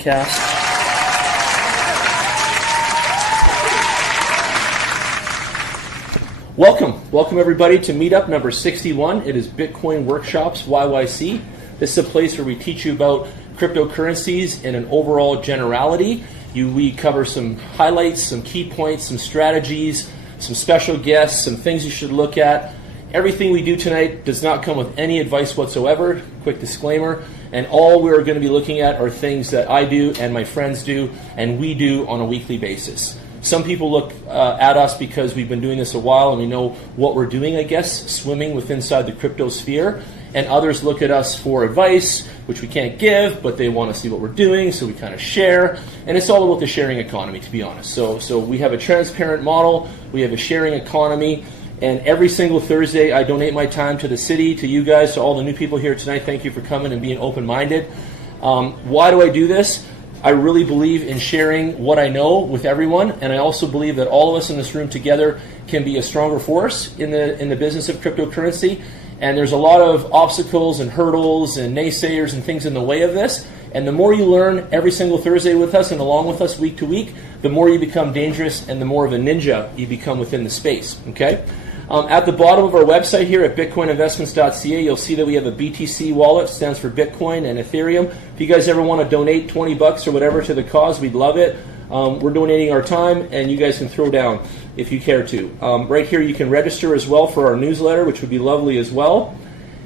Cast. Welcome everybody to Meetup number 61. It is Bitcoin Workshops YYC. This is a place where we teach you about cryptocurrencies in an overall generality. We cover some highlights, some key points, some strategies, some special guests, some things you should look at. Everything we do tonight does not come with any advice whatsoever. Quick disclaimer. And all we're going to be looking at are things that I do and my friends do and we do on a weekly basis. Some people look at us because we've been doing this a while and we know what we're doing, I guess, swimming within inside the crypto sphere. And others look at us for advice, which we can't give, but they want to see what we're doing, so we kind of share. And it's all about the sharing economy, to be honest. So we have a transparent model, we have a sharing economy, and every single Thursday I donate my time to the city, to you guys, to all the new people here tonight. Thank you for coming and being open-minded. Why do I do this? I really believe in sharing what I know with everyone, and I also believe that all of us in this room together can be a stronger force in the business of cryptocurrency. And there's a lot of obstacles and hurdles and naysayers and things in the way of this. And the more you learn every single Thursday with us and along with us week to week, the more you become dangerous and the more of a ninja you become within the space. Okay? At the bottom of our website here at bitcoininvestments.ca, you'll see that we have a BTC wallet, stands for Bitcoin and Ethereum. If you guys ever want to donate $20 or whatever to the cause, we'd love it. We're donating our time, and you guys can throw down if you care to. Right here you can register as well for our newsletter, which would be lovely as well.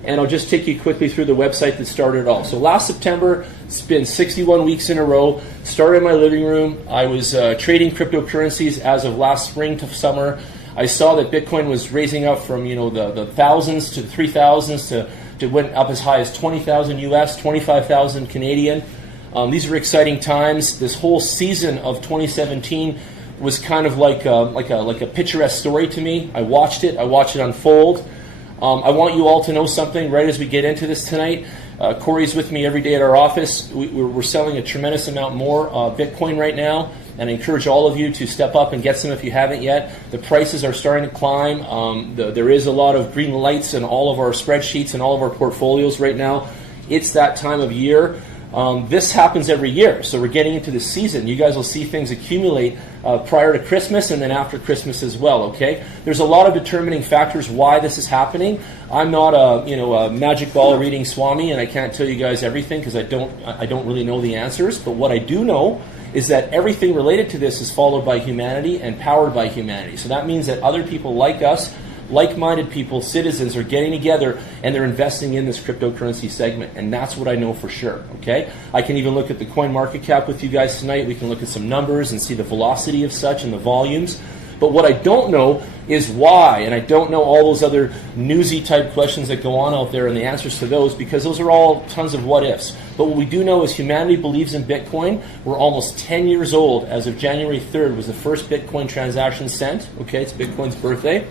And I'll just take you quickly through the website that started it all. So last September, it's been 61 weeks in a row, started in my living room. I was trading cryptocurrencies as of last spring to summer. I saw that Bitcoin was raising up from the thousands to 3,000s to went up as high as 20,000 US, 25,000 Canadian. These are exciting times. This whole season of 2017 was kind of like a picturesque story to me. I watched it unfold. I want you all to know something right as we get into this tonight. Corey's with me every day at our office. We're selling a tremendous amount more Bitcoin right now, and I encourage all of you to step up and get some if you haven't yet. The prices are starting to climb. There is a lot of green lights in all of our spreadsheets and all of our portfolios right now. It's that time of year. This happens every year, so we're getting into the season. You guys will see things accumulate prior to Christmas and then after Christmas as well, okay? There's a lot of determining factors why this is happening. I'm not a magic ball reading Swami, and I can't tell you guys everything because I don't really know the answers, but what I do know is that everything related to this is followed by humanity and powered by humanity. So that means that other people like us, like-minded people, citizens, are getting together and they're investing in this cryptocurrency segment, and that's what I know for sure, okay? I can even look at the coin market cap with you guys tonight. We can look at some numbers and see the velocity of such and the volumes. But what I don't know is why, and I don't know all those other newsy type questions that go on out there and the answers to those, because those are all tons of what ifs. But what we do know is humanity believes in Bitcoin. We're almost 10 years old. As of January 3rd was the first Bitcoin transaction sent. Okay, it's Bitcoin's birthday.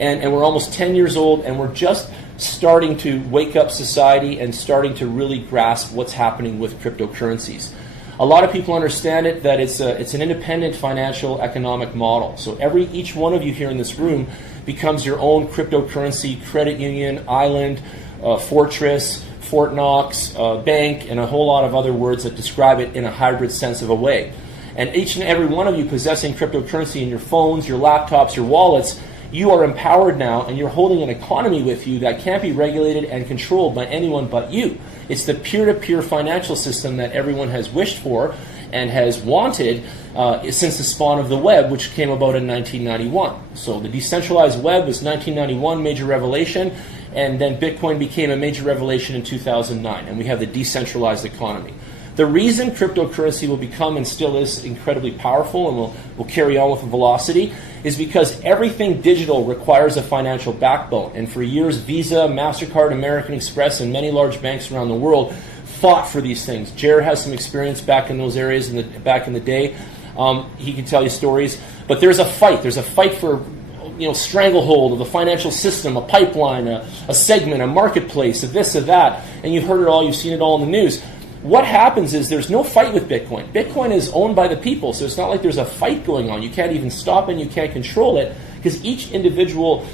And we're almost 10 years old, and we're just starting to wake up society and starting to really grasp what's happening with cryptocurrencies. A lot of people understand it that it's an independent financial economic model. So each one of you here in this room becomes your own cryptocurrency, credit union, island, fortress, Fort Knox, bank, and a whole lot of other words that describe it in a hybrid sense of a way. And each and every one of you possessing cryptocurrency in your phones, your laptops, your wallets, you are empowered now, and you're holding an economy with you that can't be regulated and controlled by anyone but you. It's the peer-to-peer financial system that everyone has wished for and has wanted since the spawn of the web, which came about in 1991. So the decentralized web was 1991, major revelation, and then Bitcoin became a major revelation in 2009, and we have the decentralized economy. The reason cryptocurrency will become and still is incredibly powerful and will carry on with velocity is because everything digital requires a financial backbone. And for years, Visa, MasterCard, American Express, and many large banks around the world fought for these things. Jared has some experience back in those areas back in the day. He can tell you stories. But there's a fight. There's a fight for stranglehold of the financial system, a pipeline, a segment, a marketplace, a this, a that. And you've heard it all. You've seen it all in the news. What happens is there's no fight with Bitcoin. Bitcoin is owned by the people, so it's not like there's a fight going on. You can't even stop it and you can't control it because each individual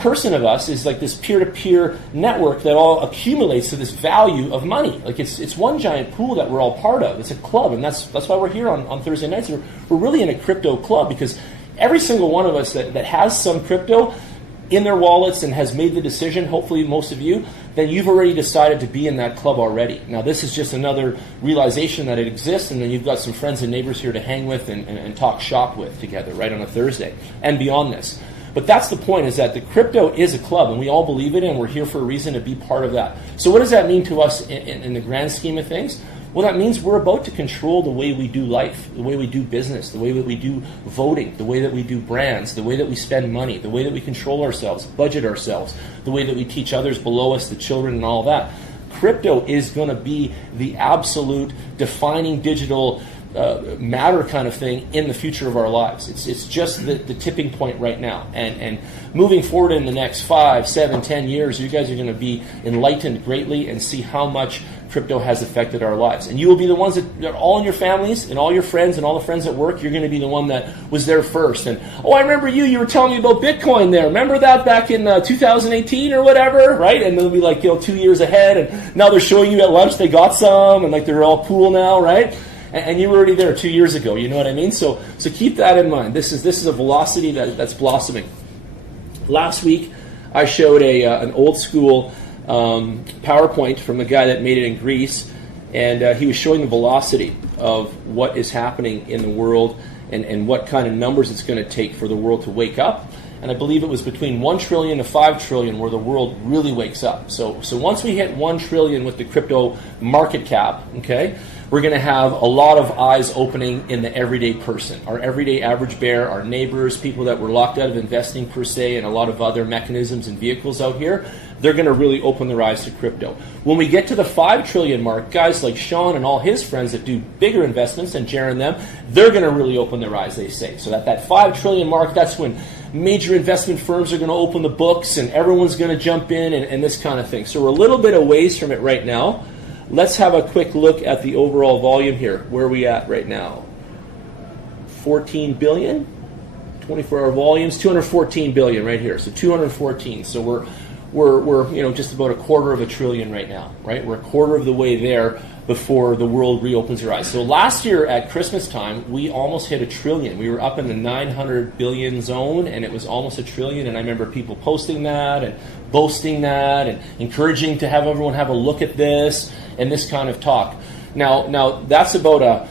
person of us is like this peer-to-peer network that all accumulates to this value of money. Like it's one giant pool that we're all part of. It's a club, and that's why we're here on Thursday nights. We're really in a crypto club because every single one of us that has some crypto in their wallets and has made the decision, hopefully most of you, then you've already decided to be in that club already. Now this is just another realization that it exists, and then you've got some friends and neighbors here to hang with and talk shop with together, right, on a Thursday and beyond this. But that's the point, is that the crypto is a club, and we all believe it, and we're here for a reason to be part of that. So what does that mean to us in the grand scheme of things? Well, that means we're about to control the way we do life, the way we do business, the way that we do voting, the way that we do brands, the way that we spend money, the way that we control ourselves, budget ourselves, the way that we teach others below us, the children and all that. Crypto is going to be the absolute defining digital matter kind of thing in the future of our lives. It's just the tipping point right now. And moving forward in the next 5, 7, 10 years, you guys are going to be enlightened greatly and see how much crypto has affected our lives. And you will be the ones that all in your families and all your friends and all the friends at work, you're going to be the one that was there first. And, oh, I remember you were telling me about Bitcoin there. Remember that back in 2018 or whatever, right? And they'll be like, 2 years ahead, and now they're showing you at lunch they got some, and like they're all cool now, right? And you were already there 2 years ago, you know what I mean? So keep that in mind. This is a velocity that's blossoming. Last week, I showed an old school PowerPoint from a guy that made it in Greece, and he was showing the velocity of what is happening in the world and what kind of numbers it's going to take for the world to wake up. And I believe it was between 1 trillion to 5 trillion where the world really wakes up. So once we hit 1 trillion with the crypto market cap, okay, we're going to have a lot of eyes opening in the everyday person. Our everyday average bear, our neighbors, people that were locked out of investing per se, and a lot of other mechanisms and vehicles out here, they're going to really open their eyes to crypto. When we get to the 5 trillion mark, guys like Sean and all his friends that do bigger investments, and Jaron and them, they're going to really open their eyes, they say. So that 5 trillion mark, that's when major investment firms are going to open the books and everyone's going to jump in and this kind of thing. So we're a little bit a ways from it right now. Let's have a quick look at the overall volume here. Where are we at right now? 14 billion? 24-hour volumes, 214 billion right here. So 214. So we're just about a quarter of a trillion right now, right? We're a quarter of the way there before the world reopens their eyes. So last year at Christmas time, we almost hit a trillion. We were up in the 900 billion zone, and it was almost a trillion. And I remember people posting that and boasting that and encouraging to have everyone have a look at this and this kind of talk. Now that's about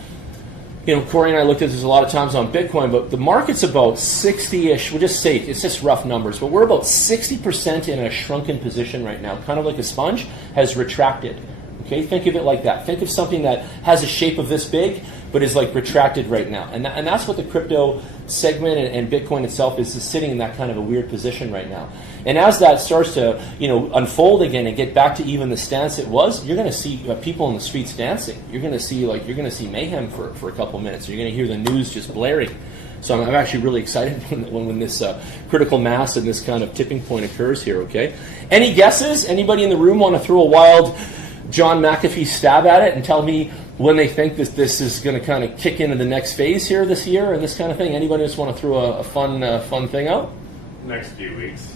Corey and I looked at this a lot of times on Bitcoin, but the market's about 60-ish, we'll just say, it's just rough numbers, but we're about 60% in a shrunken position right now, kind of like a sponge, has retracted. Okay, think of it like that. Think of something that has a shape of this big, but is like retracted right now. And that's what the crypto segment and Bitcoin itself is sitting in that kind of a weird position right now. And as that starts to unfold again and get back to even the stance it was, you're going to see people in the streets dancing. You're going to see mayhem for a couple minutes. You're going to hear the news just blaring. So I'm actually really excited when this critical mass and this kind of tipping point occurs here. Okay, any guesses? Anybody in the room want to throw a wild John McAfee stab at it and tell me when they think that this is going to kind of kick into the next phase here this year and this kind of thing? Anybody just want to throw a fun thing out? Next few weeks,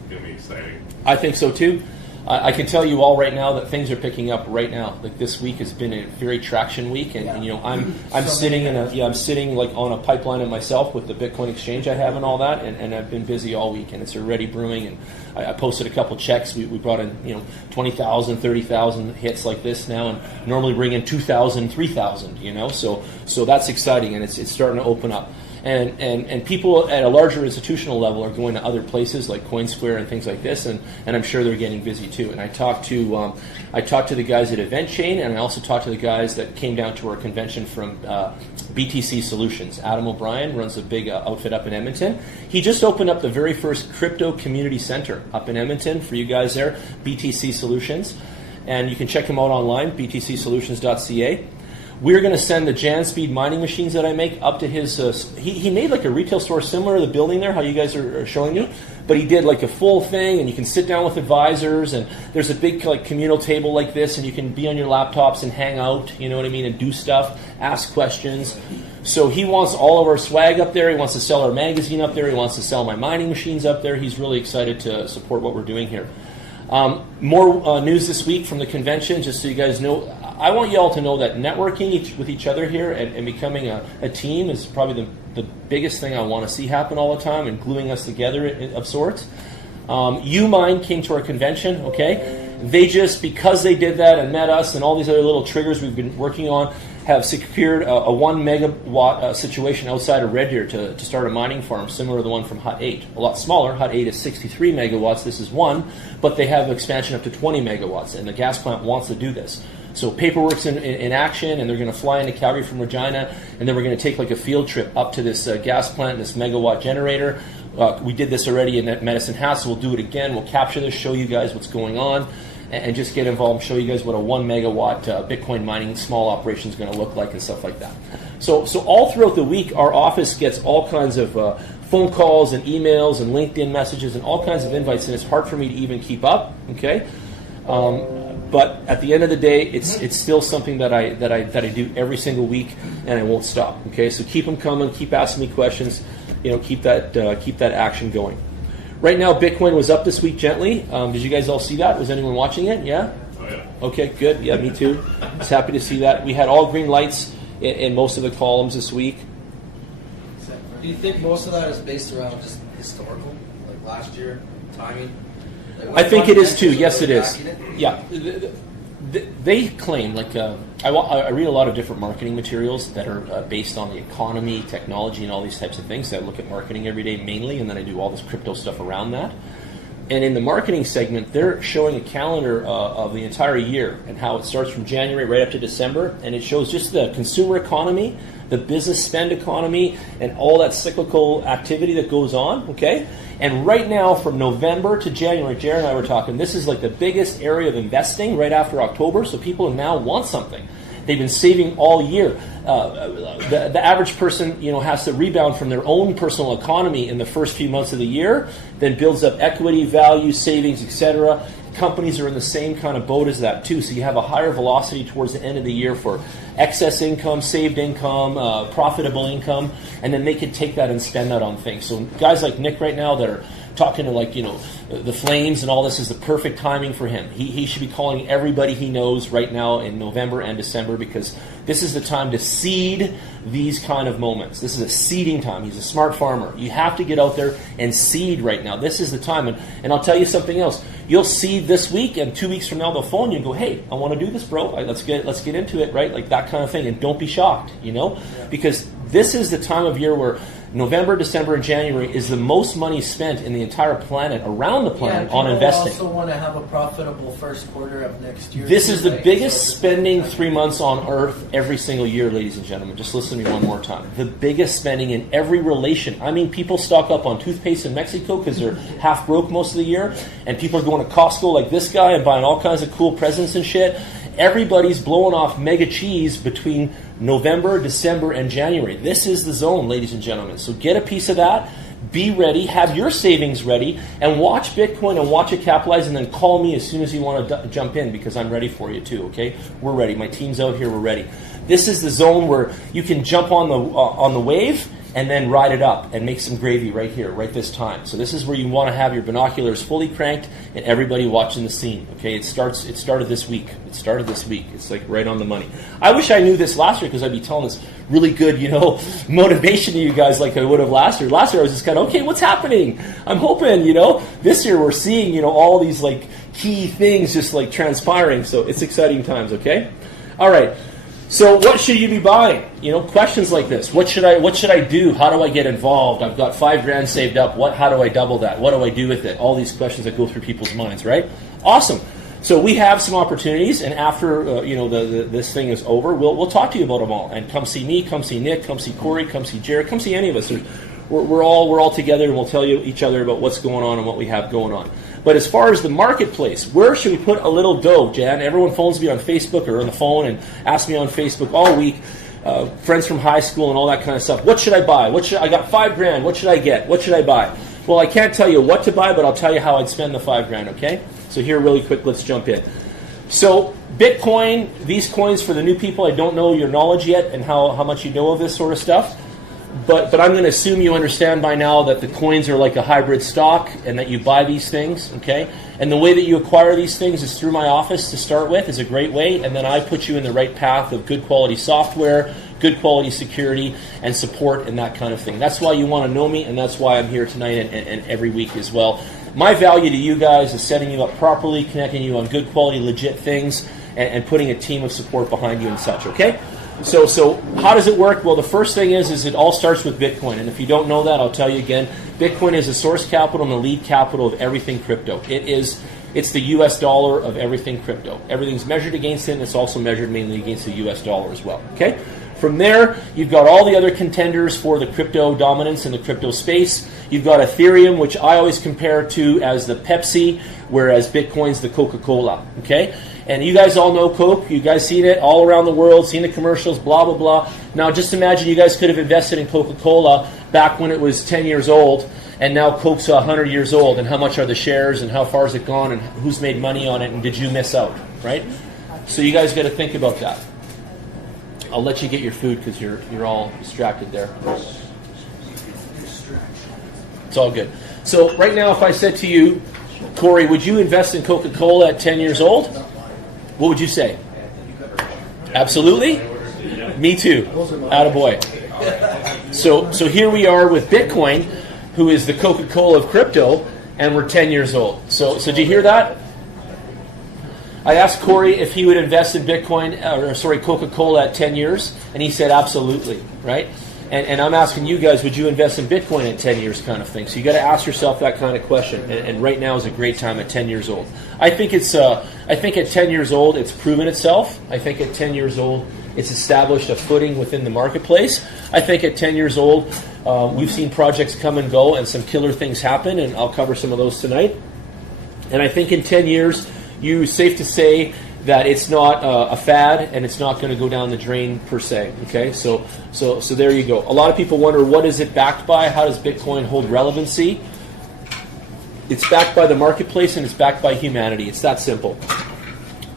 it's going to be exciting. I think so too. I can tell you all right now that things are picking up right now. Like this week has been a very traction week, and I'm sitting like on a pipeline of myself with the Bitcoin exchange I have and all that, and I've been busy all week, and it's already brewing. And I posted a couple checks. We brought in 20,000, 30,000 hits like this now, and normally bring in 2,000, 3,000. So that's exciting, and it's starting to open up. And people at a larger institutional level are going to other places like CoinSquare and things like this, and I'm sure they're getting busy too. And I talked to the guys at Event Chain, and I also talked to the guys that came down to our convention from BTC Solutions. Adam O'Brien runs a big outfit up in Edmonton. He just opened up the very first crypto community center up in Edmonton for you guys there, BTC Solutions, and you can check him out online, btcsolutions.ca. We're going to send the JanSpeed mining machines that I make up to his... he made like a retail store similar to the building there, how you guys are showing me. but he did like a full thing, and you can sit down with advisors, and there's a big like communal table like this, and you can be on your laptops and hang out, you know what I mean, and do stuff, ask questions. So he wants all of our swag up there. He wants to sell our magazine up there. He wants to sell my mining machines up there. He's really excited to support what we're doing here. More news this week from the convention, just so you guys know. I want you all to know that networking with each other here and becoming a team is probably the biggest thing I want to see happen all the time, and gluing us together of sorts. UMind came to our convention, okay? They just, because they did that and met us and all these other little triggers we've been working on, have secured a 1 megawatt situation outside of Red Deer to start a mining farm similar to the one from Hut 8. A lot smaller. Hut 8 is 63 megawatts. This is 1, but they have expansion up to 20 megawatts, and the gas plant wants to do this. So paperwork's in action, and they're going to fly into Calgary from Regina, and then we're going to take like a field trip up to this gas plant, this megawatt generator. We did this already in Medicine Hat, so we'll do it again. We'll capture this, show you guys what's going on, and just get involved, show you guys what a 1 megawatt Bitcoin mining small operation is going to look like and stuff like that. So all throughout the week, our office gets all kinds of phone calls and emails and LinkedIn messages and all kinds of invites, and it's hard for me to even keep up, okay? But at the end of the day, it's still something that I do every single week, and I won't stop, okay? So keep them coming, keep asking me questions, keep that action going. Right now, Bitcoin was up this week gently. Did you guys all see that? Was anyone watching it? Yeah? Oh, yeah. Okay, good. Yeah, me too. Just happy to see that. We had all green lights in most of the columns this week. Do you think most of that is based around just historical, like last year, timing? I think it is too. Yes, it is. Yeah. They claim, like, I read a lot of different marketing materials that are based on the economy, technology, and all these types of things. So I look at marketing every day mainly, and then I do all this crypto stuff around that. And in the marketing segment, they're showing a calendar of the entire year and how it starts from January right up to December, and it shows just the consumer economy, the business spend economy, and all that cyclical activity that goes on, okay? And right now, from November to January, Jared and I were talking, this is like the biggest area of investing right after October, so people now want something. They've been saving all year. The average person, has to rebound from their own personal economy in the first few months of the year, then builds up equity, value, savings, etc. Companies are in the same kind of boat as that too. So you have a higher velocity towards the end of the year for excess income, saved income, profitable income, and then they can take that and spend that on things. So guys like Nick right now that are talking to the Flames and all this is the perfect timing for him. He should be calling everybody he knows right now in November and December, because this is the time to seed these kind of moments. This is a seeding time. He's a smart farmer. You have to get out there and seed right now. This is the time. And I'll tell you something else. You'll seed this week, and 2 weeks from now they'll phone you and go, hey, I want to do this, bro. Let's get into it, right? Like that kind of thing. And don't be shocked, because this is the time of year where November, December, and January is the most money spent in the entire planet, around the planet, on investing. Also want to have a profitable first quarter of next year. This is the biggest spending 3 months on Earth every single year, ladies and gentlemen. Just listen to me one more time. The biggest spending in every relation. I mean, people stock up on toothpaste in Mexico because they're half broke most of the year, and people are going to Costco like this guy and buying all kinds of cool presents and shit. Everybody's blowing off mega cheese between November, December, and January. This is the zone, ladies and gentlemen. So get a piece of that, be ready, have your savings ready, and watch Bitcoin and watch it capitalize, and then call me as soon as you want to jump in, because I'm ready for you too, okay? We're ready. My team's out here. We're ready. This is the zone where you can jump on the wave and then ride it up and make some gravy right here, right this time. So this is where you want to have your binoculars fully cranked and everybody watching the scene. Okay, it started this week. It's like right on the money. I wish I knew this last year, because I'd be telling this really good, motivation to you guys like I would have last year. Last year I was just kind of, okay, what's happening? I'm hoping, This year we're seeing, all these like key things just like transpiring. So it's exciting times, okay? All right. So what should you be buying? Questions like this. What should I do? How do I get involved? I've got $5,000 saved up. How do I double that? What do I do with it? All these questions that go through people's minds, right? Awesome. So we have some opportunities, and after this thing is over, we'll talk to you about them all. And come see me, come see Nick, come see Corey, come see Jared, come see any of us. We're all together, and we'll tell you each other about what's going on and what we have going on. But as far as the marketplace, where should we put a little dough, Jan? Everyone phones me on Facebook or on the phone and asks me on Facebook all week, friends from high school and all that kind of stuff. What should I buy? I got $5,000. What should I get? What should I buy? Well, I can't tell you what to buy, but I'll tell you how I'd spend the $5,000, okay? So here really quick, let's jump in. So Bitcoin, these coins for the new people, I don't know your knowledge yet and how much you know of this sort of stuff. But I'm going to assume you understand by now that the coins are like a hybrid stock and that you buy these things, okay? And the way that you acquire these things is through my office to start with, is a great way, and then I put you in the right path of good quality software, good quality security, and support and that kind of thing. That's why you want to know me, and that's why I'm here tonight and every week as well. My value to you guys is setting you up properly, connecting you on good quality, legit things, and putting a team of support behind you and such, okay? So how does it work? Well, the first thing is it all starts with Bitcoin. And if you don't know that, I'll tell you again. Bitcoin is the source capital and the lead capital of everything crypto. It's the US dollar of everything crypto. Everything's measured against it, and it's also measured mainly against the US dollar as well. Okay? From there, you've got all the other contenders for the crypto dominance in the crypto space. You've got Ethereum, which I always compare to as the Pepsi, whereas Bitcoin's the Coca-Cola. Okay? And you guys all know Coke. You guys seen it all around the world, seen the commercials, blah, blah, blah. Now just imagine you guys could have invested in Coca-Cola back when it was 10 years old, and now Coke's 100 years old, and how much are the shares, and how far has it gone, and who's made money on it, and did you miss out, right? So you guys got to think about that. I'll let you get your food because you're all distracted there. It's all good. So right now, if I said to you, Corey, would you invest in Coca-Cola at 10 years old? What would you say? Absolutely? Me too. Attaboy. So here we are with Bitcoin, who is the Coca-Cola of crypto, and we're 10 years old. So did you hear that? I asked Corey if he would invest in Bitcoin, Coca-Cola at 10 years, and he said absolutely, right? And I'm asking you guys, would you invest in Bitcoin at 10 years kind of thing? So you got to ask yourself that kind of question. And right now is a great time at 10 years old. I think at 10 years old, it's proven itself. I think at 10 years old, it's established a footing within the marketplace. I think at 10 years old, we've seen projects come and go and some killer things happen, and I'll cover some of those tonight. And I think in 10 years, it's safe to say that it's not a fad and it's not going to go down the drain per se. Okay, so there you go. A lot of people wonder, what is it backed by? How does Bitcoin hold relevancy? It's backed by the marketplace and it's backed by humanity. It's that simple.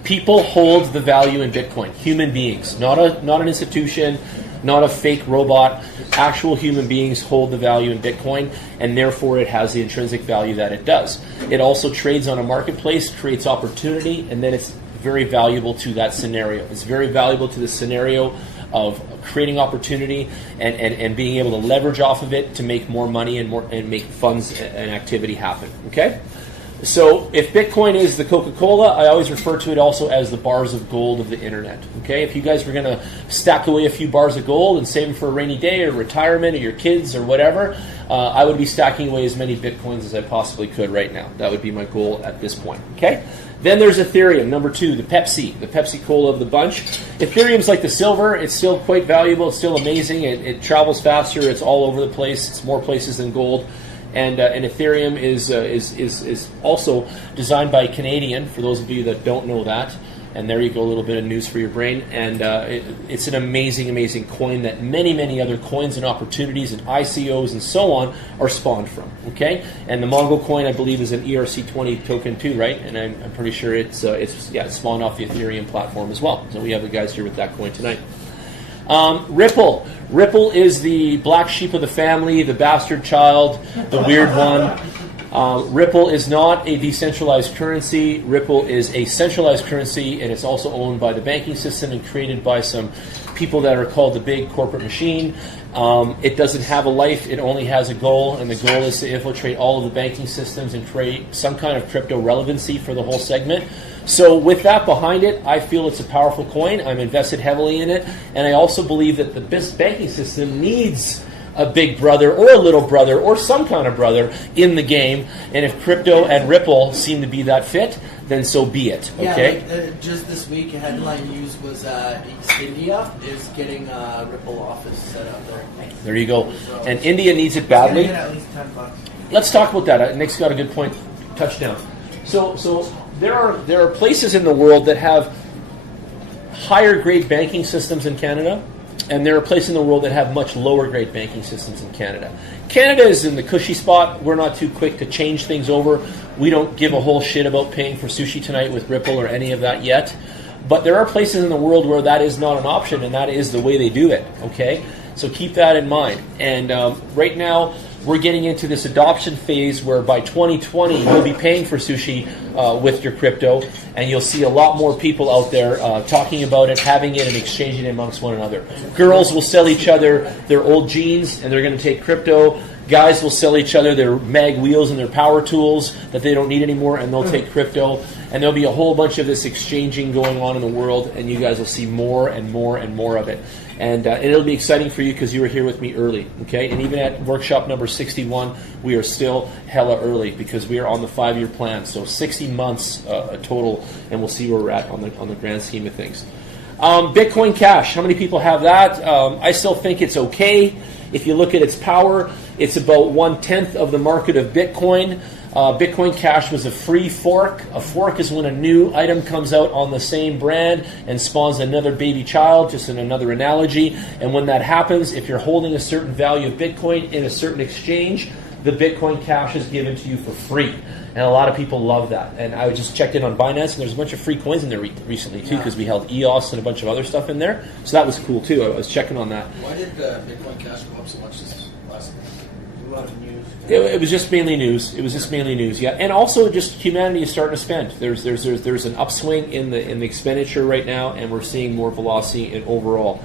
People hold the value in Bitcoin. Human beings, not an institution, not a fake robot. Actual human beings hold the value in Bitcoin, and therefore it has the intrinsic value that it does. It also trades on a marketplace, creates opportunity, and then it's very valuable to that scenario. It's very valuable to the scenario of creating opportunity and being able to leverage off of it to make more money and make funds and activity happen. Okay? So if Bitcoin is the Coca-Cola, I always refer to it also as the bars of gold of the internet. Okay? If you guys were going to stack away a few bars of gold and save them for a rainy day or retirement or your kids or whatever, I would be stacking away as many Bitcoins as I possibly could right now. That would be my goal at this point. Okay? Then there's Ethereum, number 2, the Pepsi Cola of the bunch. Ethereum's like the silver. It's still quite valuable. It's still amazing. It travels faster. It's all over the place. It's more places than gold. And Ethereum is also designed by a Canadian, for those of you that don't know that. And there you go, a little bit of news for your brain. And it's an amazing, amazing coin that many, many other coins and opportunities and ICOs and so on are spawned from. Okay, and the Mongo coin, I believe, is an ERC20 token too, right? And I'm pretty sure it's spawned off the Ethereum platform as well. So we have the guys here with that coin tonight. Ripple is the black sheep of the family, the bastard child, the weird one. Ripple is not a decentralized currency. Ripple is a centralized currency, and it's also owned by the banking system and created by some people that are called the big corporate machine. It doesn't have a life. It only has a goal, and the goal is to infiltrate all of the banking systems and create some kind of crypto relevancy for the whole segment. So with that behind it, I feel it's a powerful coin. I'm invested heavily in it, and I also believe that the banking system needs a big brother or a little brother or some kind of brother in the game. And if crypto and Ripple seem to be that fit, then so be it. Okay. Yeah, just this week, a headline news was India is getting a Ripple office set up there. There you go. And India needs it badly. At least $10. Let's talk about that. Nick's got a good point. Touchdown. So there are places in the world that have higher grade banking systems in Canada And there are places in the world that have much lower grade banking systems than Canada. Canada is in the cushy spot. We're not too quick to change things over. We don't give a whole shit about paying for sushi tonight with Ripple or any of that yet. But there are places in the world where that is not an option, and that is the way they do it, okay? So keep that in mind. And right now, we're getting into this adoption phase where by 2020, you'll be paying for sushi with your crypto, and you'll see a lot more people out there talking about it, having it, and exchanging it amongst one another. Girls will sell each other their old jeans, and they're going to take crypto. Guys will sell each other their mag wheels and their power tools that they don't need anymore, and they'll take crypto. And there'll be a whole bunch of this exchanging going on in the world, and you guys will see more and more and more of it. And it'll be exciting for you because you were here with me early, okay? And even at workshop number 61, we are still hella early because we are on the 5-year plan. So 60 months total, and we'll see where we're at on the grand scheme of things. Bitcoin Cash, how many people have that? I still think it's okay. If you look at its power, it's about 1/10 of the market of Bitcoin. Bitcoin Cash was a free fork. A fork is when a new item comes out on the same brand and spawns another baby child, just in another analogy. And when that happens, if you're holding a certain value of Bitcoin in a certain exchange, the Bitcoin Cash is given to you for free. And a lot of people love that. And I just checked in on Binance, and there's a bunch of free coins in there recently, too, because we held EOS and a bunch of other stuff in there. So that was cool, too. I was checking on that. Why did Bitcoin Cash go up so much this last month? A lot of news. It was just mainly news. It was just mainly news, yeah. And also, just humanity is starting to spend. There's an upswing in the expenditure right now, and we're seeing more velocity in overall.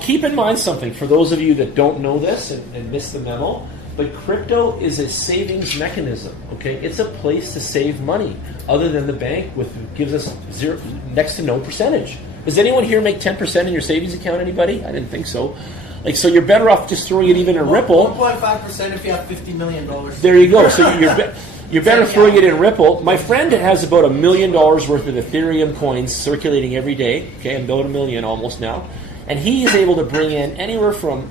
Keep in mind something for those of you that don't know this and missed the memo. But crypto is a savings mechanism. Okay, it's a place to save money, other than the bank, gives us next to no percentage. Does anyone here make 10% in your savings account? Anybody? I didn't think so. So you're better off just throwing it even in Ripple. 1.5% if you have $50 million. There you go. So you're better throwing it in Ripple. My friend has about $1 million worth of Ethereum coins circulating every day. Okay, I'm about $1 million almost now, and he is able to bring in anywhere from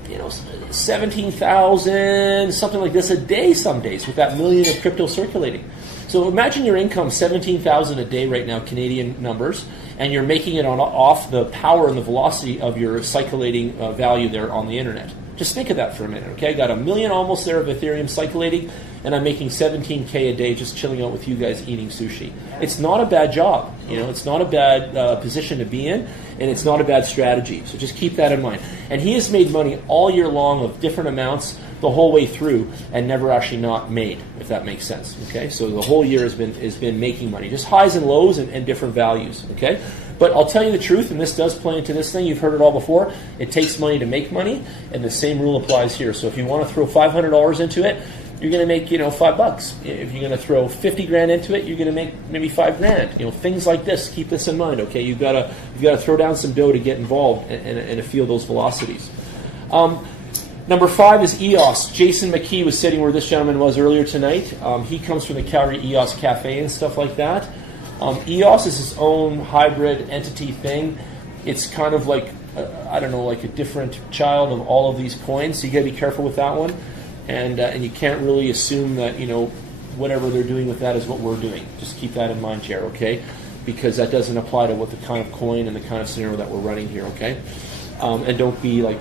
17,000 something like this a day some days with that $1 million of crypto circulating. So imagine your income 17,000 a day right now, Canadian numbers, and you're making it off the power and the velocity of your circulating value there on the internet. Just think of that for a minute, okay? I got $1 million almost there of Ethereum circulating, and I'm making $17K a day just chilling out with you guys eating sushi. It's not a bad job, it's not a bad position to be in, and it's not a bad strategy. So just keep that in mind. And he has made money all year long of different amounts the whole way through and never actually not made, if that makes sense, okay? So the whole year has been making money, just highs and lows and different values, okay? But I'll tell you the truth, and this does play into this thing, you've heard it all before, it takes money to make money, and the same rule applies here. So if you want to throw $500 into it, you're going to make, $5. If you're going to throw 50 grand into it, you're going to make maybe $5 grand. Things like this, keep this in mind, okay? You've got to throw down some dough to get involved and to feel those velocities. Number 5 is EOS. Jason McKee was sitting where this gentleman was earlier tonight. He comes from the Calgary EOS Cafe and stuff like that. EOS is its own hybrid entity thing. It's kind of like, like a different child of all of these coins. So you got to be careful with that one. And you can't really assume that, whatever they're doing with that is what we're doing. Just keep that in mind, Jer, okay? Because that doesn't apply to what the kind of coin and the kind of scenario that we're running here, okay? And don't be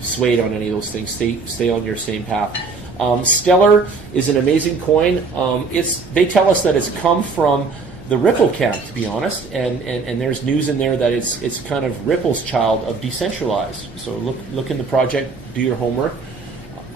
swayed on any of those things. Stay on your same path. Stellar is an amazing coin. They tell us that it's come from the Ripple camp, to be honest, and there's news in there that it's kind of Ripple's child of decentralized. So look in the project, do your homework.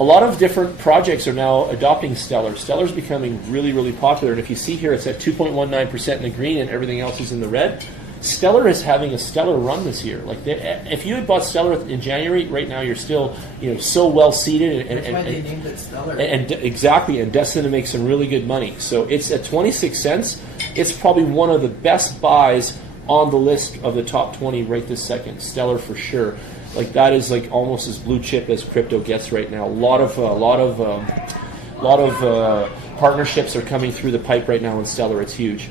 A lot of different projects are now adopting Stellar. Stellar's becoming really, really popular, and if you see here, it's at 2.19% in the green, and everything else is in the red. Stellar is having a stellar run this year. If you had bought Stellar in January, right now you're still, so well seated, and they named it Stellar. Exactly, and destined to make some really good money. So it's at 26 cents. It's probably one of the best buys on the list of the top 20 right this second. Stellar for sure. That is almost as blue chip as crypto gets right now. A lot of partnerships are coming through the pipe right now in Stellar. It's huge.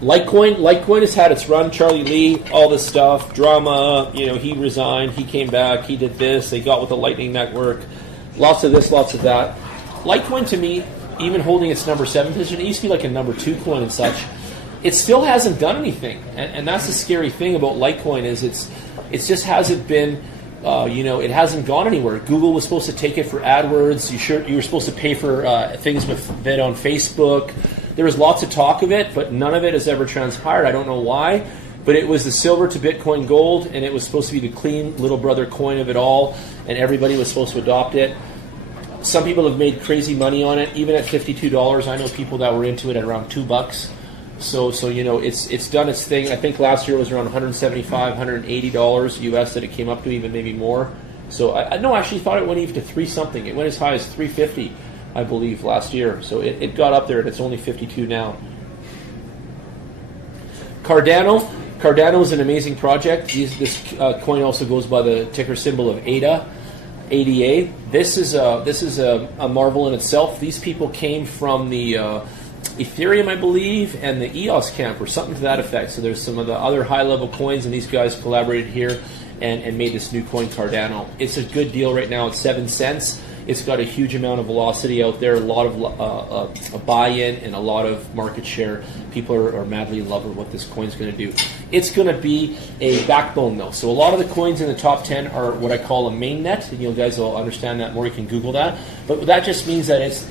Litecoin has had its run. Charlie Lee, all this stuff, drama. He resigned. He came back. He did this. They got with the Lightning Network. Lots of this, lots of that. Litecoin, to me, even holding its number 7 position, it used to be like a number 2 coin and such. It still hasn't done anything, and that's the scary thing about Litecoin is It just hasn't been, it hasn't gone anywhere. Google was supposed to take it for AdWords. You were supposed to pay for things with it on Facebook. There was lots of talk of it, but none of it has ever transpired. I don't know why, but it was the silver to Bitcoin gold, and it was supposed to be the clean little brother coin of it all, and everybody was supposed to adopt it. Some people have made crazy money on it, even at $52. I know people that were into it at around $2. So it's done its thing. I think last year it was around $175, $180 US that it came up to, even maybe more. So I actually thought it went even to 3 something. It went as high as $350, I believe, last year. So it got up there, and it's only 52 now. Cardano is an amazing project. This coin also goes by the ticker symbol of ADA. This is a marvel in itself. These people came from the Ethereum, I believe, and the EOS camp, or something to that effect. So there's some of the other high-level coins, and these guys collaborated here and made this new coin, Cardano. It's a good deal right now at 7 cents. It's got a huge amount of velocity out there, a lot of a buy-in, and a lot of market share. People are madly in love with what this coin's going to do. It's going to be a backbone, though. So a lot of the coins in the top 10 are what I call a mainnet. And you guys will understand that more. You can Google that. But that just means that it's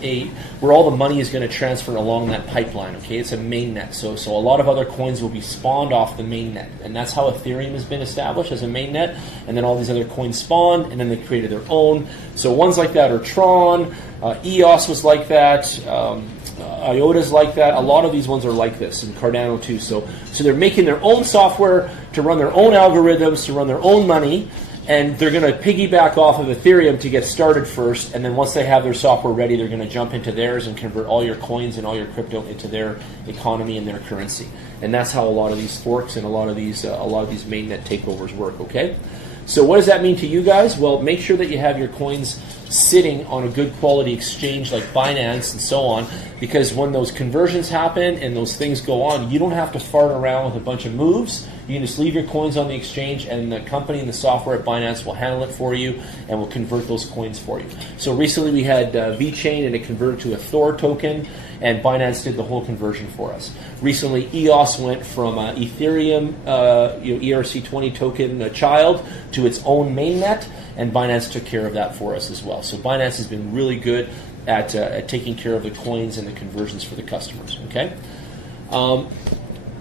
where all the money is going to transfer along that pipeline. Okay, it's a mainnet. So a lot of other coins will be spawned off the mainnet, and that's how Ethereum has been established, as a mainnet. And then all these other coins spawned, and then they created their own. So ones like that are Tron, EOS was like that, IOTA's like that. A lot of these ones are like this, and Cardano too. So they're making their own software to run their own algorithms, to run their own money, and they're going to piggyback off of Ethereum to get started first, and then once they have their software ready, they're going to jump into theirs and convert all your coins and all your crypto into their economy and their currency. And that's how a lot of these forks and a lot of these mainnet takeovers work, okay? So what does that mean to you guys? Well, make sure that you have your coins sitting on a good quality exchange like Binance and so on, because when those conversions happen and those things go on, you don't have to fart around with a bunch of moves. You can just leave your coins on the exchange, and the company and the software at Binance will handle it for you and will convert those coins for you. So recently we had VeChain, and it converted to a Thor token, and Binance did the whole conversion for us. Recently, EOS went from Ethereum ERC20 token child to its own mainnet, and Binance took care of that for us as well. So Binance has been really good at taking care of the coins and the conversions for the customers. Okay.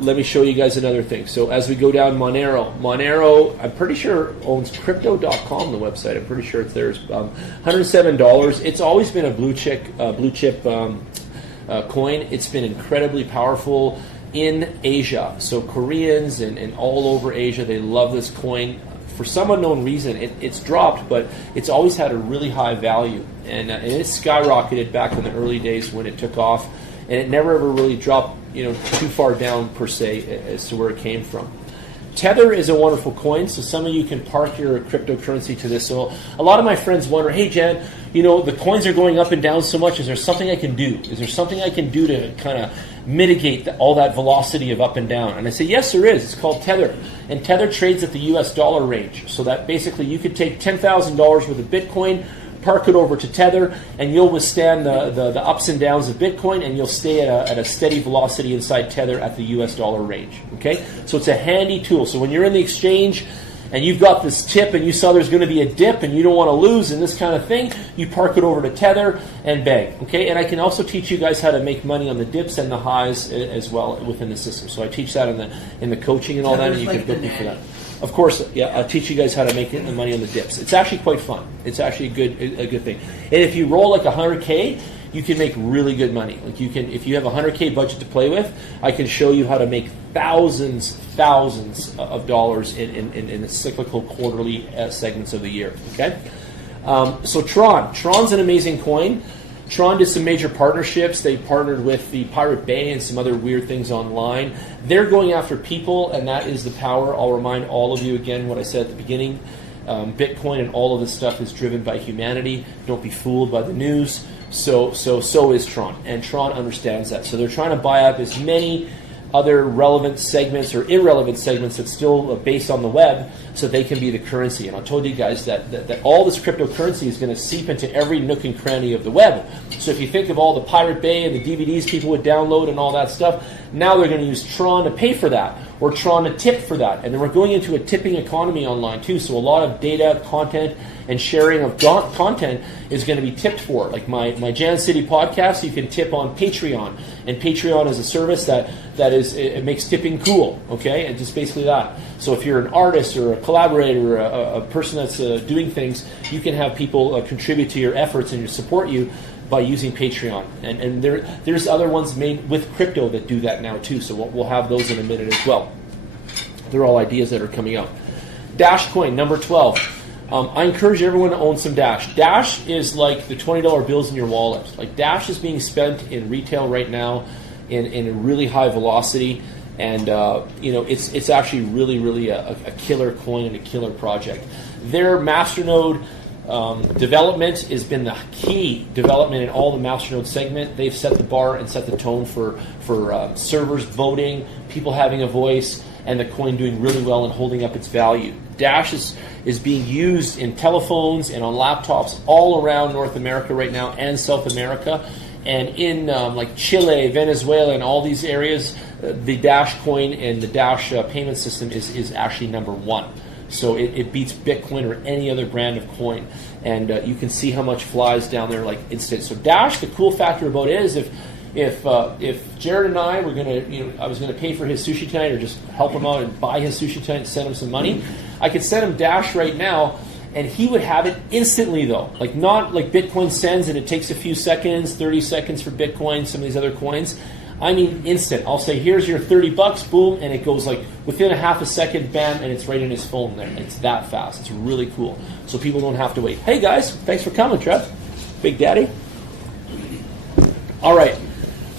Let me show you guys another thing. So as we go down, Monero, I'm pretty sure owns Crypto.com, the website. I'm pretty sure it's theirs. $107. It's always been a blue chip coin. It's been incredibly powerful in Asia. So Koreans and all over Asia, they love this coin. For some unknown reason, it's dropped, but it's always had a really high value. And it skyrocketed back in the early days when it took off. And it never ever really dropped too far down per se as to where it came from. Tether is a wonderful coin, so some of you can park your cryptocurrency to this. So a lot of my friends wonder, hey Jan, the coins are going up and down so much, is there something I can do? Is there something I can do to kind of mitigate all that velocity of up and down? And I say, yes, there is. It's called Tether. And Tether trades at the US dollar range. So that basically you could take $10,000 worth of Bitcoin, park it over to Tether, and you'll withstand the ups and downs of Bitcoin, and you'll stay at a steady velocity inside Tether at the US dollar range. Okay? So it's a handy tool. So when you're in the exchange and you've got this tip and you saw there's going to be a dip and you don't want to lose and this kind of thing, you park it over to Tether and bang. Okay? And I can also teach you guys how to make money on the dips and the highs as well within the system. So I teach that in the coaching and all that, and you can book me for that. Of course, yeah, I'll teach you guys how to make the money on the dips. It's actually quite fun. It's actually a good thing. And if you roll like 100K, you can make really good money. Like you can, if you have a 100K budget to play with, I can show you how to make thousands of dollars in the cyclical quarterly segments of the year. Okay, so Tron's an amazing coin. Tron did some major partnerships. They partnered with the Pirate Bay and some other weird things online. They're going after people, and that is the power. I'll remind all of you again what I said at the beginning. Bitcoin and all of this stuff is driven by humanity. Don't be fooled by the news. So is Tron, and Tron understands that. So they're trying to buy up as many other relevant segments or irrelevant segments that's still based on the web, so they can be the currency. And I told you guys that all this cryptocurrency is going to seep into every nook and cranny of the web. So if you think of all the Pirate Bay and the DVDs people would download and all that stuff, Now they're going to use Tron to pay for that, or Tron to tip for that. And then we're going into a tipping economy online too. So a lot of data, content, and sharing of content is going to be tipped for. Like my Jan City podcast, you can tip on Patreon. And Patreon is a service that it makes tipping cool, okay? And just basically that. So if you're an artist or a collaborator, or a person that's doing things, you can have people contribute to your efforts and support you by using Patreon. And there's other ones made with crypto that do that now too. So we'll have those in a minute as well. They're all ideas that are coming up. Dash Coin, number 12. I encourage everyone to own some Dash. Dash is like the $20 bills in your wallet. Like Dash is being spent in retail right now in a really high velocity, and it's actually really a killer coin and a killer project. Their masternode development has been the key development in all the masternode segment. They've set the bar and set the tone for servers voting, people having a voice, and the coin doing really well and holding up its value. Dash is being used in telephones and on laptops all around North America right now and South America. And in like Chile, Venezuela, and all these areas, the Dash coin and the Dash payment system is actually number one. So it beats Bitcoin or any other brand of coin. And you can see how much flies down there like instant. So Dash, the cool factor about it is if Jared and I were I was gonna pay for his sushi tonight or just help him out and buy his sushi tonight and send him some money, I could send him Dash right now, and he would have it instantly though. Like not like Bitcoin sends and it takes a few seconds, 30 seconds for Bitcoin, some of these other coins. I mean instant. I'll say, here's your $30, boom, and it goes like within a half a second, bam, and it's right in his phone there. It's that fast. It's really cool. So people don't have to wait. Hey guys, thanks for coming, Trev. Big Daddy. All right.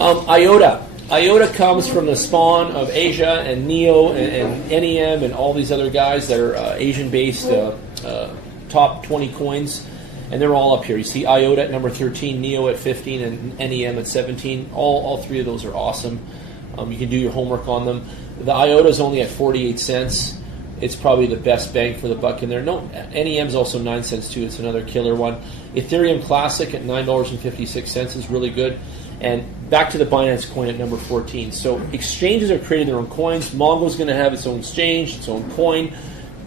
IOTA. IOTA comes from the spawn of Asia and NEO and NEM and all these other guys that are Asian-based top 20 coins. And they're all up here. You see IOTA at number 13, NEO at 15, and NEM at 17. All three of those are awesome. You can do your homework on them. The IOTA is only at 48 cents. It's probably the best bang for the buck in there. No, NEM is also 9 cents too. It's another killer one. Ethereum Classic at $9.56 is really good. And back to the Binance coin at number 14. So exchanges are creating their own coins. Mongo's going to have its own exchange, its own coin.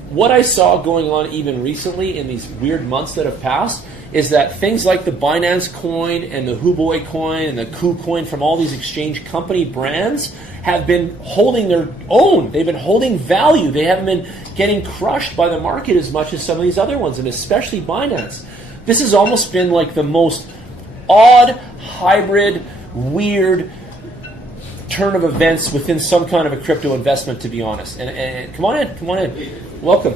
What I saw going on even recently in these weird months that have passed is that things like the Binance coin and the Huboy coin and the KuCoin from all these exchange company brands have been holding their own. They've been holding value. They haven't been getting crushed by the market as much as some of these other ones, and especially Binance. This has almost been like the most odd, hybrid, weird turn of events within some kind of a crypto investment, to be honest. And come on in. Welcome.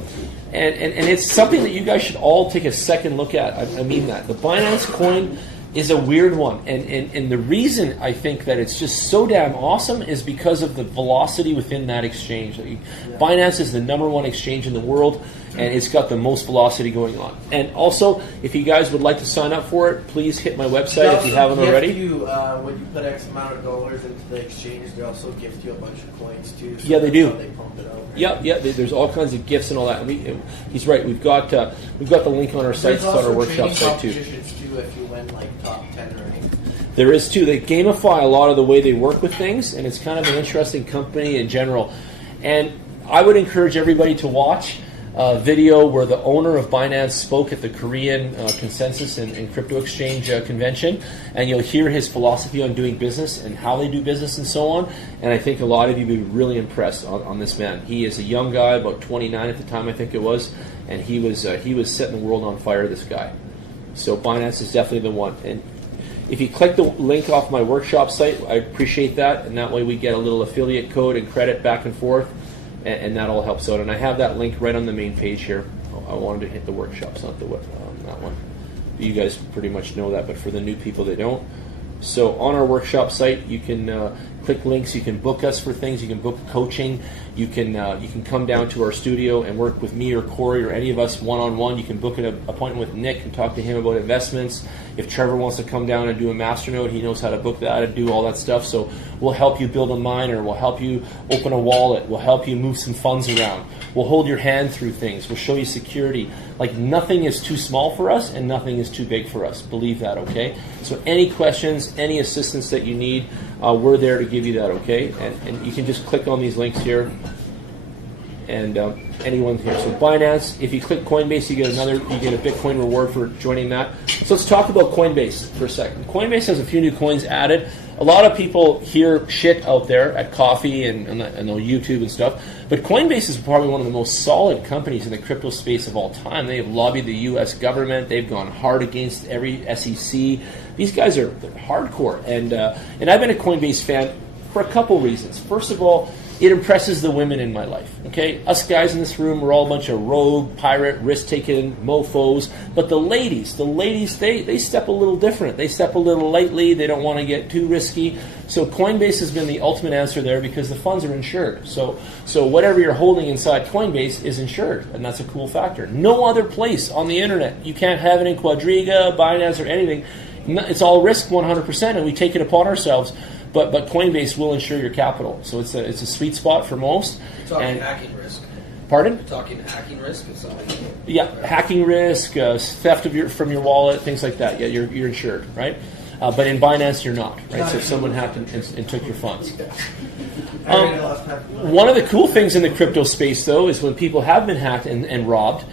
And it's something that you guys should all take a second look at. I mean that. The Binance coin is a weird one. And the reason I think that it's just so damn awesome is because of the velocity within that exchange. Binance is the number one exchange in the world, and it's got the most velocity going on. And also, if you guys would like to sign up for it, please hit my website if you haven't already. When you put X amount of dollars into the exchange, they also gift you a bunch of coins too. So yeah, they do. They pump it out. Yeah. There's all kinds of gifts and all that. And he's right. We've got the link on our site. It's on our workshop site too. Too if you win like top 10 or anything. There is too. They gamify a lot of the way they work with things, and it's kind of an interesting company in general. And I would encourage everybody to watch a video where the owner of Binance spoke at the Korean Consensus and Crypto Exchange Convention, and you'll hear his philosophy on doing business and how they do business and so on. And I think a lot of you will be really impressed on this man. He is a young guy, about 29 at the time I think it was, and he was setting the world on fire, this guy. So Binance is definitely the one. And if you click the link off my workshop site, I appreciate that, and that way we get a little affiliate code and credit back and forth, and that all helps out. And I have that link right on the main page here. I wanted to hit the workshops, not that one. You guys pretty much know that, but for the new people, they don't. So on our workshop site, you can click links. You can book us for things. You can book coaching. You can come down to our studio and work with me or Corey or any of us one-on-one. You can book an appointment with Nick and talk to him about investments. If Trevor wants to come down and do a masternode, he knows how to book that and do all that stuff. So we'll help you build a miner. We'll help you open a wallet. We'll help you move some funds around. We'll hold your hand through things. We'll show you security. Like nothing is too small for us and nothing is too big for us. Believe that, okay? So any questions, any assistance that you need, we're there to give you that, okay? And you can just click on these links here, and anyone here. So Binance, if you click Coinbase, you get a Bitcoin reward for joining that. So let's talk about Coinbase for a second. Coinbase has a few new coins added. A lot of people hear shit out there at coffee and on YouTube and stuff, but Coinbase is probably one of the most solid companies in the crypto space of all time. They have lobbied the U.S. government. They've gone hard against every SEC. These guys are hardcore, and I've been a Coinbase fan for a couple reasons. First of all, it impresses the women in my life. Okay, us guys in this room, we're all a bunch of rogue, pirate, risk-taking mofos. But the ladies, they step a little different. They step a little lightly. They don't want to get too risky. So Coinbase has been the ultimate answer there because the funds are insured. So whatever you're holding inside Coinbase is insured, and that's a cool factor. No other place on the internet. You can't have it in Quadriga, Binance, or anything. It's all risk 100%, and we take it upon ourselves. But Coinbase will insure your capital, so it's a sweet spot for most. You're talking hacking risk. Pardon? You're talking hacking risk of something. Yeah, hacking risk, theft from your wallet, things like that. Yeah, you're insured, right? But in Binance, you're not, right? So if someone hacked and took your funds. One of the cool things in the crypto space, though, is when people have been hacked and robbed,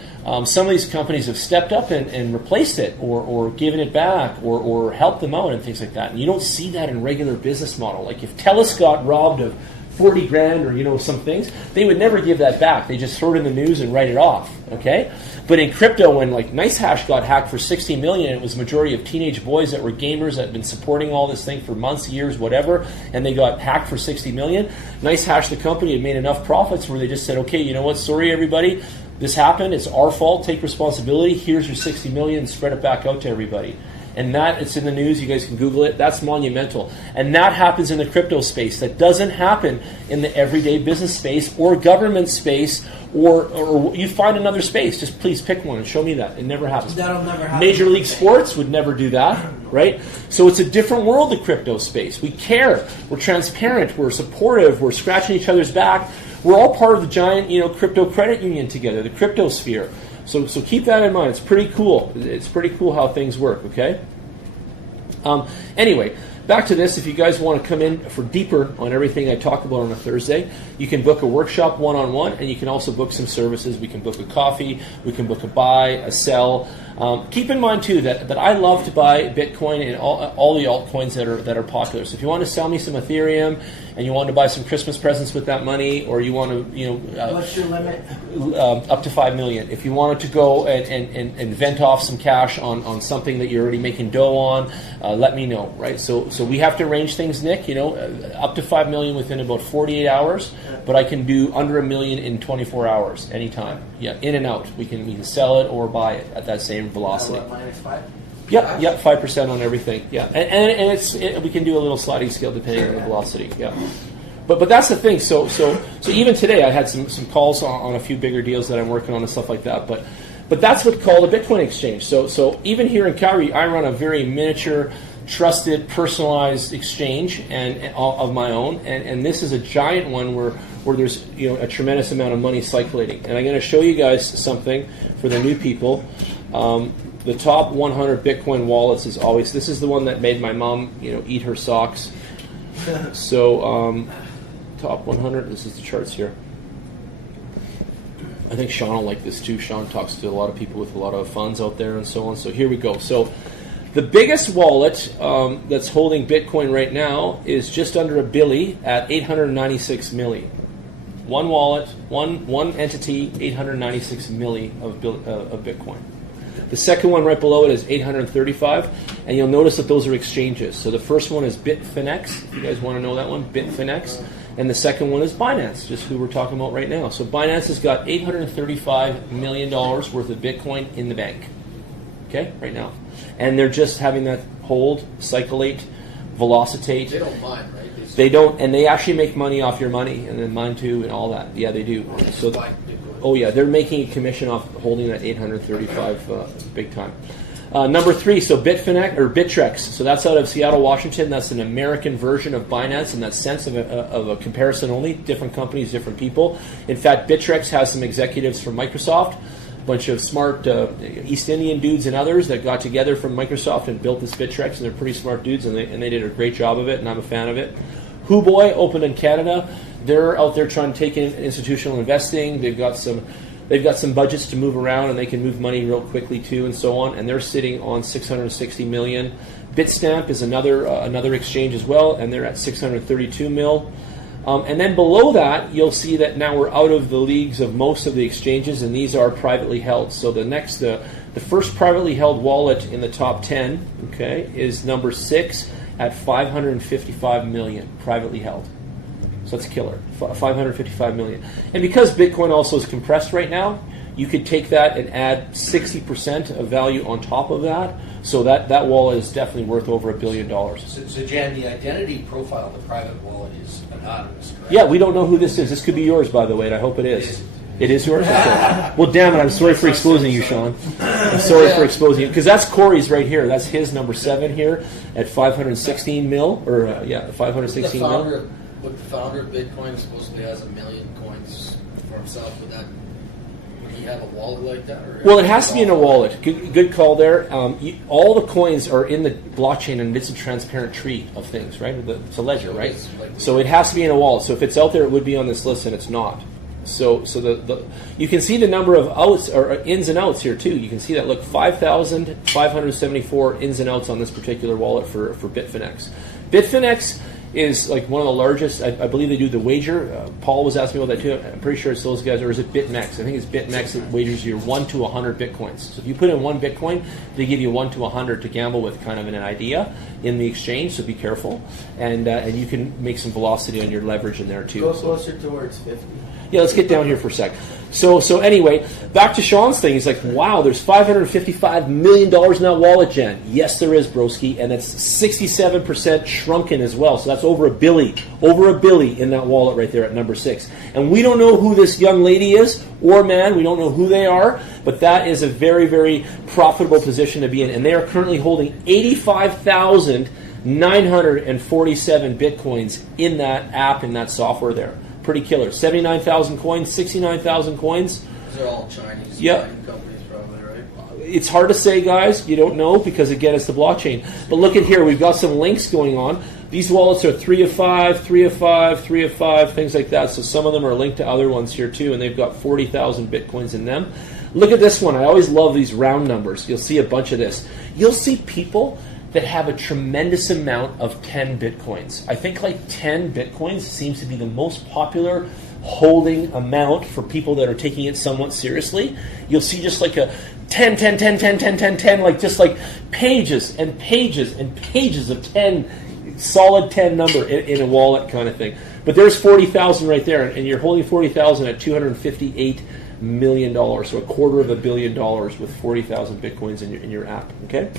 some of these companies have stepped up and replaced it or given it back or helped them out and things like that. And you don't see that in regular business model. Like if TELUS got robbed of 40 grand or some things, they would never give that back. They just throw it in the news and write it off, okay? But in crypto, when like NiceHash got hacked for 60 million, it was a majority of teenage boys that were gamers that had been supporting all this thing for months, years, whatever, and they got hacked for 60 million. NiceHash, the company, had made enough profits where they just said, okay, you know what, sorry everybody, this happened, it's our fault, take responsibility, here's your 60 million, spread it back out to everybody. And that, it's in the news, you guys can Google it, that's monumental. And that happens in the crypto space. That doesn't happen in the everyday business space or government space or you find another space. Just please pick one and show me that. It never happens. That'll never happen. Major League Sports would never do that, right? So it's a different world, the crypto space. We care, we're transparent, we're supportive, we're scratching each other's back. We're all part of the giant, crypto credit union together, the crypto sphere. So keep that in mind. It's pretty cool. It's pretty cool how things work, okay? Anyway, back to this. If you guys want to come in for deeper on everything I talk about on a Thursday, you can book a workshop one-on-one, and you can also book some services. We can book a coffee. We can book a buy, a sell. Keep in mind, too, that I love to buy Bitcoin and all the altcoins that are popular. So if you want to sell me some Ethereum and you want to buy some Christmas presents with that money, or you want to, what's your limit? Up to $5 million. If you wanted to go and vent off some cash on something that you're already making dough on, let me know, right? So we have to arrange things, Nick, up to $5 million within about 48 hours, but I can do under $1 million in 24 hours, anytime. Yeah, in and out. We can sell it or buy it at that same velocity. -5? Yep, 5% on everything. Yeah, and we can do a little sliding scale depending on the velocity. Yeah, but that's the thing. So even today I had some calls on a few bigger deals that I'm working on and stuff like that. But that's what's called a Bitcoin exchange. So even here in Calgary, I run a very miniature, trusted, personalized exchange and of my own, and this is a giant one where there's a tremendous amount of money circulating. And I'm going to show you guys something for the new people. The top 100 Bitcoin wallets is always, this is the one that made my mom, eat her socks. So, top 100, this is the charts here. I think Sean will like this too. Sean talks to a lot of people with a lot of funds out there and so on. So here we go. So the biggest wallet that's holding Bitcoin right now is just under $1 billion at 896 million. One wallet, one entity, 896 million of Bitcoin. The second one right below it is 835, and you'll notice that those are exchanges. So the first one is Bitfinex, if you guys want to know that one, Bitfinex, and the second one is Binance, just who we're talking about right now. So Binance has got $835 million worth of Bitcoin in the bank, okay, right now. And they're just having that hold, circulate, velocitate. They don't mind, right? They don't, and they actually make money off your money, and then mine too, and all that. Yeah, they do. So, they're making a commission off holding that 835 big time. Number 3, so Bitfinex or Bittrex. So that's out of Seattle, Washington. That's an American version of Binance in that sense of a comparison only. Different companies, different people. In fact, Bittrex has some executives from Microsoft. bunch of smart East Indian dudes and others that got together from Microsoft and built this Bittrex, and they're pretty smart dudes, and they did a great job of it, and I'm a fan of it. Huboy opened in Canada. They're out there trying to take in institutional investing. They've got some budgets to move around, and they can move money real quickly too, and so on. And they're sitting on 660 million. Bitstamp is another exchange as well, and they're at 632 mil. And then below that, you'll see that now we're out of the leagues of most of the exchanges, and these are privately held. So the first privately held wallet in the top 10, okay, is number 6 at 555 million, privately held. So that's killer, 555 million. And because Bitcoin also is compressed right now, you could take that and add 60% of value on top of that. So that wallet is definitely worth over $1 billion. So Jan, the identity profile of the private wallet is anonymous, correct? Yeah, we don't know who this is. This could be yours, by the way, and I hope it is. It is yours? Okay. Well, damn it, I'm sorry for exposing you, Sean. I'm sorry for exposing you. Because that's Corey's right here. That's his number 7 here at 516 mil, or 516 mil. But the founder of Bitcoin supposedly has 1 million coins for himself. Would he have a wallet like that? Or Well, it has to be in a wallet. Good call there. All the coins are in the blockchain, and it's a transparent tree of things, right? It's a ledger, right? So it has to be in a wallet. So if it's out there, it would be on this list, and it's not. So you can see the number of outs or ins and outs here too. You can see that. Look, 5,574 ins and outs on this particular wallet for Bitfinex. Bitfinex is like one of the largest. I believe they do the wager. Paul was asking about that too. I'm pretty sure it's those guys, or is it BitMEX? I think it's BitMEX that wagers you 1 to 100 bitcoins. So if you put in 1 bitcoin, they give you 1 to 100 to gamble with, kind of an idea in the exchange. So be careful, and you can make some velocity on your leverage in there too. Go closer towards 50. Yeah, let's get down here for a sec. So anyway, back to Sean's thing. He's like, wow, there's $555 million in that wallet, Jen. Yes, there is, broski, and it's 67% shrunken as well. So that's over $1 billion in that wallet right there at number 6. And we don't know who this young lady is or man. We don't know who they are, but that is a very, very profitable position to be in. And they are currently holding 85,947 bitcoins in that app, in that software there. Pretty killer. 79,000 coins, 69,000 coins. These are all Chinese companies probably, right? It's hard to say, guys. You don't know because, again, it's the blockchain. But look at here. We've got some links going on. These wallets are 3 of 5, 3 of 5, 3 of 5, things like that. So some of them are linked to other ones here, too, and they've got 40,000 bitcoins in them. Look at this one. I always love these round numbers. You'll see a bunch of this. You'll see people that have a tremendous amount of 10 bitcoins. I think like 10 bitcoins seems to be the most popular holding amount for people that are taking it somewhat seriously. You'll see just like a 10, like just like pages and pages and pages of 10, solid 10 number in a wallet kind of thing. But there's 40,000 right there, and you're holding 40,000 at $258 million, so $250 million with 40,000 bitcoins in your app. Okay.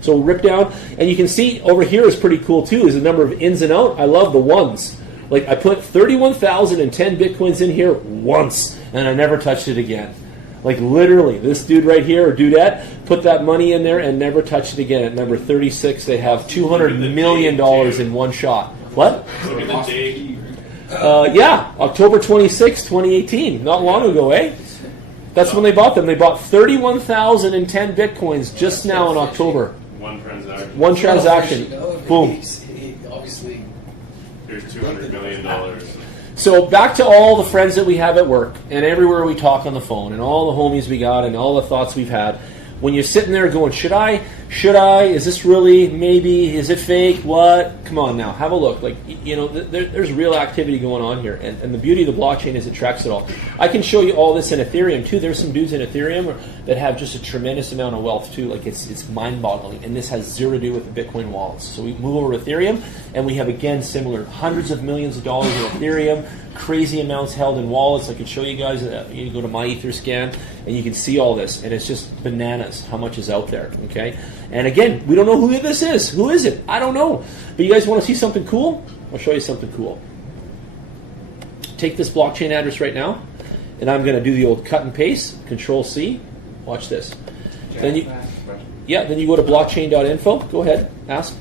So we'll rip down, and you can see over here is pretty cool too, is the number of ins and out. I love the ones. Like I put 31,010 bitcoins in here once, and I never touched it again. Like literally, this dude right here, or dudette, put that money in there and never touched it again. At number 36, they have $200 million in one shot. What? Yeah, October 26, 2018. Not long ago, eh? That's when they bought them. They bought 31,010 bitcoins just now in October. One transaction. Boom. Obviously, here's $200 million. So back to all the friends that we have at work and everywhere we talk on the phone and all the homies we got and all the thoughts we've had. When you're sitting there going, should I? Is this really? Maybe? Is it fake? What? Come on now, have a look. Like, you know, there's real activity going on here, and the beauty of the blockchain is it tracks it all. I can show you all this in Ethereum too. There's some dudes in Ethereum that have just a tremendous amount of wealth too. Like it's mind-boggling, and this has zero to do with the Bitcoin wallets. So we move over to Ethereum, and we have again similar hundreds of millions of dollars in Ethereum, crazy amounts held in wallets. I can show you guys. You can go to my Etherscan, and you can see all this, and it's just bananas how much is out there. Okay. And again, we don't know who this is. Who is it? I don't know. But you guys want to see something cool? I'll show you something cool. Take this blockchain address right now, and I'm going to do the old cut and paste, Control-C. Watch this. Then you go to blockchain.info. Go ahead. Ask.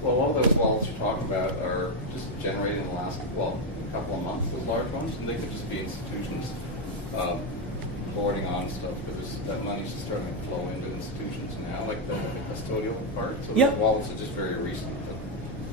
Well, a lot of those wallets you're talking about are just generated in the last, couple of months, those large ones, and they could just be institutions. boarding on stuff, because that money's just starting to flow into institutions now, like the custodial part. So Yeah. the wallets are just very recent, but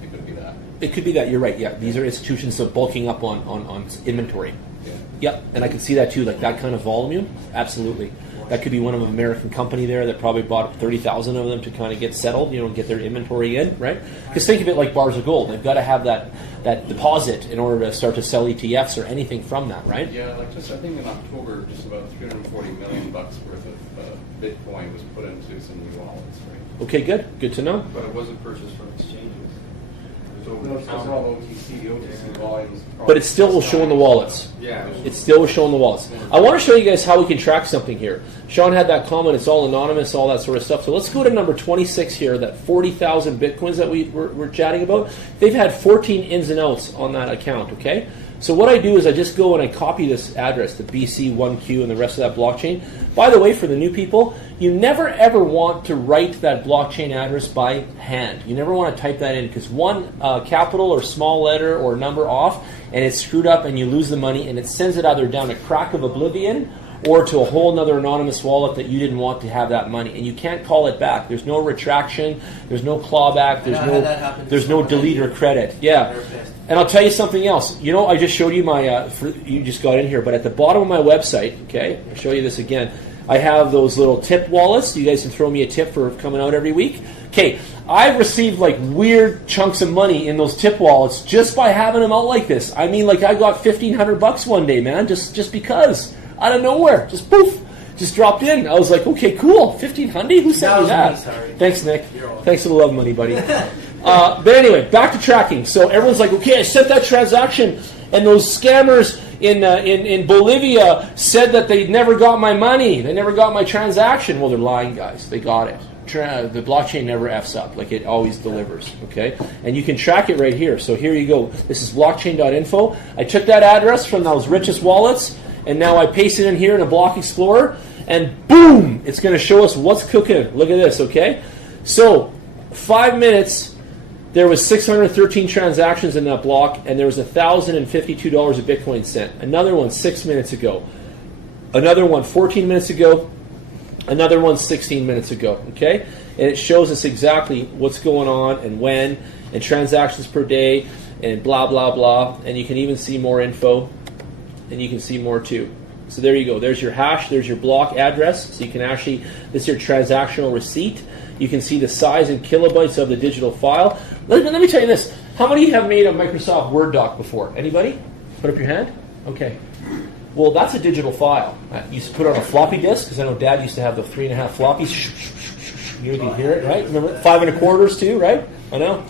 it could be that. It could be that. You're right. Yeah, these are institutions so bulking up on inventory. Yeah. Yep, and I can see that too. Like that kind of volume, absolutely. That could be one of an American company there that probably bought 30,000 of them to kind of get settled, get their inventory in, right? Because think of it like bars of gold. They've got to have that deposit in order to start to sell ETFs or anything from that, right? Yeah, like just I think in October, just about $340 million worth of Bitcoin was put into some new wallets, right? Okay, good to know. But it wasn't purchased from exchanges. It was over No, the it's counter. all OTC volumes. But it still will show in the wallets. Yeah. It still will show in the wallets. I want to show you guys how we can track something here. Sean had that comment, it's all anonymous, all that sort of stuff. So let's go to number 26 here, that 40,000 Bitcoins that we're chatting about. They've had 14 ins and outs on that account, okay? So what I do is I just go and I copy this address, the BC1Q and the rest of that blockchain. By the way, for the new people, you never ever want to write that blockchain address by hand. You never want to type that in because one capital or small letter or number off and it's screwed up and you lose the money and it sends it either down a crack of oblivion or to a whole other anonymous wallet that you didn't want to have that money. And you can't call it back. There's no retraction. There's no clawback. There's no delete or credit. Yeah. And I'll tell you something else. I just showed you my, you just got in here, but at the bottom of my website, okay, I'll show you this again. I have those little tip wallets. You guys can throw me a tip for coming out every week. Okay, I received like weird chunks of money in those tip wallets just by having them out like this. I mean, like I got $1,500 one day, man, just because. Out of nowhere, just poof, just dropped in. I was like, okay, cool, $1,500. Who sent me that? Sorry. Thanks, Nick. Thanks for the love money, buddy. But anyway, back to tracking. So everyone's like, okay, I sent that transaction, and those scammers in Bolivia said that they never got my money. They never got my transaction. Well, they're lying, guys. They got it. The blockchain never F's up. Like it always delivers. Okay, and you can track it right here. So here you go. This is blockchain.info. I took that address from those richest wallets. And now I paste it in here in a block explorer, and boom, it's going to show us what's cooking. Look at this, okay? So, 5 minutes, there was 613 transactions in that block, and there was $1,052 of Bitcoin sent. Another one 6 minutes ago. Another one 14 minutes ago. Another one 16 minutes ago, okay? And it shows us exactly what's going on and when, and transactions per day, and blah, blah, blah. And you can even see more info. And you can see more too. So there you go. There's your hash. There's your block address. So you can actually, this is your transactional receipt. You can see the size in kilobytes of the digital file. Let me tell you this. How many have made a Microsoft Word doc before? Anybody? Put up your hand. Okay. Well, that's a digital file. You used to put it on a floppy disk, because I know Dad used to have the 3.5 floppies. You can hear it, right? Remember 5 1/4 too, right? I know.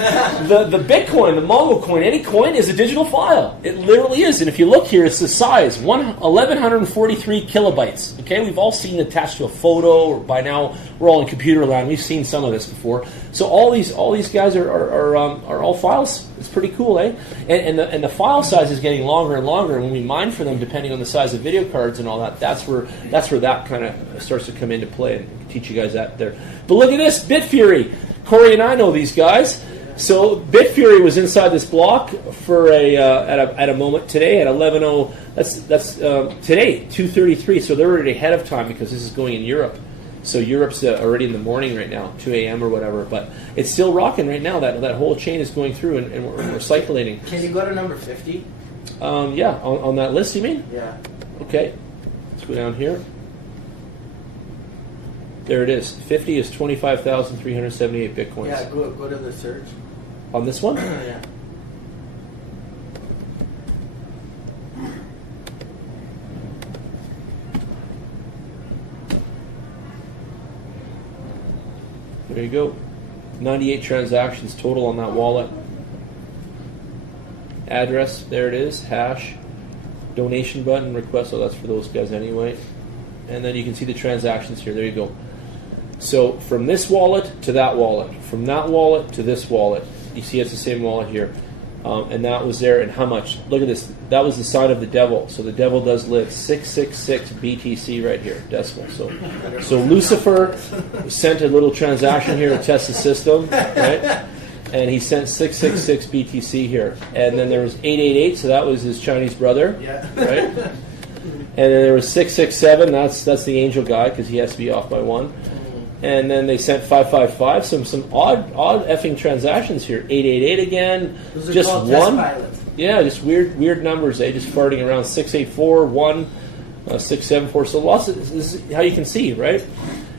The Bitcoin, the Mongo coin, any coin is a digital file. It literally is. And if you look here, it's the size, 1,143 kilobytes. Okay, we've all seen it attached to a photo, or by now we're all in computer land. We've seen some of this before. So all these guys are all files. It's pretty cool, eh? And the file size is getting longer and longer. And when we mine for them, depending on the size of video cards and all that, that's where that kind of starts to come into play. And teach you guys that there. But look at this, Bitfury. Corey and I know these guys. So Bitfury was inside this block for at a moment today at 11:00. That's today 2:33. So they're already ahead of time because this is going in Europe. So Europe's already in the morning right now, 2 a.m. or whatever. But it's still rocking right now. That whole chain is going through and we're circulating. Can you go to number 50? Yeah, on that list, you mean? Yeah. Okay, let's go down here. There it is. 50 is 25,378 Bitcoins. Yeah, go to the search. On this one? Yeah. There you go. 98 transactions total on that wallet. Address, there it is. Hash. Donation button, request. Oh, that's for those guys anyway. And then you can see the transactions here. There you go. So from this wallet to that wallet. From that wallet to this wallet. You see it's the same wallet here. And that was there. And how much? Look at this. That was the sign of the devil. So the devil does live. 666 BTC right here. Decimal. So Lucifer sent a little transaction here to test the system. Right? And he sent 666 BTC here. And then there was 888. So that was his Chinese brother. Yeah. Right? And then there was 667. That's the angel guy because he has to be off by 1. And then they sent 555. Some odd effing transactions here. 888 again. Those are just called one. test pilots. Yeah, just weird numbers. Just farting around. 684, 1, 674. So lots of this is how you can see, right?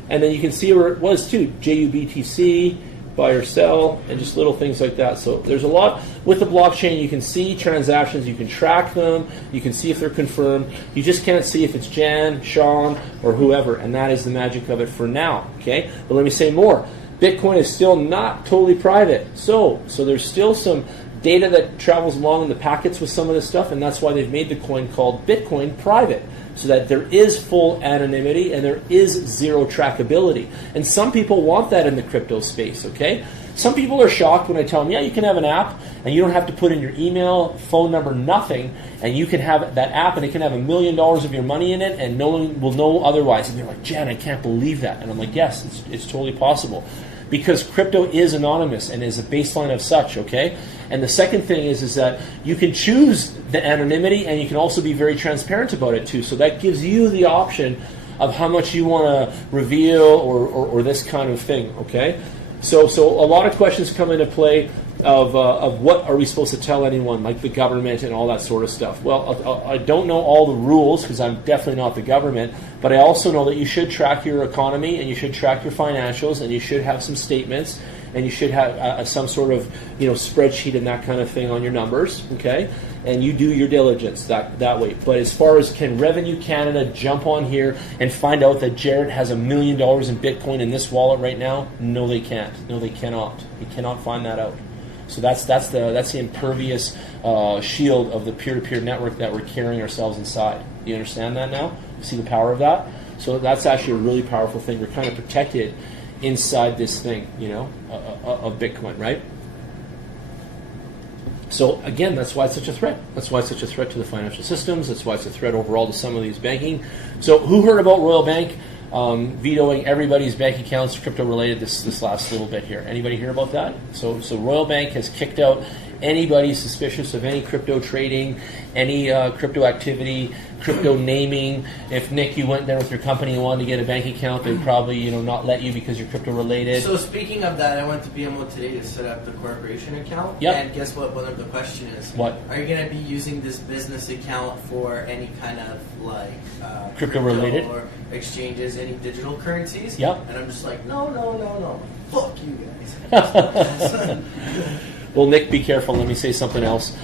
And then you can see where it was too. JUBTC, buy or sell, and just little things like that. So there's a lot with the blockchain. You can see transactions, you can track them, you can see if they're confirmed. You just can't see if it's Jan, Sean, or whoever, and that is the magic of it for now. Okay, but let me say more. Bitcoin is still not totally private, so there's still some data that travels along in the packets with some of this stuff, and that's why they've made the coin called Bitcoin private, so that there is full anonymity and there is zero trackability. And some people want that in the crypto space, okay? Some people are shocked when I tell them, yeah, you can have an app and you don't have to put in your email, phone number, nothing, and you can have that app and it can have $1 million of your money in it and no one will know otherwise. And they're like, Jan, I can't believe that. And I'm like, yes, it's totally possible. Because crypto is anonymous and is a baseline of such, okay? And the second thing is that you can choose the anonymity and you can also be very transparent about it too. So that gives you the option of how much you want to reveal or this kind of thing, okay? So a lot of questions come into play of what are we supposed to tell anyone, like the government and all that sort of stuff. Well, I don't know all the rules because I'm definitely not the government, but I also know that you should track your economy and you should track your financials and you should have some statements and you should have some sort of spreadsheet and that kind of thing on your numbers, okay? And you do your diligence that way. But as far as can Revenue Canada jump on here and find out that Jared has $1 million in Bitcoin in this wallet right now? No, they can't. No, they cannot. You cannot find that out. So that's the impervious shield of the peer-to-peer network that we're carrying ourselves inside. You understand that now? You see the power of that? So that's actually a really powerful thing. We're kind of protected inside this thing, of Bitcoin, right? So again, that's why it's such a threat. That's why it's such a threat to the financial systems. That's why it's a threat overall to some of these banking. So who heard about Royal Bank vetoing everybody's bank accounts crypto related this last little bit here? Anybody hear about that? So Royal Bank has kicked out anybody suspicious of any crypto trading, any crypto activity, crypto naming. If Nick, you went there with your company and wanted to get a bank account, they'd probably not let you because you're crypto related. So speaking of that, I went to BMO today to set up the corporation account. Yep. And guess what? One of the questions is, what? Are you going to be using this business account for any kind of crypto related or exchanges, any digital currencies? Yep. And I'm just like, no. Fuck you guys. Well, Nick, be careful. Let me say something else.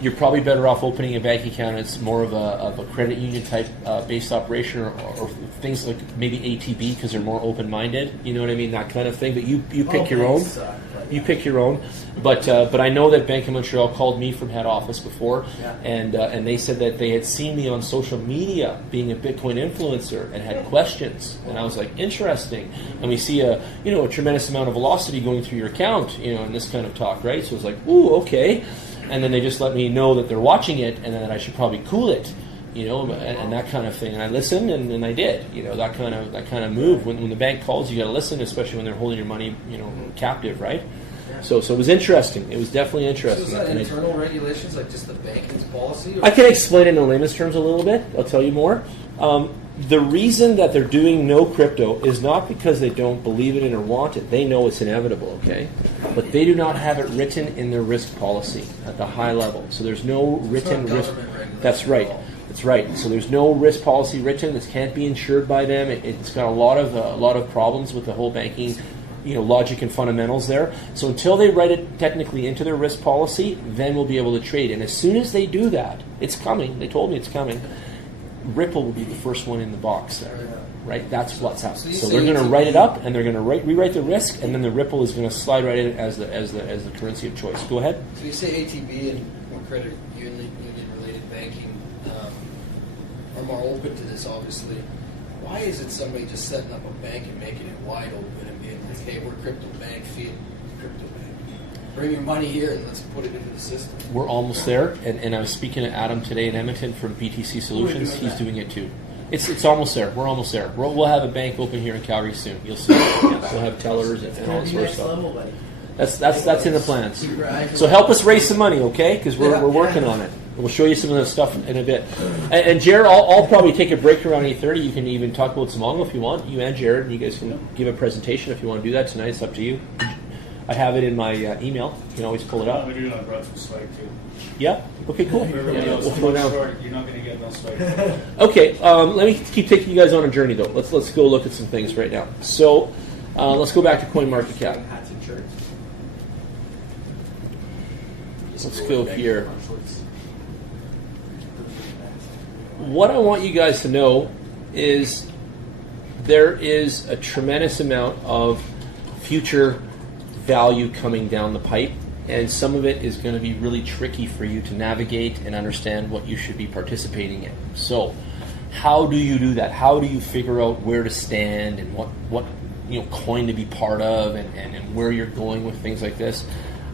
You're probably better off opening a bank account. It's more of a credit union type based operation, or things like maybe ATB because they're more open-minded. You know what I mean? That kind of thing. But you pick your own. You pick your own. But I know that Bank of Montreal called me from head office before, yeah. and they said that they had seen me on social media being a Bitcoin influencer and had questions. And I was like, interesting. And we see a tremendous amount of velocity going through your account, in this kind of talk, right? So it's like, ooh, okay. And then they just let me know that they're watching it and that I should probably cool it, and that kind of thing. And I listened, and I did, that kind of move. When the bank calls, you got to listen, especially when they're holding your money, captive, right? So it was interesting. It was definitely interesting. So is that internal regulations, like just the banking's policy? Or? I can explain it in layman's terms a little bit. I'll tell you more. The reason that they're doing no crypto is not because they don't believe it in or want it. They know it's inevitable, okay? But they do not have it written in their risk policy at the high level. So there's no written risk. That's right. That's right. So there's no risk policy written. This can't be insured by them. It's got a lot of problems with the whole banking, logic and fundamentals there. So until they write it technically into their risk policy, then we'll be able to trade. And as soon as they do that, it's coming. They told me it's coming. Ripple will be the first one in the box there, right? That's what's happening. So they're going to write it up, and they're going to rewrite the risk, and then the Ripple is going to slide right in as the currency of choice. Go ahead. So you say ATB and more credit union related banking are more open to this, obviously. Why is it somebody just setting up a bank and making it wide open and being like, hey, we're crypto bank, fiat crypto bank. Bring your money here and let's put it into the system. We're almost there, and I was speaking to Adam today in Edmonton from BTC Solutions. He's doing it too. It's almost there. We're almost there. We'll have a bank open here in Calgary soon. You'll see. We'll have tellers and all sorts of stuff. That's in the plans. So help us raise some money, okay? Because we're working on it. We'll show you some of that stuff in a bit. And Jared, I'll probably take a break around 8:30. You can even talk about Simongo if you want. You and Jared, you guys can give a presentation if you want to do that tonight. It's up to you. I have it in my email. You can always pull it up. We do it on breakfast slide too. Yeah? Okay, cool. Everybody else We'll is throw much down. short. You're not going to get no slide. Okay, let me keep taking you guys on a journey though. Let's go look at some things right now. So let's go back to CoinMarketCap. Hats and shirts. Let's go here. What I want you guys to know is there is a tremendous amount of future value coming down the pipe, and some of it is going to be really tricky for you to navigate and understand what you should be participating in. So how do you do that? How do you figure out where to stand and what coin to be part of and where you're going with things like this?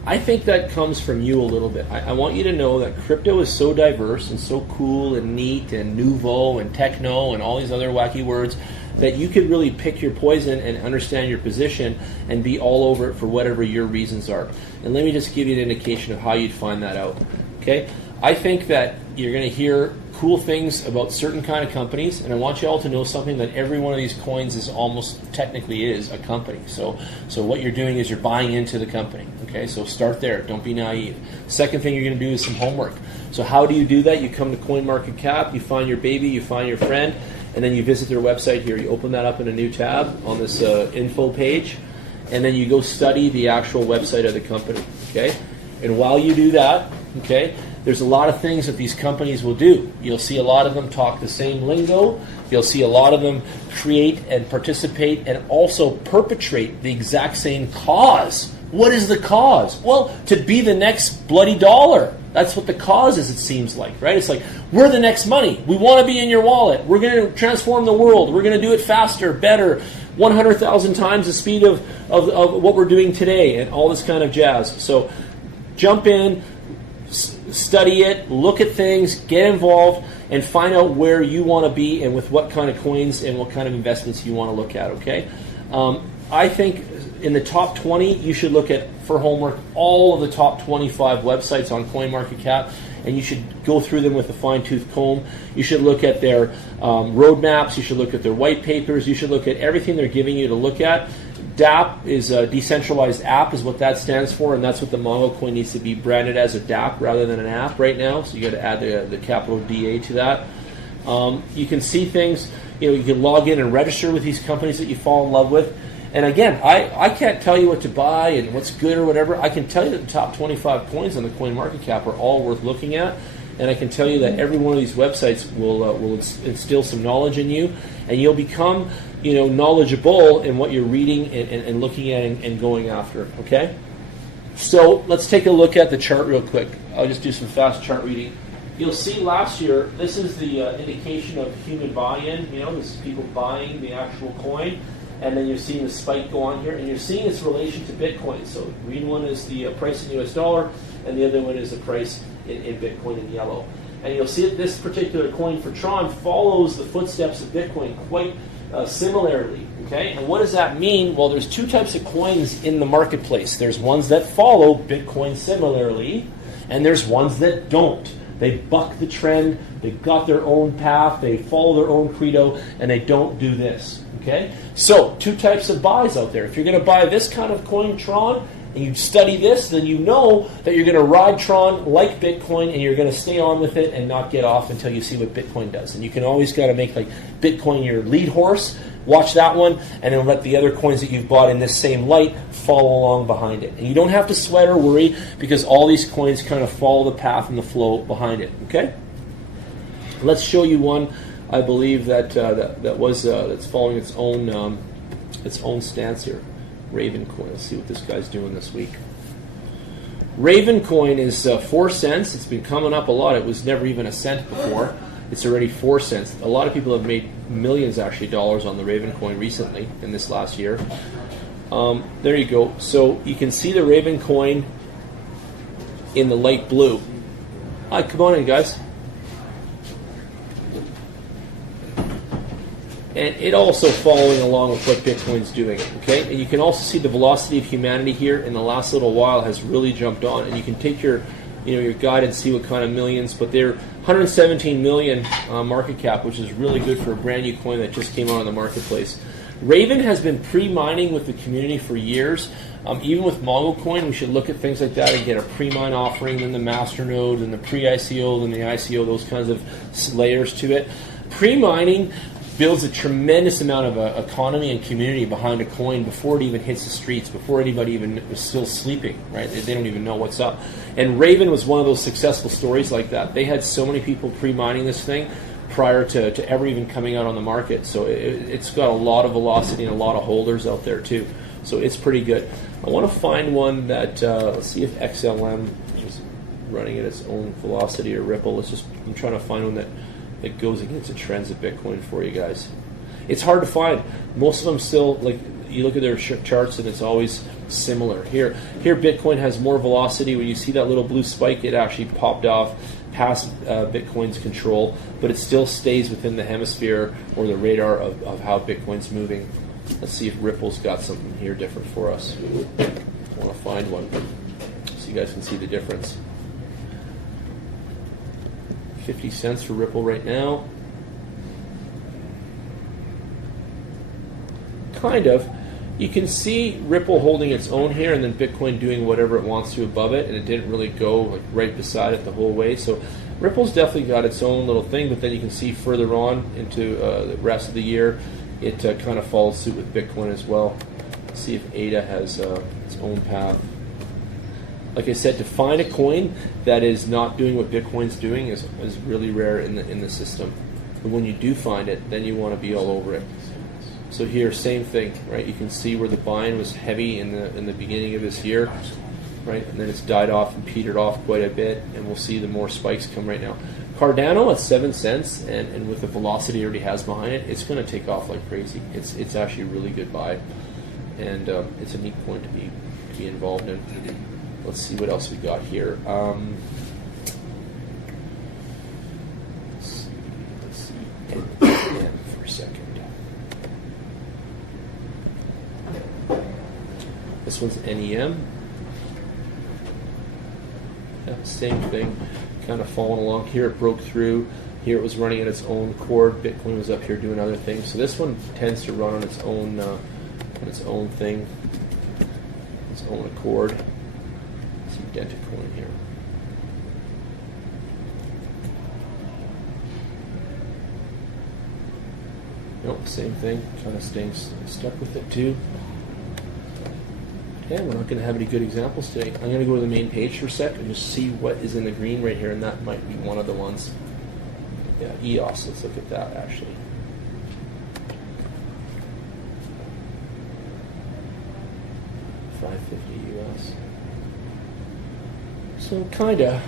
I think that comes from you a little bit. I want you to know that crypto is so diverse and so cool and neat and nouveau and techno and all these other wacky words that you could really pick your poison and understand your position and be all over it for whatever your reasons are. And let me just give you an indication of how you'd find that out. Okay? I think that you're going to hear cool things about certain kind of companies, and I want you all to know something, that every one of these coins is almost technically is a company. So what you're doing is you're buying into the company. Okay, so start there. Don't be naive. Second thing you're going to do is some homework. So how do you do that? You come to CoinMarketCap, you find your baby, you find your friend, and then you visit their website here. You open that up in a new tab on this info page, and then you go study the actual website of the company. Okay, and while you do that, okay, there's a lot of things that these companies will do. You'll see a lot of them talk the same lingo. You'll see a lot of them create and participate and also perpetrate the exact same cause. What is the cause? Well, to be the next bloody dollar. That's what the cause is, it seems like, right? It's like, we're the next money. We want to be in your wallet. We're going to transform the world. We're going to do it faster, better, 100,000 times the speed of what we're doing today, and all this kind of jazz. So jump in, study it, look at things, get involved, and find out where you want to be and with what kind of coins and what kind of investments you want to look at, okay? I think in the top 20, you should look at, for homework, all of the top 25 websites on CoinMarketCap, and you should go through them with a fine-tooth comb. You should look at their roadmaps, you should look at their white papers, you should look at everything they're giving you to look at. DApp is a decentralized app, is what that stands for, and that's what the Mongo coin needs to be branded as, a DApp rather than an app right now. So you got to add the capital DA to that. You can see things. You can log in and register with these companies that you fall in love with. And again, I can't tell you what to buy and what's good or whatever. I can tell you that the top 25 coins on the CoinMarketCap are all worth looking at. And I can tell you that every one of these websites will instill some knowledge in you, and you'll become knowledgeable in what you're reading and looking at and going after. Okay? So let's take a look at the chart real quick. I'll just do some fast chart reading. You'll see last year, this is the indication of human buy-in. This is people buying the actual coin. And then you're seeing the spike go on here, and you're seeing its relation to Bitcoin. So the green one is the price in US dollar, and the other one is the price in Bitcoin in yellow. And you'll see that this particular coin for Tron follows the footsteps of Bitcoin quite similarly. Okay, and what does that mean? Well, there's two types of coins in the marketplace. There's ones that follow Bitcoin similarly, and there's ones that don't. They buck the trend, they've got their own path, they follow their own credo, and they don't do this. Okay? So, two types of buys out there. If you're going to buy this kind of coin, Tron, and you study this, then you know that you're going to ride Tron like Bitcoin, and you're going to stay on with it and not get off until you see what Bitcoin does. And you can always got to make like Bitcoin your lead horse, watch that one, and then let the other coins that you've bought in this same light follow along behind it. And you don't have to sweat or worry, because all these coins kind of follow the path and the flow behind it. Okay? Let's show you one. I believe that that's following its own stance here. Raven coin. Let's see what this guy's doing this week. Raven coin is 4 cents. It's been coming up a lot. It was never even a cent before. It's already 4 cents. A lot of people have made millions, actually, dollars on the Raven coin recently in this last year. There you go. So you can see the Raven coin in the light blue. Hi, come on in, guys. And it also following along with what Bitcoin's doing, okay? And you can also see the velocity of humanity here in the last little while has really jumped on. And you can take your your guide and see what kind of millions. But they're 117 million market cap, which is really good for a brand new coin that just came out on the marketplace. Raven has been pre-mining with the community for years. Even with Mongo Coin, we should look at things like that and get a pre-mine offering, then the masternode, and the pre-ICO, then the ICO, those kinds of layers to it. Pre-mining builds a tremendous amount of economy and community behind a coin before it even hits the streets, before anybody even is still sleeping, right? They don't even know what's up. And Raven was one of those successful stories like that. They had so many people pre-mining this thing prior to ever even coming out on the market. So it's got a lot of velocity and a lot of holders out there too. So it's pretty good. I want to find one that, let's see if XLM is running at its own velocity or Ripple. I'm trying to find one that goes against the trends of Bitcoin for you guys. It's hard to find. Most of them still, like, you look at their charts and it's always similar. Here Bitcoin has more velocity. When you see that little blue spike, it actually popped off past Bitcoin's control, but it still stays within the hemisphere or the radar of how Bitcoin's moving. Let's see if Ripple's got something here different for us. I want to find one so you guys can see the difference. 50 cents for Ripple right now. Kind of. You can see Ripple holding its own here and then Bitcoin doing whatever it wants to above it, and it didn't really go like right beside it the whole way. So Ripple's definitely got its own little thing, but then you can see further on into the rest of the year, it kind of follows suit with Bitcoin as well. Let's see if ADA has its own path. Like I said, to find a coin that is not doing what Bitcoin's doing is really rare in the system. But when you do find it, then you want to be all over it. So here, same thing, right? You can see where the buying was heavy in the beginning of this year, right? And then it's died off and petered off quite a bit, and we'll see the more spikes come right now. Cardano at 7 cents, and with the velocity it already has behind it, it's going to take off like crazy. It's actually a really good buy, and it's a neat coin to be involved in. Let's see what else we got here. Let's see. NEM for a second. This one's NEM. Yeah, same thing. Kind of following along. Here it broke through. Here it was running at its own cord. Bitcoin was up here doing other things. So this one tends to run on its own thing, its own accord. Let's see Dentacoin here. Nope, same thing. Kind of staying stuck with it too. Yeah, we're not going to have any good examples today. I'm going to go to the main page for a sec and just see what is in the green right here, and that might be one of the ones. Yeah, EOS. Let's look at that actually. $5.50 US. So kinda,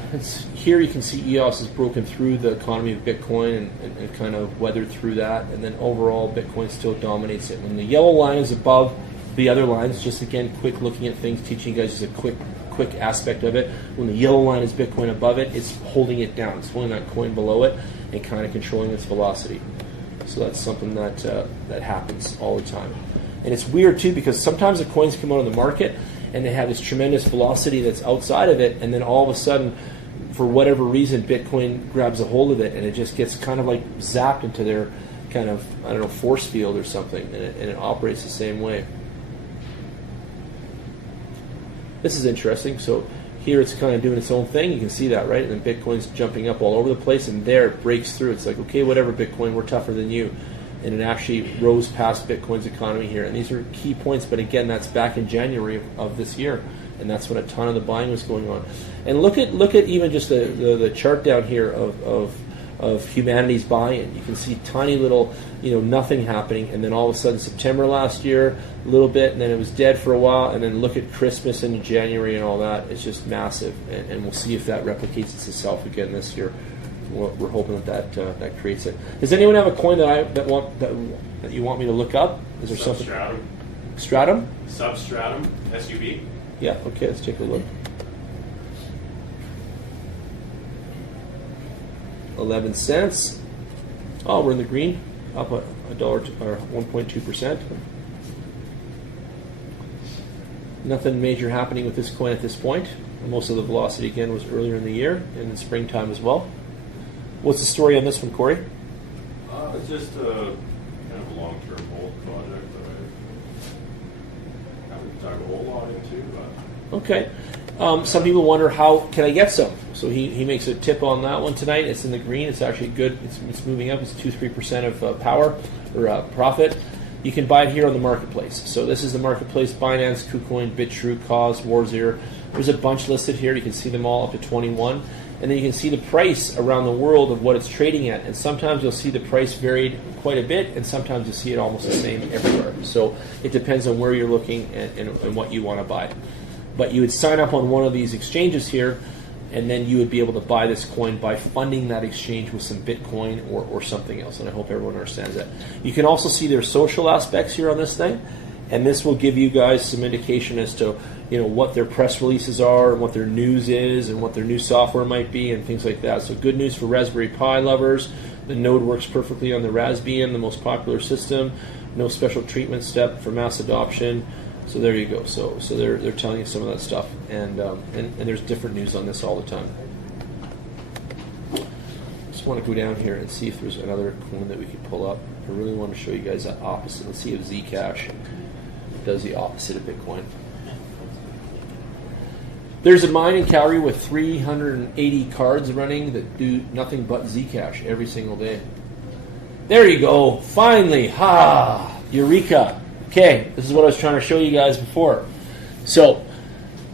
here you can see EOS has broken through the economy of Bitcoin and kind of weathered through that, and then overall Bitcoin still dominates it. When the yellow line is above the other lines, just again, quick looking at things, teaching you guys just a quick aspect of it. When the yellow line is Bitcoin above it, it's holding it down. It's holding that coin below it and kind of controlling its velocity. So that's something that happens all the time. And it's weird too, because sometimes the coins come out on the market and they have this tremendous velocity that's outside of it, and then all of a sudden, for whatever reason, Bitcoin grabs a hold of it and it just gets kind of like zapped into their kind of, I don't know, force field or something, and it operates the same way. This is interesting. So here it's kind of doing its own thing. You can see that, right? And then Bitcoin's jumping up all over the place, and there it breaks through. It's like, okay, whatever, Bitcoin, we're tougher than you. And it actually rose past Bitcoin's economy here. And these are key points, but again, that's back in January of this year, and that's when a ton of the buying was going on. And look at even just the chart down here of humanity's buy-in. You can see tiny little, nothing happening, and then all of a sudden September last year, a little bit, and then it was dead for a while, and then look at Christmas and January and all that. It's just massive, and we'll see if that replicates itself again this year. We're hoping that creates it. Does anyone have a coin that you want me to look up? Is there something? Stratum? Substratum, SUB. Yeah. Okay. Let's take a look. 11 cents. Oh, we're in the green. Up $1 or 1.2%. Nothing major happening with this coin at this point. Most of the velocity again was earlier in the year and in springtime as well. What's the story on this one, Corey? It's just kind of a long-term hold project that I haven't dug a whole lot into. But Okay. Some people wonder, how can I get some? So he makes a tip on that one tonight. It's in the green. It's actually good. It's moving up. It's 2-3% of power or profit. You can buy it here on the marketplace. So this is the marketplace: Binance, KuCoin, BitTrue, Cause, Warzir. There's a bunch listed here. You can see them all up to 21. And then you can see the price around the world of what it's trading at. And sometimes you'll see the price varied quite a bit, and sometimes you'll see it almost the same everywhere. So it depends on where you're looking and what you want to buy. But you would sign up on one of these exchanges here, and then you would be able to buy this coin by funding that exchange with some Bitcoin or something else. And I hope everyone understands that. You can also see their social aspects here on this thing, and this will give you guys some indication as to what their press releases are and what their news is and what their new software might be and things like that. So good news for Raspberry Pi lovers. The node works perfectly on the Raspbian, the most popular system. No special treatment step for mass adoption. So there you go. So they're telling you some of that stuff, and there's different news on this all the time. Just want to go down here and see if there's another coin that we can pull up. I really want to show you guys that opposite. Let's see if Zcash does the opposite of Bitcoin. There's a mine in Calgary with 380 cards running that do nothing but Zcash every single day. There you go. Finally. Ha! Eureka. Okay, this is what I was trying to show you guys before. So,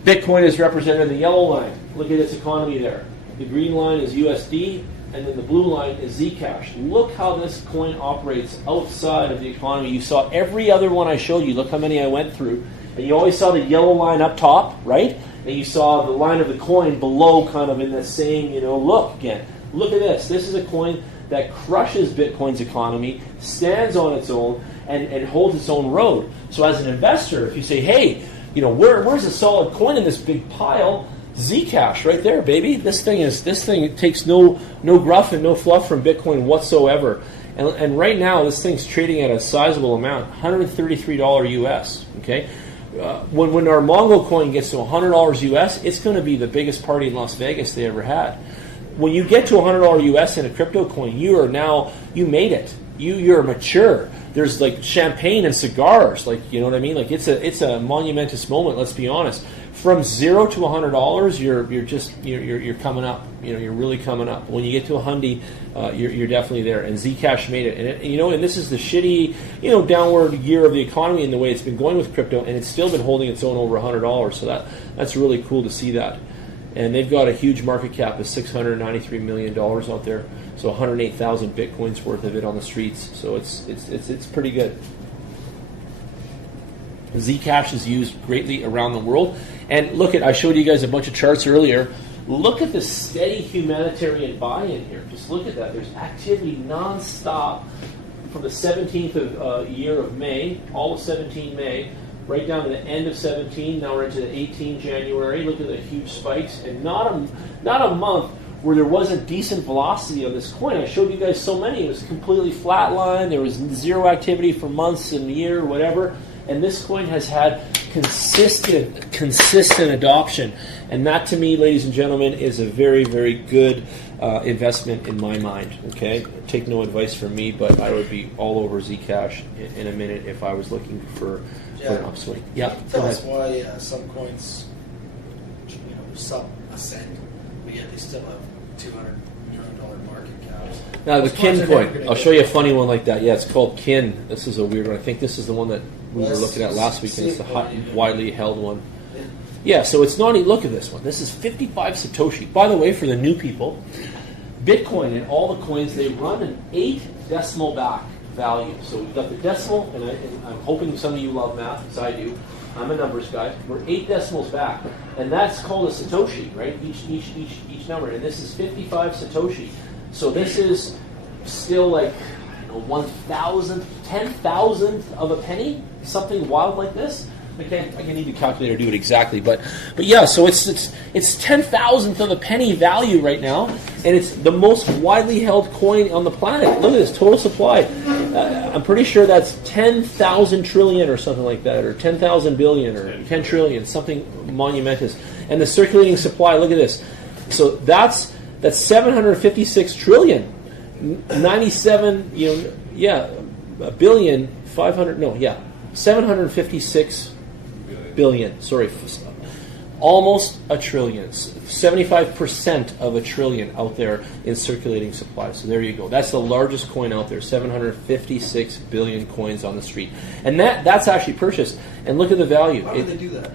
Bitcoin is represented in the yellow line. Look at its economy there. The green line is USD, and then the blue line is Zcash. Look how this coin operates outside of the economy. You saw every other one I showed you. Look how many I went through. And you always saw the yellow line up top, right? And you saw the line of the coin below, kind of in the same, look again. Look at this. This is a coin that crushes Bitcoin's economy, stands on its own, and holds its own road. So as an investor, if you say, hey, where's a solid coin in this big pile? Zcash, right there, baby. This thing takes no gruff and no fluff from Bitcoin whatsoever. And right now, this thing's trading at a sizable amount, $133 US. Okay. When our Mongo coin gets to $100 US, it's going to be the biggest party in Las Vegas they ever had. When you get to $100 US in a crypto coin, you made it. You're mature. There's like champagne and cigars, like, you know what I mean? Like it's a monumentous moment. Let's be honest. From $0 to $100, you're coming up. You're really coming up. When you get to $100, you're definitely there. And Zcash made it. And this is the shitty, downward year of the economy in the way it's been going with crypto, and it's still been holding its own over $100. So that's really cool to see that. And they've got a huge market cap of $693 million out there. So 108,000 Bitcoins worth of it on the streets. So it's pretty good. Zcash is used greatly around the world. And I showed you guys a bunch of charts earlier. Look at the steady humanitarian buy-in here. Just look at that. There's activity non-stop from the 17th of year of May, all of 17 May, right down to the end of 17. Now we're into the 18 January. Look at the huge spikes. And not a month where there wasn't decent velocity on this coin. I showed you guys so many. It was completely flatlined. There was zero activity for months and a year, whatever. And this coin has had consistent adoption. And that, to me, ladies and gentlemen, is a very, very good investment in my mind. Okay, take no advice from me, but I would be all over Zcash in a minute if I was looking for an upswing. Yeah, tell us why some coins, sub a cent, but yet they still have $200 million market caps. Now the Kin coin, I'll show you a funny one like that. Yeah, it's called Kin. This is a weird one. I think this is the one that we were looking at last week, and it's the widely held one. Yeah, so it's not even, look at this one. This is 55 Satoshi. By the way, for the new people, Bitcoin and all the coins, they run an 8 decimal back value. So we've got the decimal, and I'm hoping some of you love math, as I do. I'm a numbers guy. We're 8 decimals back, and that's called a Satoshi, right? Each number, and this is 55 Satoshi. So this is still like 1,000th, 10,000th of a penny, something wild like this. I can need a calculator to do it exactly, but yeah. So it's 10,000th of a penny value right now, and it's the most widely held coin on the planet. Look at this total supply. I'm pretty sure that's 10,000 trillion or something like that, or 10,000 billion, or 10 trillion, something monumentous. And the circulating supply, look at this. So that's 756 trillion, 97, a billion, 500, 756 billion, sorry, almost a trillion, 75% of a trillion out there in circulating supply. So there you go. That's the largest coin out there, 756 billion coins on the street. And that's actually purchased. And look at the value. How do they do that?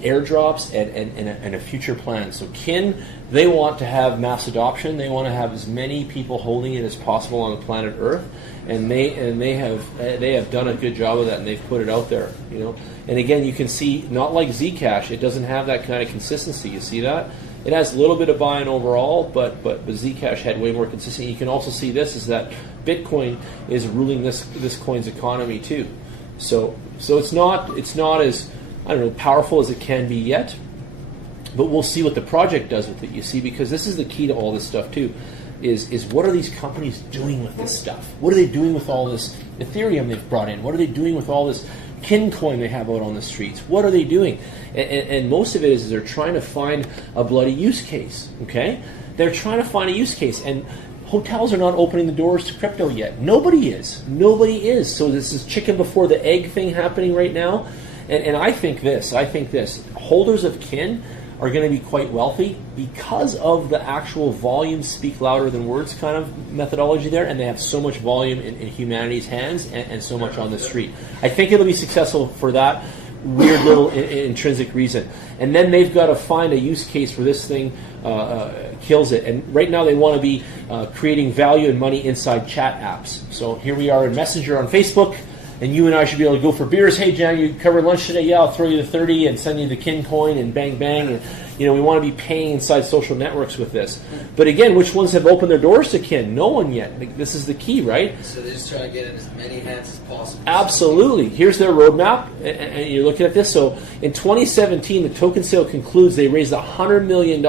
Airdrops and a future plan. So Kin, they want to have mass adoption. They want to have as many people holding it as possible on the planet Earth, and they have done a good job of that, and they've put it out there. And again, you can see, not like Zcash, it doesn't have that kind of consistency. You see that? It has a little bit of buy-in overall, but Zcash had way more consistency. You can also see this is that Bitcoin is ruling this coin's economy too. So it's not as, I don't know, powerful as it can be yet, but we'll see what the project does with it, you see, because this is the key to all this stuff too, is what are these companies doing with this stuff? What are they doing with all this Ethereum they've brought in? What are they doing with all this Kin coin they have out on the streets? What are they doing? And most of it is they're trying to find a bloody use case, okay? They're trying to find a use case, and hotels are not opening the doors to crypto yet. Nobody is. So this is chicken before the egg thing happening right now. And I think this, holders of Kin are going to be quite wealthy because of the actual volume speak louder than words kind of methodology there, and they have so much volume in humanity's hands and so much on the street. I think it'll be successful for that weird little intrinsic reason. And then they've got to find a use case where this thing kills it. And right now they want to be creating value and money inside chat apps. So here we are in Messenger on Facebook, and you and I should be able to go for beers. Hey, Jan, you cover lunch today? Yeah, I'll throw you the 30 and send you the Kin coin and bang, bang. And, we want to be paying inside social networks with this. But again, which ones have opened their doors to Kin? No one yet. This is the key, right? So they're just trying to get in as many hands as possible. Absolutely. Here's their roadmap, and you're looking at this. So in 2017, the token sale concludes they raised $100 million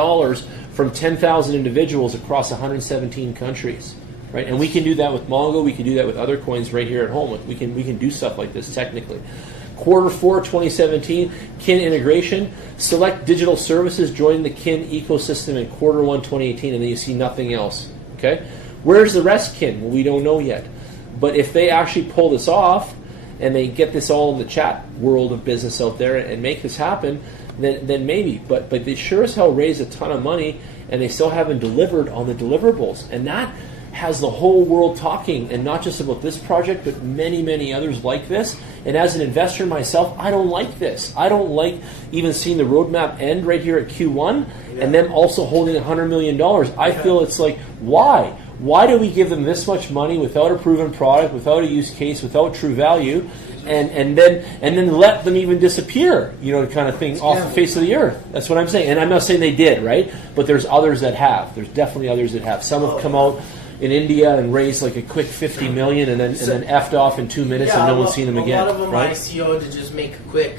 from 10,000 individuals across 117 countries. Right, and we can do that with Mongo. We can do that with other coins right here at home. We can do stuff like this technically. Q4 2017, Kin integration. Select digital services join the Kin ecosystem in Q1 2018, and then you see nothing else. Okay, where's the rest, Kin? Well, we don't know yet. But if they actually pull this off and they get this all in the chat world of business out there and make this happen, then maybe. But they sure as hell raise a ton of money, and they still haven't delivered on the deliverables, and that has the whole world talking, and not just about this project, but many, many others like this. And as an investor myself, I don't like this. I don't like even seeing the roadmap end right here at Q1, and them also holding $100 million. I feel it's like, why? Why do we give them this much money without a proven product, without a use case, without true value, and then let them even disappear, kind of thing, off the face of the earth? That's what I'm saying. And I'm not saying they did, right? But there's others that have. There's definitely others that have. Some have come out in India and raised like a quick 50 million and then effed off in 2 minutes, and no one's seen them again. A lot of them right? ICO to just make a quick,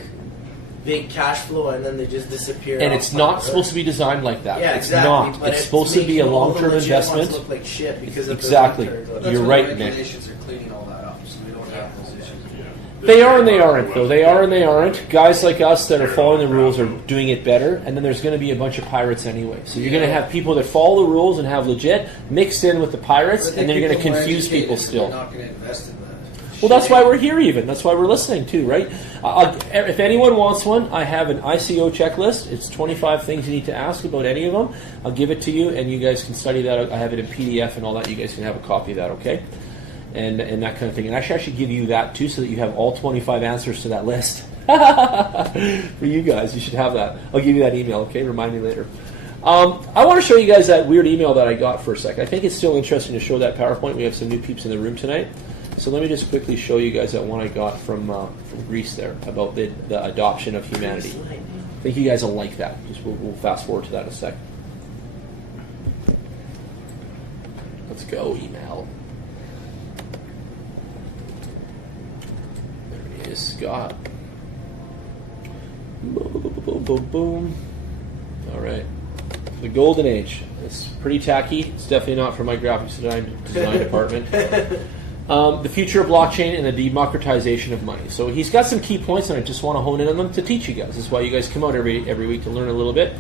big cash flow, and then they just disappear. And it's not supposed to be designed like that. Yeah, it's exactly. not. But it's supposed to be a long-term investment. Look like shit because of exactly. That's You're why right, the Nick. regulations are cleaning all that up, so we don't have those issues. They are and they aren't, though. They are and they aren't. Guys like us that are following the rules are doing it better, and then there's going to be a bunch of pirates anyway. So you're going to have people that follow the rules and have legit mixed in with the pirates, and then you're going to confuse people still. They're not going to invest in that. Well, that's why we're here even. That's why we're listening too, right? If anyone wants one, I have an ICO checklist. It's 25 things you need to ask about any of them. I'll give it to you, and you guys can study that. I have it in PDF and all that. You guys can have a copy of that, okay? And that kind of thing. And I should actually give you that too, so that you have all 25 answers to that list. For you guys, you should have that. I'll give you that email, okay? Remind me later. I want to show you guys that weird email that I got for a sec. I think it's still interesting to show that PowerPoint. We have some new peeps in the room tonight. So let me just quickly show you guys that one I got from Greece there about the adoption of humanity. I think you guys will like that. We'll fast forward to that in a sec. Let's go, email. There it is, Scott. Boom, boom, boom, boom, boom. All right. The Golden Age. It's pretty tacky. It's definitely not for my graphics design department. the future of blockchain and the democratization of money. So he's got some key points, and I just want to hone in on them to teach you guys. This is why you guys come out every week to learn a little bit.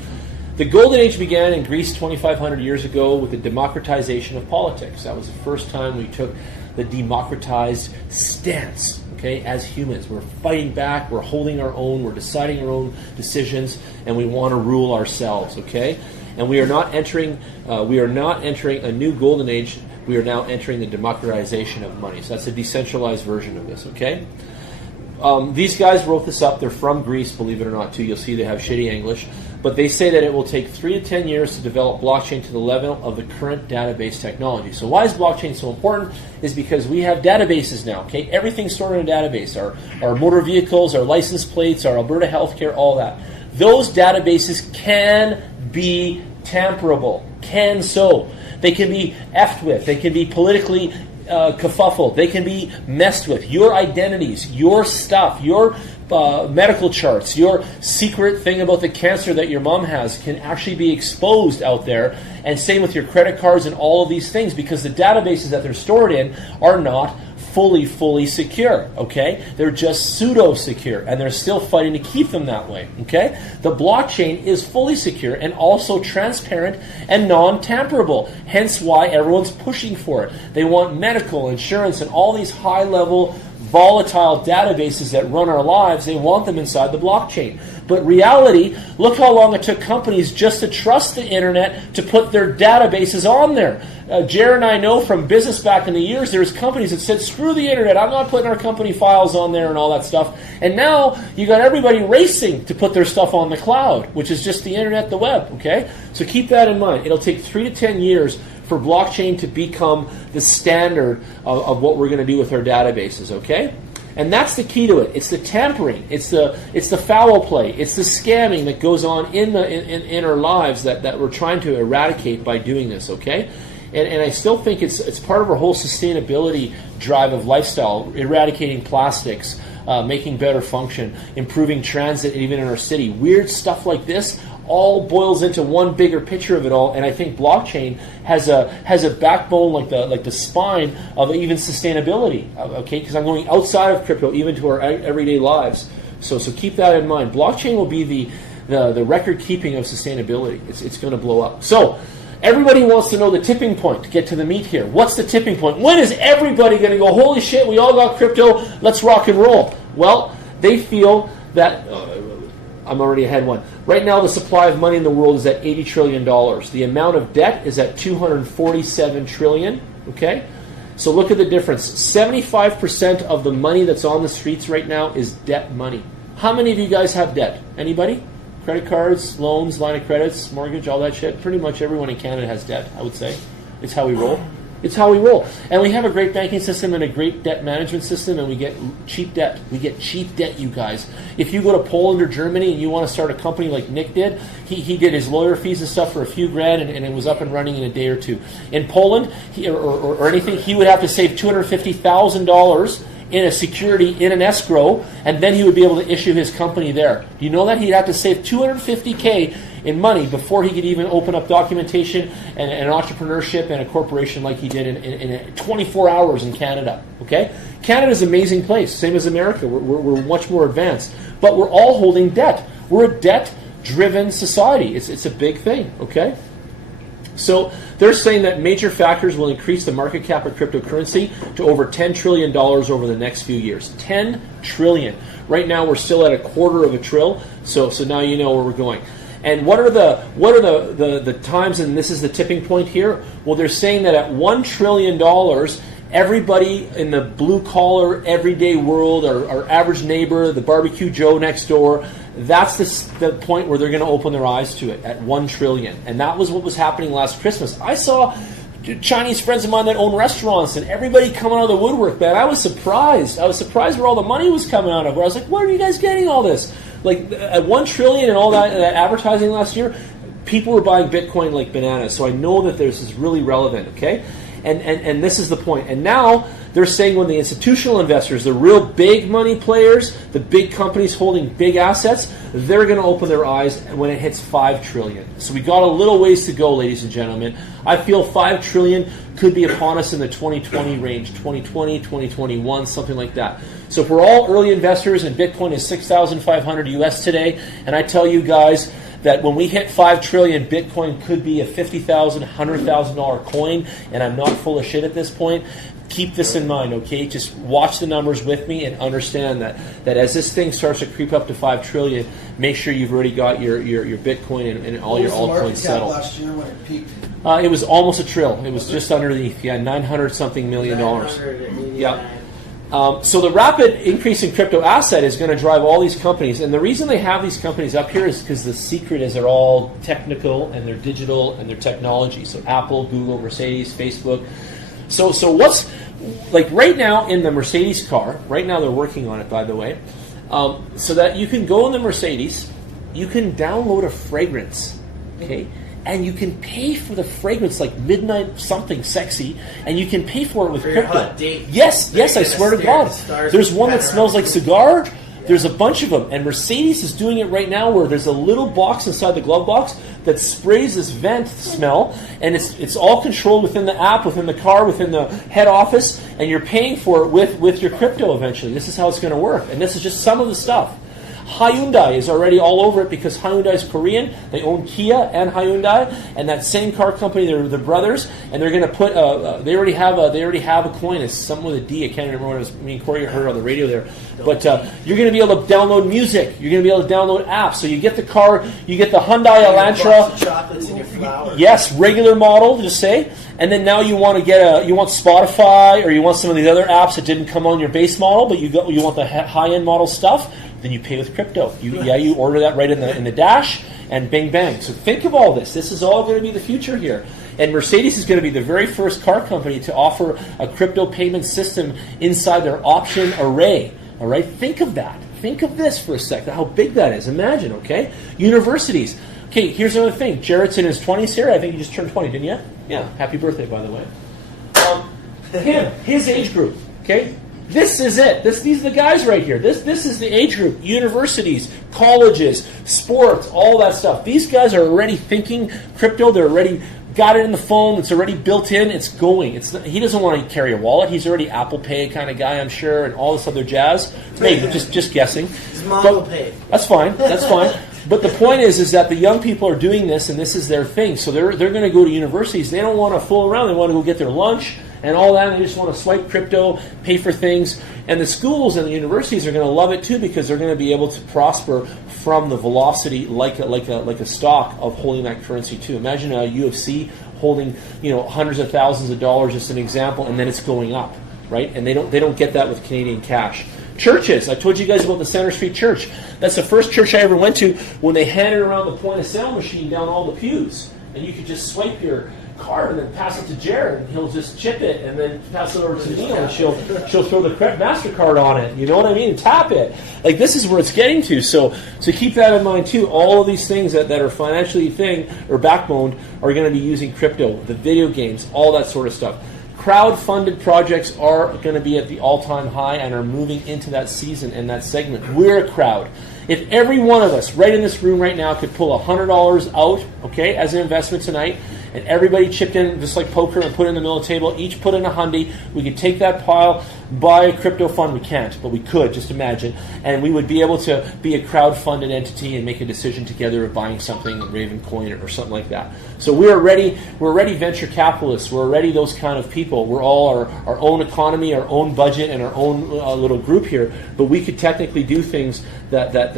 The Golden Age began in Greece 2,500 years ago with the democratization of politics. That was the first time we took the democratized stance. Okay, as humans, we're fighting back, we're holding our own, we're deciding our own decisions, and we want to rule ourselves. Okay, and we are not entering a new golden age. We are now entering the democratization of money. So that's a decentralized version of this. Okay, these guys wrote this up. They're from Greece, believe it or not. Too, you'll see they have shitty English. But they say that it will take 3 to 10 years to develop blockchain to the level of the current database technology. So why is blockchain so important? Is because we have databases now. Okay, everything's stored in a database. Our motor vehicles, our license plates, our Alberta healthcare, all that. Those databases can be tamperable. They can be effed with. They can be politically kerfuffled. They can be messed with. Your identities, your stuff, your medical charts, your secret thing about the cancer that your mom has can actually be exposed out there, and same with your credit cards and all of these things, because the databases that they're stored in are not fully secure, okay? They're just pseudo-secure, and they're still fighting to keep them that way, okay? The blockchain is fully secure and also transparent and non-tamperable, hence why everyone's pushing for it. They want medical, insurance, and all these high-level volatile databases that run our lives. They want them inside the blockchain. But reality, look how long it took companies just to trust the internet to put their databases on there. Jared and I know from business back in the years, there's companies that said, screw the internet, I'm not putting our company files on there and all that stuff. And now you got everybody racing to put their stuff on the cloud, which is just the internet, the web, okay? So keep that in mind. It'll take 3 to 10 years for blockchain to become the standard of what we're going to do with our databases, okay? And that's the key to it. It's the tampering. It's the foul play. It's the scamming that goes on in our lives that we're trying to eradicate by doing this, okay? And I still think it's part of our whole sustainability drive of lifestyle, eradicating plastics, making better function, improving transit even in our city. Weird stuff like this all boils into one bigger picture of it all, and I think blockchain has a backbone like the spine of even sustainability. Okay, because I'm going outside of crypto, even to our everyday lives. So keep that in mind. Blockchain will be the record keeping of sustainability. It's going to blow up. So everybody wants to know the tipping point to get to the meat here. What's the tipping point? When is everybody going to go, holy shit, we all got crypto, let's rock and roll? Well, they feel that I'm already ahead one. Right now, the supply of money in the world is at $80 trillion. The amount of debt is at $247 trillion. Okay? So look at the difference. 75% of the money that's on the streets right now is debt money. How many of you guys have debt? Anybody? Credit cards, loans, line of credits, mortgage, all that shit? Pretty much everyone in Canada has debt, I would say. It's how we roll. It's how we roll. And we have a great banking system and a great debt management system, and we get cheap debt. We get cheap debt, you guys. If you go to Poland or Germany and you want to start a company like Nick did, he did his lawyer fees and stuff for a few grand, and it was up and running in a day or two. In Poland, or anything, he would have to save $250,000 in a security, in an escrow, and then he would be able to issue his company there. Do you know that? He'd have to save $250K in money before he could even open up documentation and an entrepreneurship and a corporation like he did in 24 hours in Canada. Okay? Canada's an amazing place, same as America. We're much more advanced. But we're all holding debt. We're a debt-driven society. It's a big thing, okay? So they're saying that major factors will increase the market cap of cryptocurrency to over $10 trillion over the next few years. $10 trillion. Right now we're still at a quarter of a trill, so now you know where we're going. And what are the times, and this is the tipping point here? Well, they're saying that at $1 trillion, everybody in the blue-collar, everyday world, our average neighbor, the barbecue Joe next door, that's the point where they're going to open their eyes to it, at $1 trillion. And that was what was happening last Christmas. I saw Chinese friends of mine that own restaurants, and everybody coming out of the woodwork, man. I was surprised. I was surprised where all the money was coming out of. Where I was like, where are you guys getting all this? Like, at $1 trillion and all that advertising last year, people were buying Bitcoin like bananas. So I know that this is really relevant, okay? And this is the point. And now They're saying when the institutional investors, the real big money players, the big companies holding big assets, they're going to open their eyes when it hits $5 trillion. So we got a little ways to go, ladies and gentlemen. I feel $5 trillion could be upon us in the 2020 range, 2020, 2021, something like that. So if we're all early investors and Bitcoin is 6,500 US today, and I tell you guys that when we hit $5 trillion, Bitcoin could be a $50,000, $100,000 coin, and I'm not full of shit at this point. Keep this in mind, okay? Just watch the numbers with me and understand that as this thing starts to creep up to $5 trillion, make sure you've already got your Bitcoin and all your altcoins settled. Last year when it peaked? It was almost $1 trillion. It was just underneath, $900-something million. Yeah. So the rapid increase in crypto asset is going to drive all these companies, and the reason they have these companies up here is because the secret is they're all technical and they're digital and they're technology. So Apple, Google, Mercedes, Facebook. So what's like right now in the Mercedes car? Right now they're working on it, by the way, so that you can go in the Mercedes, you can download a fragrance, okay. And you can pay for the fragrance like midnight something sexy, and you can pay for it with crypto. Hot date. Yes, I swear to God. There's one that smells like cigar. There's a bunch of them, and Mercedes is doing it right now where there's a little box inside the glove box that sprays this vent smell, and it's all controlled within the app, within the car, within the head office, and you're paying for it with your crypto eventually. This is how it's going to work, and this is just some of the stuff. Hyundai is already all over it because Hyundai is Korean. They own Kia and Hyundai, and that same car company, they're brothers, and they're going to put. They already have a coin. It's something with a D. I can't remember what it was. Me and Corey heard on the radio there. But you're going to be able to download music. You're going to be able to download apps. So you get the car, you get the Hyundai Elantra. Chocolates in your flower. Yes, regular model, just say. And then now you want to get you want Spotify, or you want some of these other apps that didn't come on your base model, but you want the high-end model stuff. Then you pay with crypto. You order that right in the dash, and bing bang. So think of all this. This is all going to be the future here. And Mercedes is going to be the very first car company to offer a crypto payment system inside their option array. All right, think of that. Think of this for a second. How big that is. Imagine. Okay, universities. Okay, here's another thing. Jared's in his 20s here. I think you just turned 20, didn't you? Yeah. Happy birthday, by the way. His age group. Okay. This is it. These are the guys right here. This is the age group. Universities, colleges, sports, all that stuff. These guys are already thinking crypto. They're already got it in the phone. It's already built in. It's going. He doesn't want to carry a wallet. He's already Apple Pay kind of guy, I'm sure, and all this other jazz. Maybe just guessing. It's Mongo Pay. That's fine. That's fine. But the point is that the young people are doing this, and this is their thing. So they're going to go to universities. They don't want to fool around. They want to go get their lunch and all that, and they just want to swipe crypto, pay for things. And the schools and the universities are going to love it too, because they're going to be able to prosper from the velocity like a stock of holding that currency too. Imagine a UFC holding hundreds of thousands of dollars, just an example, and then it's going up, right? And they don't get that with Canadian cash. Churches. I told you guys about the Center Street Church. That's the first church I ever went to when they handed around the point of sale machine down all the pews, and you could just swipe your card and then pass it to Jared, and he'll just chip it and then pass it over to Neil, and she'll throw the MasterCard on it. You know what I mean? And tap it. Like, this is where it's getting to. So keep that in mind too. All of these things that are financially backboned are going to be using crypto. The video games, all that sort of stuff. Crowd-funded projects are going to be at the all-time high and are moving into that season and that segment. We're a crowd. If every one of us right in this room right now could pull $100 out, okay, as an investment tonight, and everybody chipped in just like poker and put it in the middle of the table, each put in $100, we could take that pile, buy a crypto fund. We can't, but we could, just imagine. And we would be able to be a crowd-funded entity and make a decision together of buying something, Raven Coin or something like that. So we're already venture capitalists. We're already those kind of people. We're all our own economy, our own budget, and our own little group here. But we could technically do things that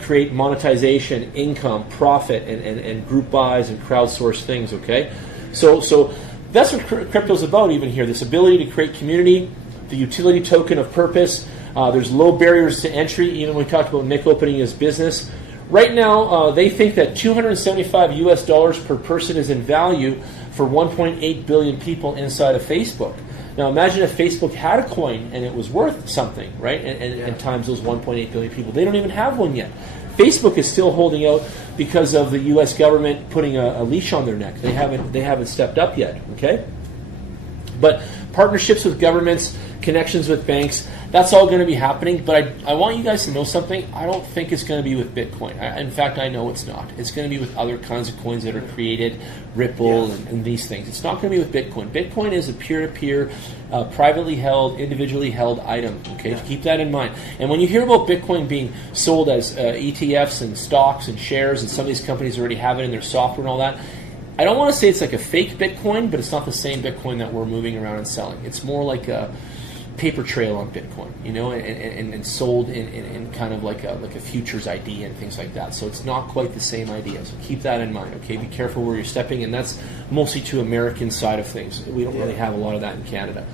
create monetization, income, profit, and group buys and crowdsource things, okay? So that's what crypto's about even here, this ability to create community, the utility token of purpose. There's low barriers to entry, even when we talked about Nick opening his business. Right now, they think that $275 US per person is in value for 1.8 billion people inside of Facebook. Now imagine if Facebook had a coin and it was worth something, right? And times those 1.8 billion people. They don't even have one yet. Facebook is still holding out because of the U.S. government putting a leash on their neck. They haven't stepped up yet, okay? But partnerships with governments connections with banks. That's all going to be happening, but I want you guys to know something. I don't think it's going to be with Bitcoin. In fact, I know it's not. It's going to be with other kinds of coins that are created, Ripple and these things. It's not going to be with Bitcoin. Bitcoin is a peer-to-peer, privately held, individually held item. Okay, keep that in mind. And when you hear about Bitcoin being sold as ETFs and stocks and shares, and some of these companies already have it in their software and all that, I don't want to say it's like a fake Bitcoin, but it's not the same Bitcoin that we're moving around and selling. It's more like a paper trail on Bitcoin, you know, and sold in kind of like a futures ID and things like that. So it's not quite the same idea. So keep that in mind, okay? Be careful where you're stepping, and that's mostly to American side of things. We don't really have a lot of that in Canada.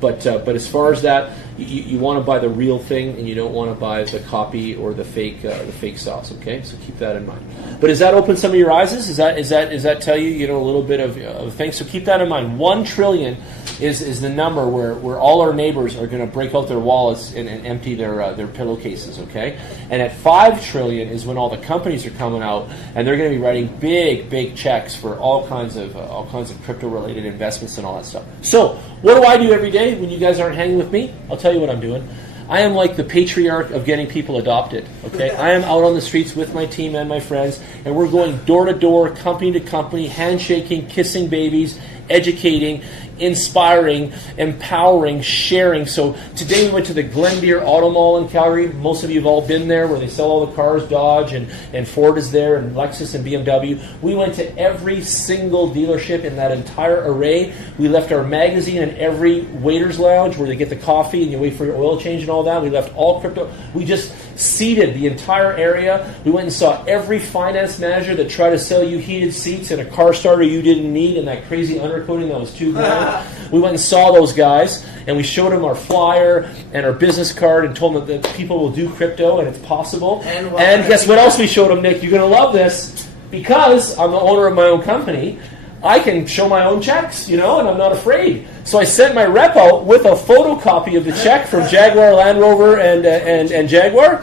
But as far as that, you want to buy the real thing, and you don't want to buy the copy or the fake sauce. Okay, so keep that in mind. But does that open some of your eyes? Does that tell you a little bit of things? So keep that in mind. 1 trillion is the number where all our neighbors are going to break out their wallets and empty their pillowcases. Okay, and at 5 trillion is when all the companies are coming out and they're going to be writing big checks for all kinds of crypto related investments and all that stuff. So what do I do every day when you guys aren't hanging with me? I'll tell you what I'm doing. I am like the patriarch of getting people adopted. Okay, I am out on the streets with my team and my friends, and we're going door to door, company to company, handshaking, kissing babies, educating, inspiring, empowering, sharing. So today we went to the Glendeer Auto Mall in Calgary. Most of you have all been there, where they sell all the cars. Dodge and Ford is there, and Lexus and BMW. We went to every single dealership in that entire array. We left our magazine in every waiter's lounge where they get the coffee and you wait for your oil change and all that. We left all crypto. We just seeded the entire area. We went and saw every finance manager that tried to sell you heated seats and a car starter you didn't need and that crazy undercoating that was $2,000. We went and saw those guys, and we showed them our flyer and our business card and told them that people will do crypto and it's possible. And guess what else we showed them, Nick? You're going to love this. Because I'm the owner of my own company, I can show my own checks, and I'm not afraid. So I sent my rep out with a photocopy of the check from Jaguar, Land Rover, and Jaguar.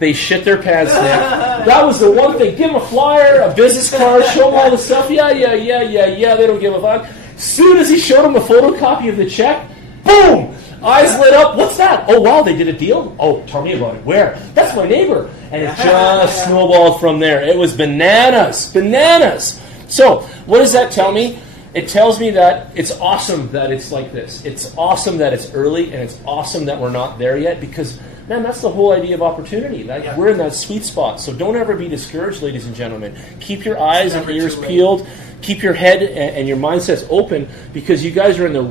They shit their pants, Nick. That was the one thing. Give them a flyer, a business card, show them all the stuff. Yeah. They don't give a fuck. Soon as he showed them a photocopy of the check, boom! Eyes lit up. What's that? Oh, wow, they did a deal? Oh, tell me about it. Where? That's my neighbor. And it just snowballed from there. It was bananas. Bananas. So, what does that tell me? It tells me that it's awesome that it's like this. It's awesome that it's early, and it's awesome that we're not there yet, because, man, that's the whole idea of opportunity. We're in that sweet spot. So don't ever be discouraged, ladies and gentlemen. Keep your eyes and ears peeled. Keep your head and your mindsets open, because you guys are in the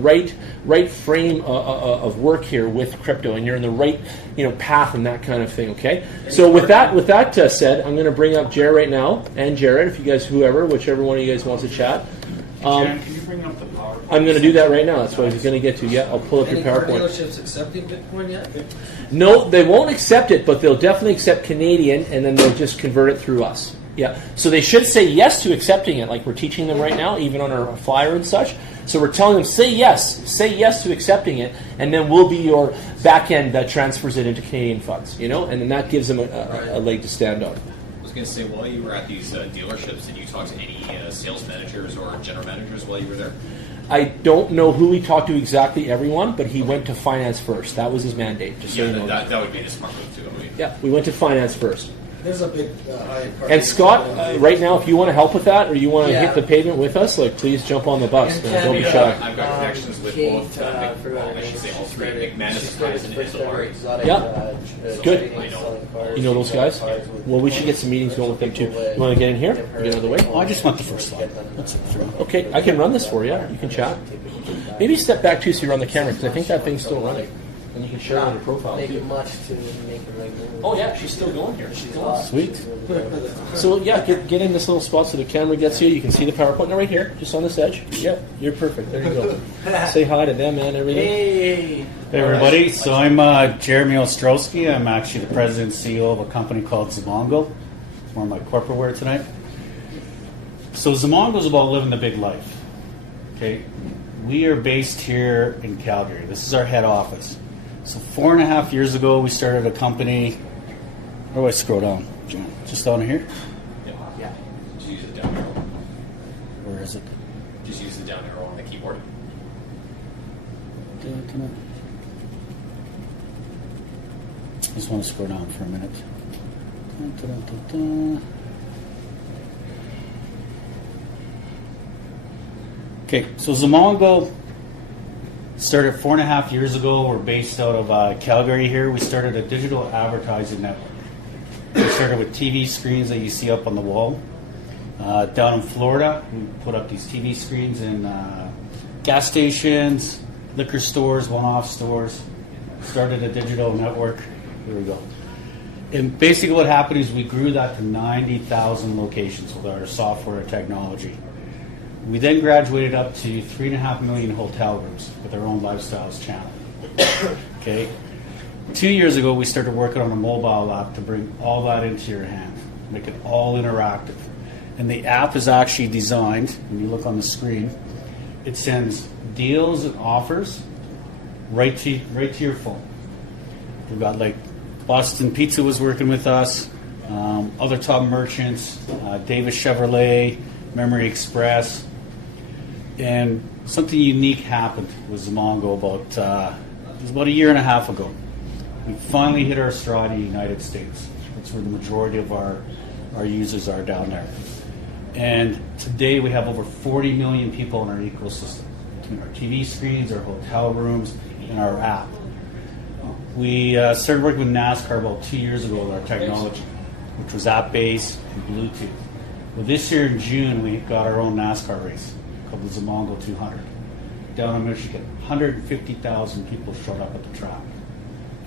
right frame of work here with crypto, and you're in the right path and that kind of thing. Okay. So with that said, I'm going to bring up Jared right now, and Jared, if you guys, whichever one of you guys wants to chat. Jan, can you bring up the PowerPoint? I'm going to do that right now. That's what I was going to get to. Yeah, I'll pull up your PowerPoint. Any car dealerships accepting Bitcoin yet? No, they won't accept it, but they'll definitely accept Canadian, and then they'll just convert it through us. Yeah, so they should say yes to accepting it, like we're teaching them right now, even on our flyer and such. So we're telling them, say yes to accepting it, and then we'll be your back end that transfers it into Canadian funds, and then that gives them a leg to stand on. I was going to say, while you were at these dealerships, did you talk to any sales managers or general managers while you were there? I don't know who he talked to exactly, everyone, but he went to finance first. That was his mandate. Just so you know. That would be the smart move too. Yeah, we went to finance first. There's a big and Scott, right now, if you want to help with that, or you want to hit the pavement with us, please jump on the bus. Don't be shy. I've got connections with both. I should say all three. McManus guys and Isolari. Yeah, good. You know those guys? Well, we should get some meetings going with them too. You want to get in here? Get out of the way. I just want the first slide. That's it. Okay, I can run this for you. You can chat. Maybe step back too, so you're on the camera, because I think that thing's still running. And you can share it on your profile make too. it much to make it like. Oh yeah, she's still going here. She's going. Sweet. So yeah, get in this little spot so the camera gets you. You can see the PowerPoint right here, just on this edge. Yep, you're perfect. There you go. Say hi to them, man. Everything. Hey everybody. So I'm Jeremy Ostrowski. I'm actually the president and CEO of a company called Zamongo. It's more of my corporate word tonight. So Zamongo is about living the big life. Okay, we are based here in Calgary. This is our head office. So 4.5 years ago, we started a company. Where do I scroll down, John? Just down here? Yeah. Just use the down arrow. Where is it? Just use the down arrow on the keyboard. just want to scroll down for a minute. Dun, dun, dun, dun, dun. Okay, so Zamongo started 4.5 years ago. We're based out of Calgary here. We started a digital advertising network. We started with TV screens that you see up on the wall. Down in Florida, we put up these TV screens in gas stations, liquor stores, one-off stores. Started a digital network. Here we go. And basically what happened is we grew that to 90,000 locations with our software and technology. We then graduated up to 3.5 million hotel rooms with our own lifestyles channel. Okay. 2 years ago, we started working on a mobile app to bring all that into your hand, make it all interactive. And the app is actually designed, when you look on the screen, it sends deals and offers right to your phone. We've got like Boston Pizza was working with us, other top merchants, Davis Chevrolet, Memory Express. And something unique happened with Zamongo it was about 1.5 years ago. We finally hit our stride in the United States. That's where the majority of our users are down there. And today we have over 40 million people in our ecosystem, between our TV screens, our hotel rooms, and our app. We started working with NASCAR about 2 years ago with our technology, which was app-based and Bluetooth. Well, this year in June, we got our own NASCAR race, called the Zamongo 200. Down in Michigan, 150,000 people showed up at the track.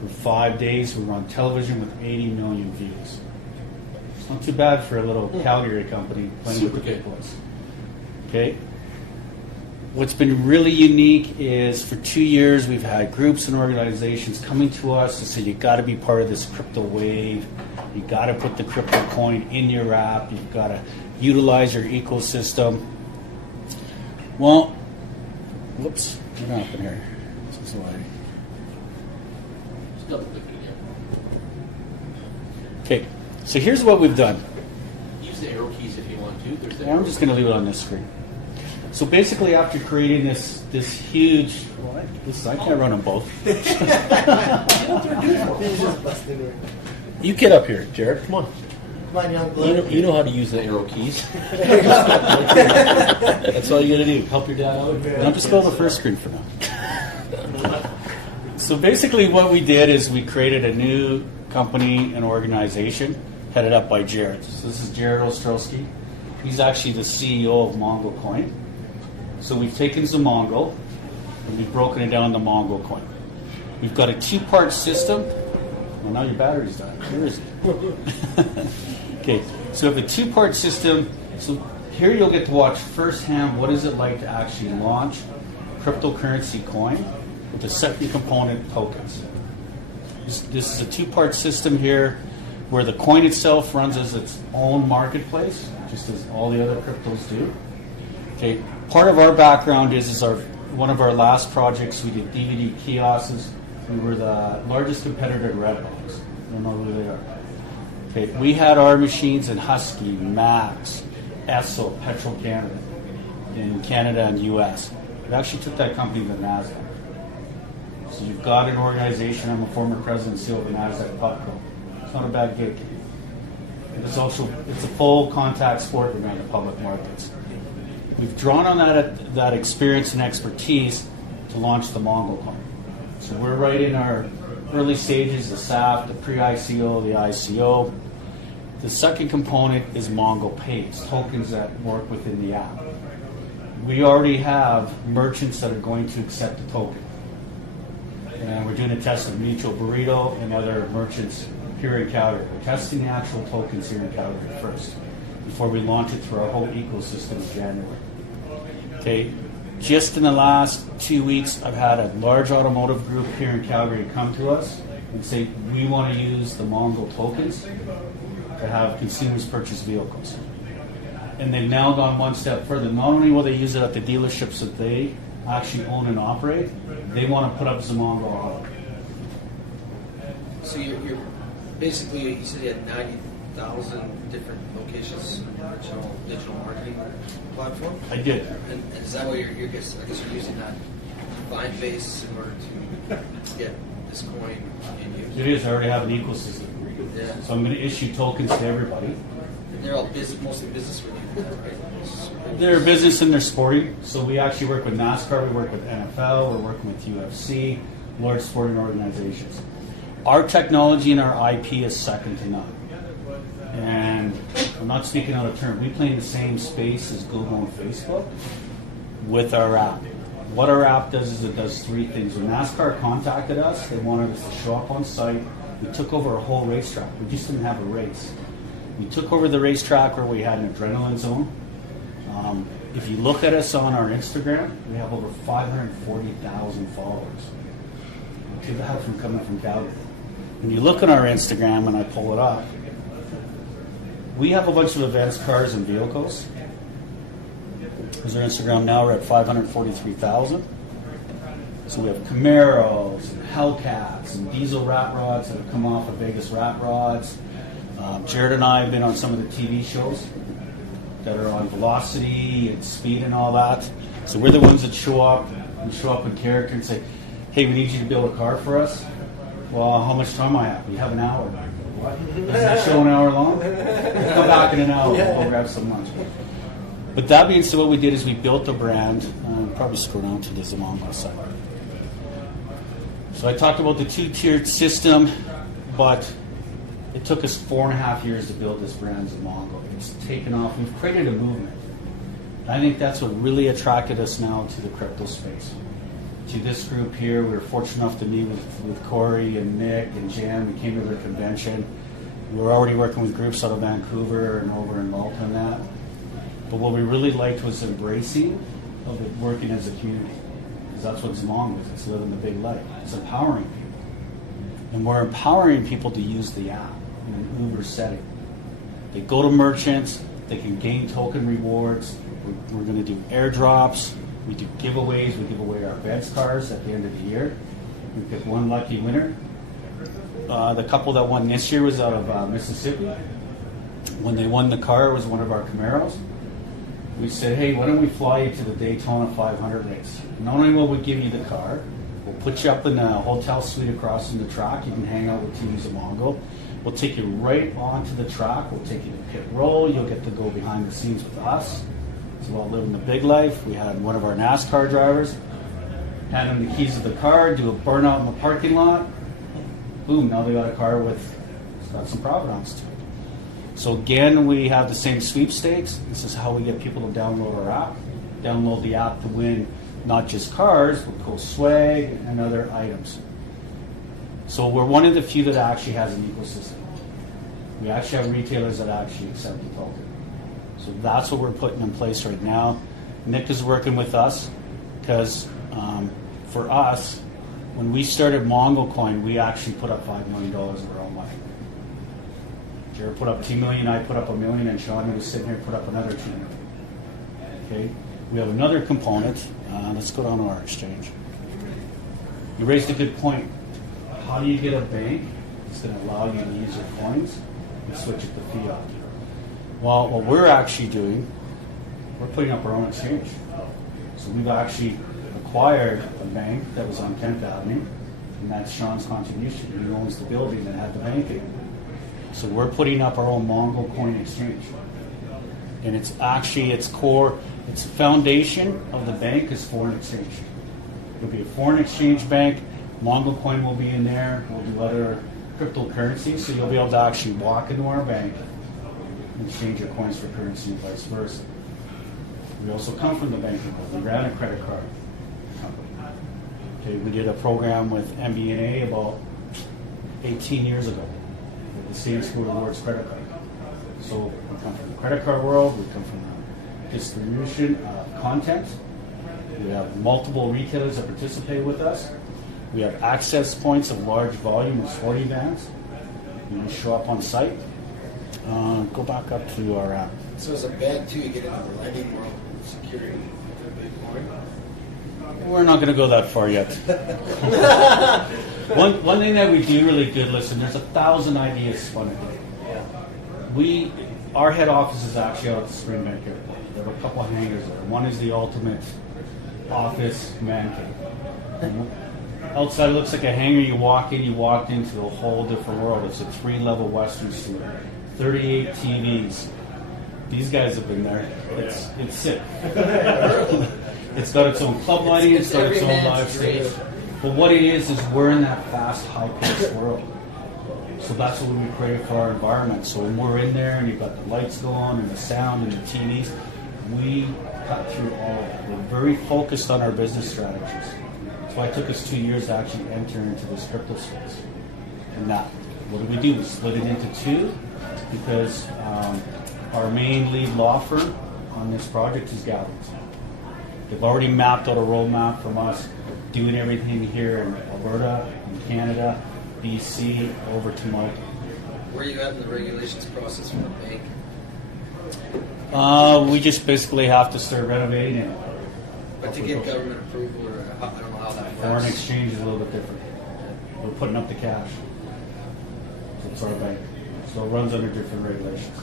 For 5 days, we were on television with 80 million views. It's not too bad for a little Calgary company playing with the big boys. Okay. What's been really unique is for 2 years, we've had groups and organizations coming to us to say, you got to be part of this crypto wave. You got to put the crypto coin in your app. You've got to utilize your ecosystem. Well, whoops, what happened here? This is why. Okay, so here's what we've done. Use the arrow keys if you want to. I'm just going to leave it on this screen. So basically, after creating this huge, I can't run them both. You get up here, Jared. Come on. Come on, young blood. You know how to use the arrow keys. That's all you got to do. Help your dad out. I'll just go to the first screen for now. So basically, what we did is we created a new company and organization headed up by Jared. So this is Jared Ostrowski. He's actually the CEO of Mongo Coin. So we've taken Zamongo and we've broken it down to Mongo Coin. We've got a two-part system. Well, now your battery's dying. Where is it? Okay, so we have a two-part system. So here you'll get to watch firsthand what is it like to actually launch cryptocurrency coin with the second component, tokens. This is a two-part system here where the coin itself runs as its own marketplace, just as all the other cryptos do. Okay, part of our background is one of our last projects, we did DVD kiosks. We were the largest competitor to Redbox. I don't know who they are. Okay, we had our machines in Husky, Max, Esso, Petro Canada, in Canada and US. We actually took that company to NASDAQ. So you've got an organization, I'm a former president and CEO of the NASDAQ Pubco. It's not a bad gig. It's a full contact sport around the public markets. We've drawn on that experience and expertise to launch the Mongo Coin. So we're right in our early stages, the SAF, the pre-ICO, the ICO. The second component is Mongo Pays, tokens that work within the app. We already have merchants that are going to accept the token. And we're doing a test of Mutual Burrito and other merchants here in Calgary. We're testing the actual tokens here in Calgary first before we launch it through our whole ecosystem in January. Okay, just in the last 2 weeks, I've had a large automotive group here in Calgary come to us and say, we want to use the Mongo tokens to have consumers purchase vehicles. And they've now gone one step further. Not only will they use it at the dealerships that they actually own and operate, they want to put up Zamongo Auto. So you're basically, you said you had 90,000 different locations, digital marketing platform? I did. And is that what you're using that client base in order to get this coin in use? It is. I already have an ecosystem. Yeah. So I'm going to issue tokens to everybody. And they're all mostly business related, right? They're business and they're sporting. So we actually work with NASCAR, we work with NFL, we're working with UFC, large sporting organizations. Our technology and our IP is second to none. And I'm not speaking out of turn. We play in the same space as Google and Facebook with our app. What our app does is it does three things. When NASCAR contacted us, they wanted us to show up on site. We took over a whole racetrack. We just didn't have a race. We took over the racetrack where we had an adrenaline zone. If you look at us on our Instagram, we have over 540,000 followers. To that from coming from Calgary. When you look at our Instagram and I pull it up, we have a bunch of events, cars, and vehicles. There's our Instagram now. We're at 543,000. So we have Camaros and Hellcats and diesel rat rods that have come off of Vegas rat rods. Jared and I have been on some of the TV shows that are on velocity and speed and all that. So we're the ones that show up in character and say, hey, we need you to build a car for us. Well, how much time I have? We have an hour. What? Is that show an hour long? We'll come back in an hour. We'll go grab some lunch. But that being said, what we did is we built a brand. Probably scroll down to the Zamongo side. So I talked about the two-tiered system, but it took us 4.5 years to build this brand, Zamongo. It's taken off. We've created a movement. And I think that's what really attracted us now to the crypto space. To this group here, we were fortunate enough to meet with Corey and Nick and Jan. We came to their convention. We were already working with groups out of Vancouver and over in Malta and that. But what we really liked was embracing of it working as a community. Because that's what Zamongo is. It's living the big life. It's empowering people. And we're empowering people to use the app in an Uber setting. They go to merchants, they can gain token rewards. We're going to do airdrops. We do giveaways. We give away our beds cars at the end of the year. We pick one lucky winner. The couple that won this year was out of Mississippi. When they won the car, it was one of our Camaros. We said, hey, why don't we fly you to the Daytona 500 race? Not only will we give you the car, we'll put you up in a hotel suite across from the track. You can hang out with Team Zamongo. We'll take you right onto the track. We'll take you to pit roll. You'll get to go behind the scenes with us. It's about living the big life. We had one of our NASCAR drivers hand him the keys of the car, do a burnout in the parking lot. Boom, now they got a car it's got some provenance to it. So again, we have the same sweepstakes. This is how we get people to download our app. Download the app to win not just cars, but cool swag and other items. So we're one of the few that actually has an ecosystem. We actually have retailers that actually accept the token. So that's what we're putting in place right now. Nick is working with us because for us, when we started Mongo Coin, we actually put up $5 million of our own money. Jared put up $2 million, I put up $1 million, and Sean was sitting here put up another $2 million. Okay, we have another component. Let's go down to our exchange. You raised a good point. How do you get a bank that's going to allow you to use your coins and switch it to fiat? Well, what we're actually doing, we're putting up our own exchange. So we've actually acquired a bank that was on 10th Avenue, and that's Sean's contribution. He owns the building that had the bank in it. So we're putting up our own Mongo coin exchange. And it's actually its core, its foundation of the bank is foreign exchange. It'll be a foreign exchange bank. Mongo coin will be in there. We'll do other cryptocurrencies, so you'll be able to actually walk into our bank and exchange your coins for currency and vice versa. We also come from the banking world. We ran a credit card company. Okay, we did a program with MBNA about 18 years ago with the same school rewards credit card. So we come from the credit card world. We come from the distribution of content. We have multiple retailers that participate with us. We have access points of large volume of sporting events. You can show up on site. Go back up to our app. So as a bank too, you get into the lending world with security with Bitcoin. We're not going to go that far yet. One thing that we do really good, listen, there's 1,000 ideas spun a day. Our head office is actually out at the Springbank Airport. We have a couple of hangars there. One is the ultimate office man cave. Outside it looks like a hangar. You walk in, you walked into a whole different world. It's a 3-level Western suite, 38 TVs. These guys have been there. It's sick. It's got its own club lighting. It's got its own live stage. But what it is we're in that fast, high-paced world. So that's what we created for our environment. So when we're in there and you've got the lights going and the sound and the TVs, we cut through all of it. We're very focused on our business strategies. That's why it took us 2 years to actually enter into this crypto space. And that, what do? We split it into two because our main lead law firm on this project is Gavins. They've already mapped out a roadmap from us, doing everything here in Alberta, in Canada, BC, over to Malta. Where are you at in the regulations process for the bank? We just basically have to start renovating it. But to get government approval, or I don't know how that works. Foreign exchange is a little bit different. We're putting up the cash. So it's our bank. So it runs under different regulations.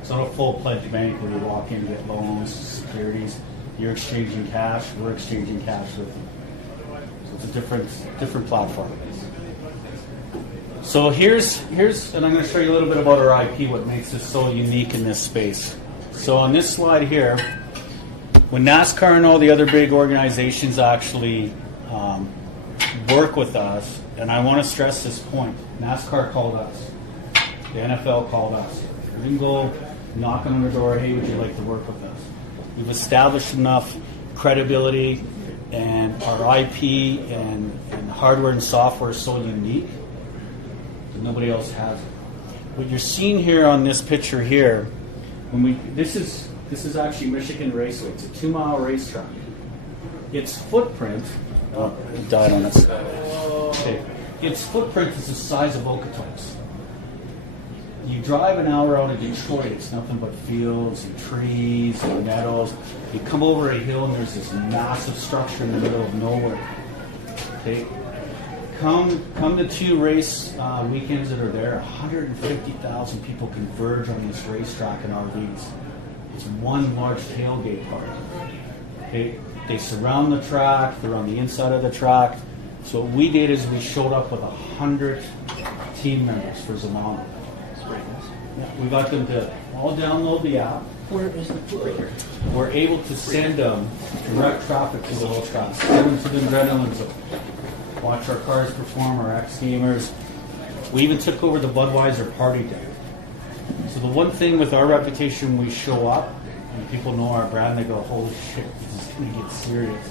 It's not a full-fledged bank where you walk in and get loans, securities. You're exchanging cash, we're exchanging cash with you. So it's a different platform. So here's, and I'm going to show you a little bit about our IP, what makes us so unique in this space. So on this slide here, when NASCAR and all the other big organizations actually work with us, and I want to stress this point, NASCAR called us, the NFL called us. We didn't go knocking on the door, hey, would you like to work with us? We've established enough credibility, and our IP and hardware and software is so unique that nobody else has it. What you're seeing here on this picture here, this is actually Michigan Raceway. It's a 2-mile racetrack. Its footprint, it died on us. Okay. Its footprint is the size of Okotoks. You drive an hour out of Detroit, it's nothing but fields and trees and meadows. You come over a hill and there's this massive structure in the middle of nowhere. Okay. Come the 2 race weekends that are there, 150,000 people converge on this racetrack in RVs. It's one large tailgate party. Okay. They surround the track, they're on the inside of the track. So what we did is we showed up with 100 team members for Zamano. Yeah, we got them to all download the app. Where is the right here? We're able to send them direct traffic to the whole track, send them to the adrenaline zone, watch our cars perform, our ex-gamers. We even took over the Budweiser party deck. So the one thing with our reputation, we show up and people know our brand, they go, holy shit, this is going to get serious.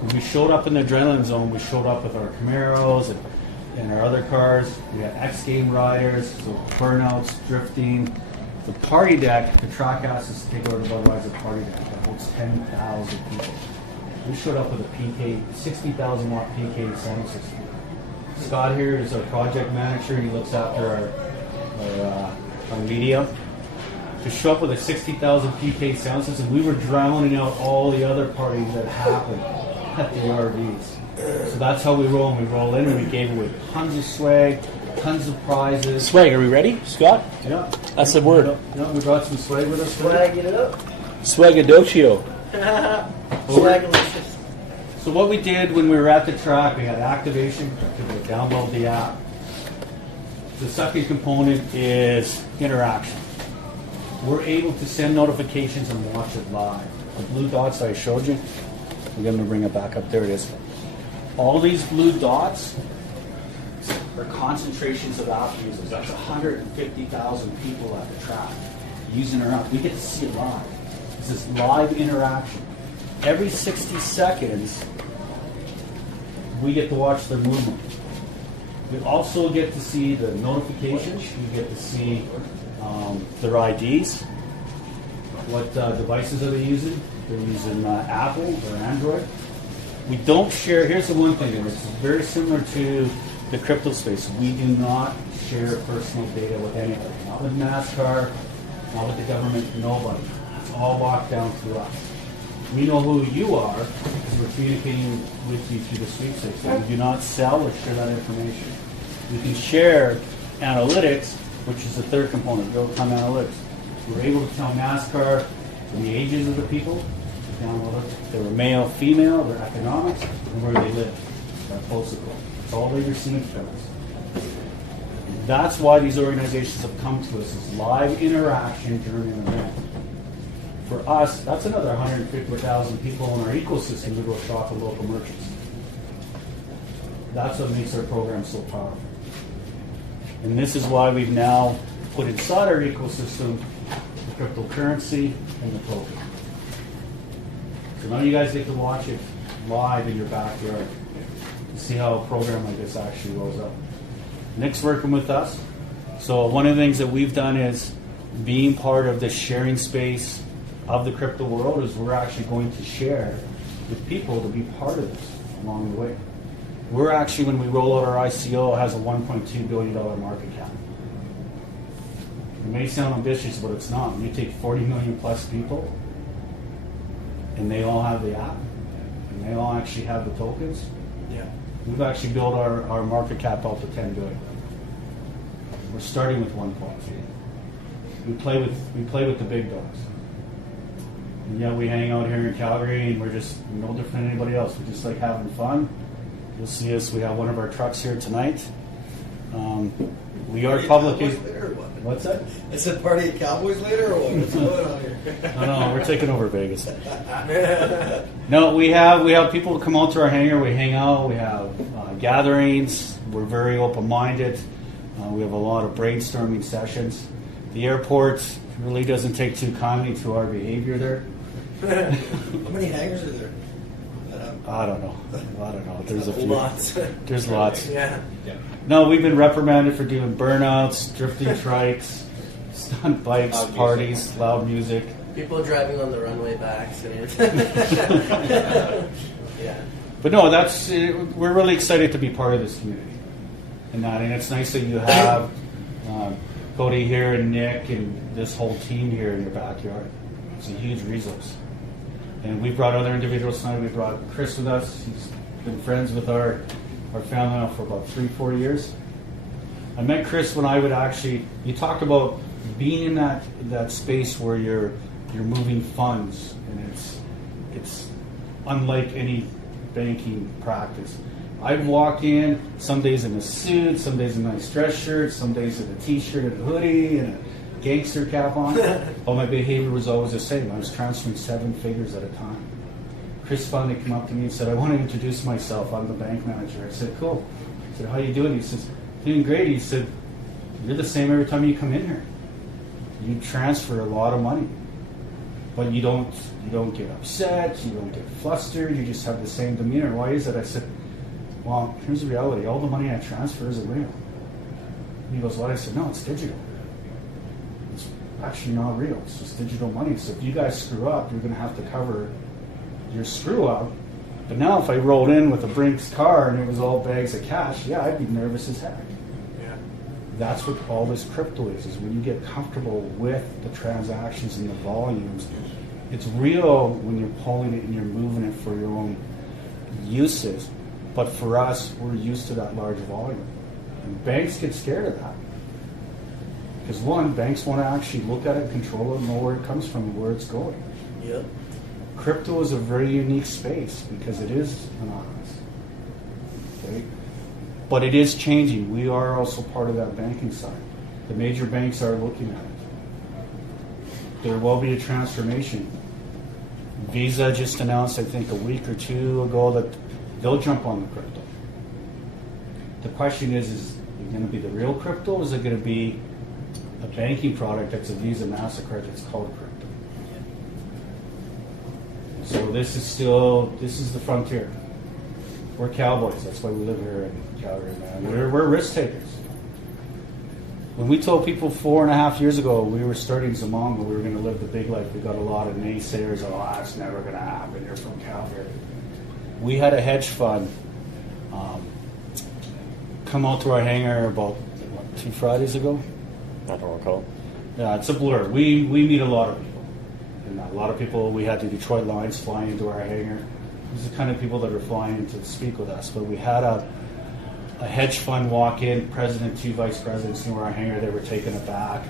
When we showed up in the adrenaline zone, we showed up with our Camaros and our other cars. We had X-game riders, so burnouts, drifting. The party deck, the track asked us to take over the Budweiser party deck that holds 10,000 people. We showed up with a PK, 60,000 watt PK sound system. Scott here is our project manager. He looks after our media. To show up with a 60,000 PK sound system, we were drowning out all the other parties that happened at the RVs. So that's how we roll. And we roll in and we gave away tons of swag, tons of prizes. Swag, are we ready, Scott? Yeah. That's the word. Yeah, we brought some swag with us today. Swag it up. Swagadocio. Swagalicious. So what we did when we were at the track, we had activation. People would download the app. The second component is interaction. We're able to send notifications and watch it live. The blue dots I showed you, I'm going to bring it back up. There it is. All these blue dots are concentrations of app users. That's 150,000 people at the track using our app. We get to see it live. This is live interaction. Every 60 seconds, we get to watch their movement. We also get to see the notifications. We get to see their IDs. What devices are they using? They're using Apple or Android. We don't share, here's the one thing, and it's very similar to the crypto space. We do not share personal data with anybody. Not with NASCAR, not with the government, nobody. It's all locked down through us. We know who you are because we're communicating with you through the sweepstakes. So we do not sell or share that information. We can share analytics, which is the third component, real-time analytics. We're able to tell NASCAR the ages of the people, download it, if they were male, female, their economics, and where they live. that postal code. That's all they receive from us. That's why these organizations have come to us, is live interaction during an event. For us, that's another 150,000 people in our ecosystem who go shop at local merchants. That's what makes our program so powerful. And this is why we've now put inside our ecosystem the cryptocurrency and the token. So now you guys get to watch it live in your backyard to see how a program like this actually rolls out. Nick's working with us. So one of the things that we've done is being part of the sharing space of the crypto world is we're actually going to share with people to be part of this along the way. We're actually, when we roll out our ICO, it has a $1.2 billion market cap. It may sound ambitious, but it's not. You take 40 million plus people, and they all have the app, and they all actually have the tokens. Yeah. We've actually built our market cap out to 10 billion. We're starting with 1.2. We play with the big dogs. And yet we hang out here in Calgary, and we're just no different than anybody else. We just like having fun. You'll see us. We have one of our trucks here tonight. We are public. What's that? It's a party of Cowboys later, or what? What's going on here? No, we're taking over Vegas. No, we have people come out to our hangar. We hang out. We have gatherings. We're very open-minded. We have a lot of brainstorming sessions. The airport really doesn't take too kindly to our behavior there. How many hangars are there? I don't know. There's a few. Lots. There's lots. Yeah. No, we've been reprimanded for doing burnouts, drifting trikes, stunt bikes, Loud parties, loud music. People driving on the runway backs and yeah. But no, we're really excited to be part of this community, and it's nice that you have Cody here and Nick and this whole team here in your backyard. It's a huge resource. And we brought other individuals tonight. We brought Chris with us. He's been friends with our family now for about 3-4 years. I met Chris when I would actually, you talk about being in that space where you're moving funds, and it's unlike any banking practice. I'd walk in, some days in a suit, some days in a nice dress shirt, some days in a t-shirt and a hoodie and a gangster cap on, but my behavior was always the same. I was transferring 7 figures at a time. Chris finally came up to me and said, I want to introduce myself. I'm the bank manager. I said, cool. I said, how you doing? He says, doing great. He said, you're the same every time you come in here. You transfer a lot of money, but you don't get upset. You don't get flustered. You just have the same demeanor. Why is it? I said, well, here's the reality. All the money I transfer isn't real. And he goes, what? I said, no, it's digital. It's actually not real. It's just digital money. So if you guys screw up, you're going to have to cover your screw up. But now if I rolled in with a Brinks car and it was all bags of cash, yeah, I'd be nervous as heck. Yeah. That's what all this crypto is when you get comfortable with the transactions and the volumes. It's real when you're pulling it and you're moving it for your own uses. But for us, we're used to that large volume. And banks get scared of that. Because one, banks want to actually look at it, control it, know where it comes from and where it's going. Yep. Crypto is a very unique space because it is anonymous. Okay? But it is changing. We are also part of that banking side. The major banks are looking at it. There will be a transformation. Visa just announced, I think, a week or two ago that they'll jump on the crypto. The question is it going to be the real crypto, or is it going to be a banking product that's a Visa, MasterCard that's called crypto? So this is the frontier. We're cowboys. That's why we live here in Calgary, man. We're risk takers. When we told people 4.5 years ago we were starting Zamongo, we were going to live the big life, we got a lot of naysayers. Oh, that's never going to happen. You're from Calgary. We had a hedge fund come out to our hangar about 2 Fridays ago. I don't recall. Yeah, it's a blur. We meet a lot of people. And a lot of people, we had the Detroit Lions flying into our hangar. These are the kind of people that are flying in to speak with us. But we had a hedge fund walk in, president, 2 vice presidents into our hangar. They were taken aback.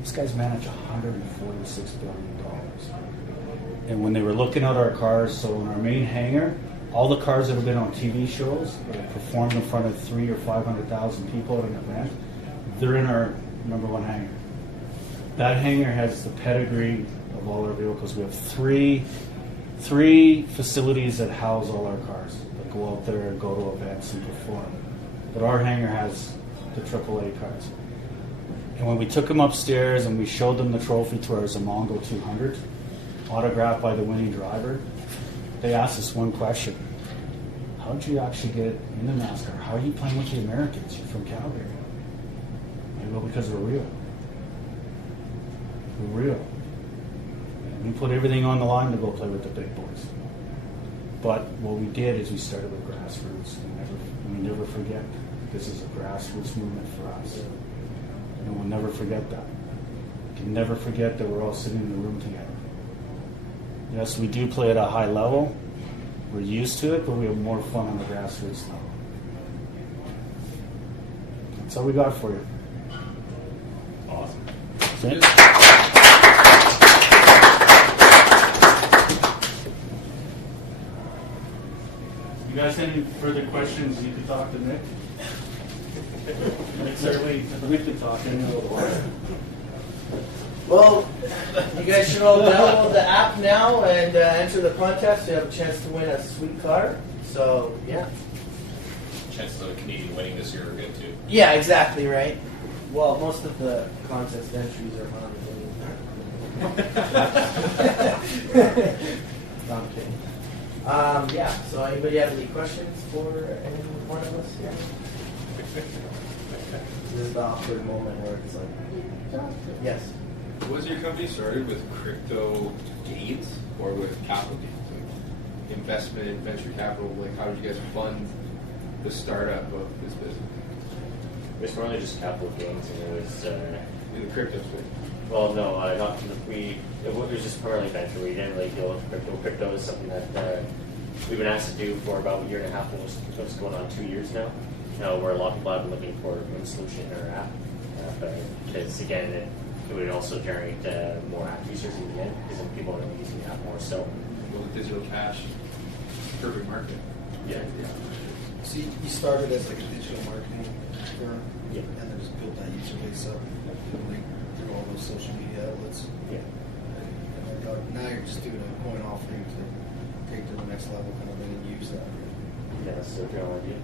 These guys manage $146 billion. And when they were looking at our cars, so in our main hangar, all the cars that have been on TV shows, that have performed in front of 300,000 or 500,000 people at an event, they're in our number one hangar. That hangar has the pedigree of all our vehicles. We have three facilities that house all our cars, that go out there and go to events and perform. But our hangar has the AAA cars. And when we took them upstairs and we showed them the trophy to our Zamongo 200, autographed by the winning driver, they asked us one question. How did you actually get into NASCAR? How are you playing with the Americans? You're from Calgary. And well, because we're real. We're real. And we put everything on the line to go play with the big boys. But what we did is we started with grassroots. We never forget this is a grassroots movement for us. And we'll never forget that. We can never forget that we're all sitting in the room together. Yes, we do play at a high level. We're used to it, but we have more fun on the grassroots level. That's all we got for you. Awesome. That's it. You guys any further questions? You can talk to Nick. Nick, certainly, we can talk in a little while. Well, you guys should all download the app now and enter the contest. You have a chance to win a sweet car. So, yeah. Chances of a Canadian winning this year are good too. Yeah, exactly, right? Well, most of the contest entries are on. No, I'm kidding. Yeah, so anybody have any questions for any one of us here? This is the awkward moment where it's like, yes. Was your company started with crypto gains or with capital gains? Like investment, venture capital, like how did you guys fund the startup of this business? It was probably just capital gains, and it was. In the crypto space? Well, no, not it was just primarily venture. We didn't really deal with crypto. Crypto is something that we've been asked to do for about a year and a half, almost going on 2 years now. Where a lot of people have been looking for a solution in our app, because again, it would also generate more app users in the end, because people are using the app more. So, Well, the digital cash, perfect market. yeah. So you started as like a digital marketing firm, Yeah. and then just built that user base up like, through all those social media outlets. Yeah. And now you're just doing a coin offering to take to the next level kind of thing and use that. Yeah, that's the general idea.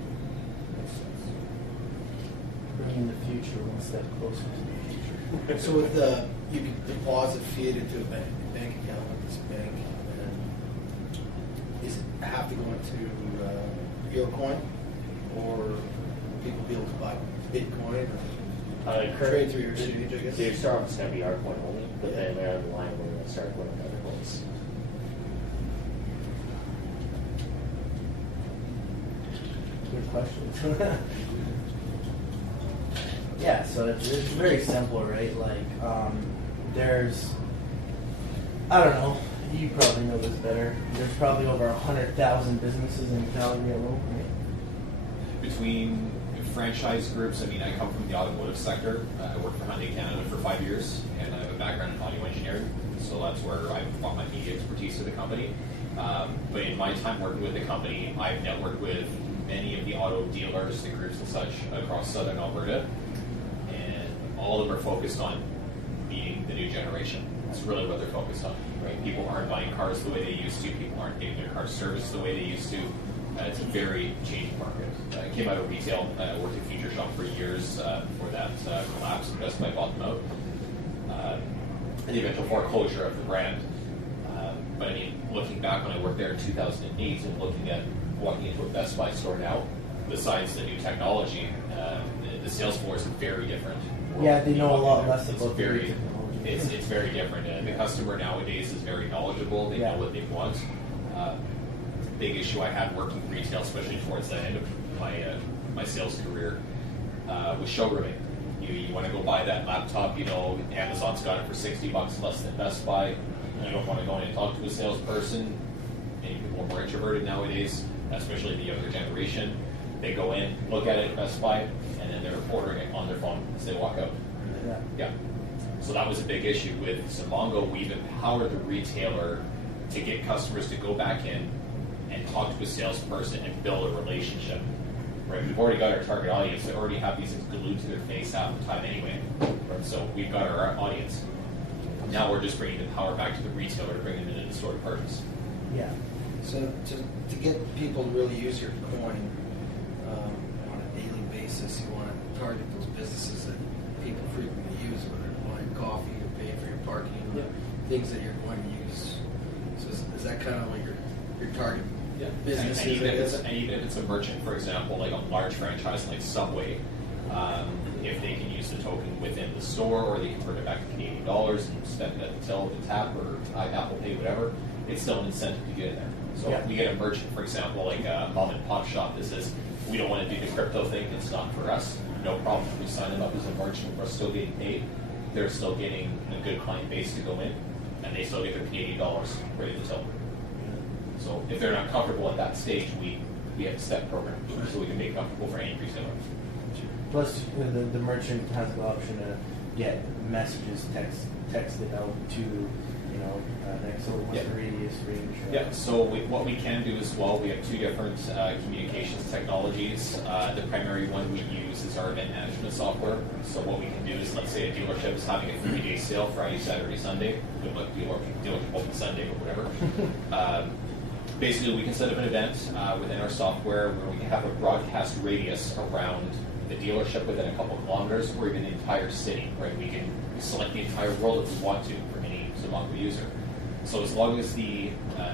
Bringing the future one step closer to the future. So with you can deposit fiat into a bank account with this bank, and is it have to go into your coin, or people be able to buy Bitcoin or trade through your exchange? I guess. So your start off is going to be our coin only, but then later down the line we're going to start going with other coins. Good questions. Yeah, so it's very simple, right? Like, there's, I don't know, you probably know this better. There's probably over 100,000 businesses in Calgary alone, right? Between franchise groups, I mean, I come from the automotive sector. I worked for Hyundai Canada for 5 years, and I have a background in audio engineering, so that's where I brought my media expertise to the company. But in my time working with the company, I've networked with many of the auto dealers, the groups and such across southern Alberta, and all of them are focused on being the new generation. That's really what they're focused on, right? People aren't buying cars the way they used to. People aren't getting their cars serviced the way they used to. It's a very changed market. I came out of retail. I worked at Future Shop for years before that collapsed and Best Buy bought them out. And the eventual foreclosure of the brand. But I mean, looking back when I worked there in 2008 and looking at walking into a Best Buy store now, besides the new technology, the sales floor is very different. Yeah, they know a lot less It's about the new very, technology. it's very different. The customer nowadays is very knowledgeable. They know what they want. Big issue I had working retail, especially towards the end of my sales career, was showrooming. You want to go buy that laptop, Amazon's got it for $60 less than Best Buy. You don't want to go in and talk to a salesperson. Many people are more introverted nowadays, especially the younger generation. They go in, look at it at Best Buy, and then they're ordering it on their phone as they walk out. Yeah. So that was a big issue with Zamongo. We've empowered the retailer to get customers to go back in and talk to a salesperson and build a relationship. Right? We've already got our target audience. They already have these things glued to their face half the time anyway. Right? So we've got our audience. Now we're just bringing the power back to the retailer to bring them into the store to purchase. Yeah. So to get people to really use your coin on a daily basis, you want to target those businesses that people frequently use, whether they're buying coffee or paying for your parking, or things that you're going to use. So is that kind of like your target businesses? And even if it's a merchant, for example, like a large franchise like Subway, if they can use the token within the store, or they convert it back to Canadian dollars and spend it at the till, the tap, or Apple Pay, whatever, it's still an incentive to get in there. So if we get a merchant, for example, like a mom and pop shop that says, we don't want to do the crypto thing, it's not for us, no problem. We sign them up as a merchant, we're still getting paid, they're still getting a good client base to go in, and they still get their Canadian dollars ready to till. So if they're not comfortable at that stage, we have a step program, so we can make it comfortable for any retailer. Plus, the merchant has the option to get messages texted out to, next over what's the radius range. Yeah, so what we can do as well, we have two different communications technologies. The primary one we use is our event management software. So what we can do is, let's say a dealership is having a 3-day sale, Friday, Saturday, Sunday, dealership open Sunday or whatever. Basically, we can set up an event within our software where we can have a broadcast radius around the dealership within a couple kilometers, or even the entire city, right? We can select the entire world if we want to for any Zamango user. So as long as the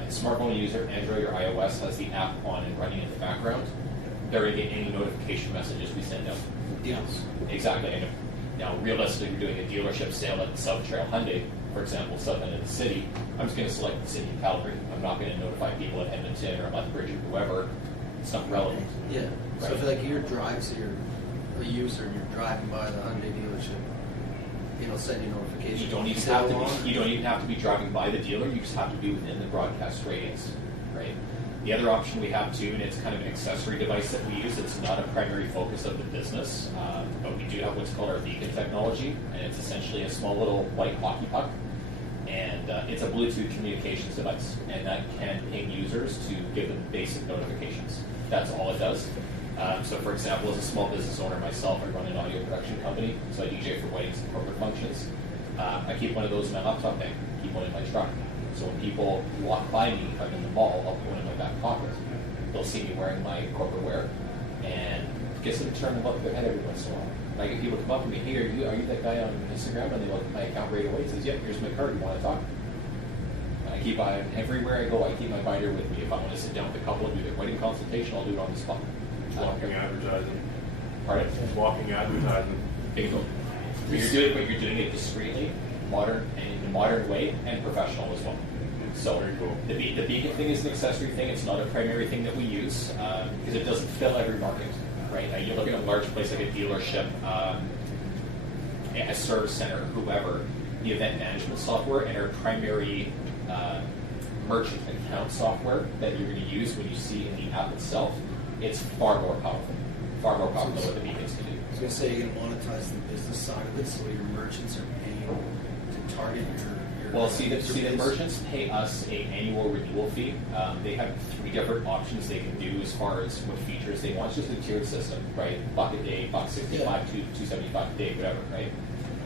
smartphone user, Android or iOS, has the app on and running in the background, they're going to get any notification messages we send out. Deals. Exactly. And now, realistically, you're doing a dealership sale at the South Trail Hyundai, for example, south end of the city. I'm just going to select the city of Calgary. I'm not going to notify people at Edmonton or Lethbridge or whoever. It's not relevant. Yeah. So Right. if like your drive, so you're a user and you're driving by the Hyundai dealership, it'll send you notifications. You don't even have to be driving by the dealer. You just have to be within the broadcast radius, right? The other option we have too, and it's kind of an accessory device that we use. It's not a primary focus of the business, but we do have what's called our beacon technology, and it's essentially a small little white hockey puck, and it's a Bluetooth communications device, and that can ping users to give them basic notifications. That's all it does. So, for example, as a small business owner myself, I run an audio production company, so I DJ for weddings and corporate functions. I keep one of those in my laptop bag, keep one in my truck. So when people walk by me, if I'm in the mall, I'll put one in my back pocket. They'll see me wearing my corporate wear, and it gets them to turn and look their head every once in a while. Like if people come up to me, hey, are you that guy on Instagram? And they look at my account right away and says, yep, here's my card, you want to talk? And I keep everywhere I go, I keep my binder with me. If I want to sit down with a couple and do their wedding consultation, I'll do it on the spot. Walking advertising. Pardon? Walking advertising. Bingo. But you're doing it discreetly, modern, and in a modern way, and professional as well. So Very cool. the beacon thing is an accessory thing. It's not a primary thing that we use because it doesn't fill every market, right? Now, you look at a large place like a dealership, a service center, whoever. The event management software and our primary merchant account software that you're going to use when you see in the app itself, it's far more powerful than what the beacons can do. I was going to say you're going to monetize the business side of it, so your merchants are paying to target your Well, see, the base. merchants pay us an annual renewal fee. They have 3 different options they can do as far as what features they want. It's just a tiered system, right? $1 a day, $1.65, $2.75 a day, whatever, right?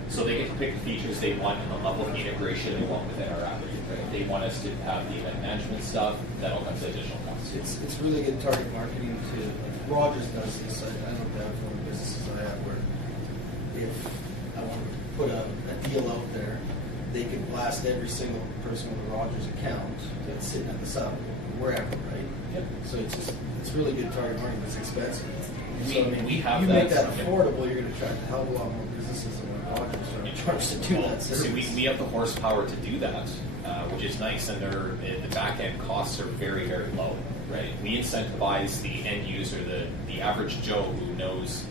So they get to pick the features they want and the level of integration they want within our app. Right? They want us to have the event management stuff. That all comes at additional costs. It's really good target marketing to, like Rogers does this. I know that from the businesses I have where if I want to put a deal out there, they can blast every single person with a Rogers account that's sitting at the sub, wherever, right? Yep. So it's really good target marketing. It's expensive. We have you that. make that affordable, you're going to attract a hell of a lot more businesses than what Rogers are charged to do that service. See, we have the horsepower to do that, which is nice, and the back end costs are very, very low. Right? We incentivize the end user, the average Joe who knows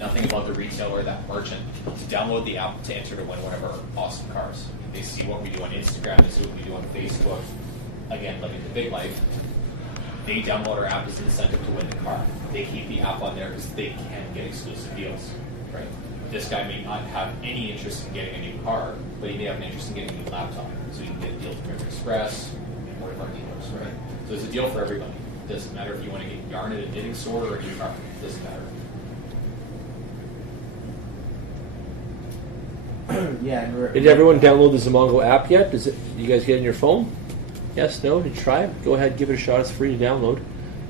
nothing about the retailer or that merchant, to download the app to enter to win one of our awesome cars. They see what we do on Instagram, they see what we do on Facebook. Again, living the big life. They download our app as an incentive to win the car. They keep the app on there because they can get exclusive deals. Right? This guy may not have any interest in getting a new car, but he may have an interest in getting a new laptop. So you can get a deal from River Express, 45 kilos, right? So it's a deal for everybody. It doesn't matter if you want to get yarn at a knitting store or a new car. It doesn't matter. Yeah. And Did everyone download the Zamongo app yet? Does it? You guys get it in your phone? Yes, no? Did you try it? Go ahead, give it a shot. It's free to download.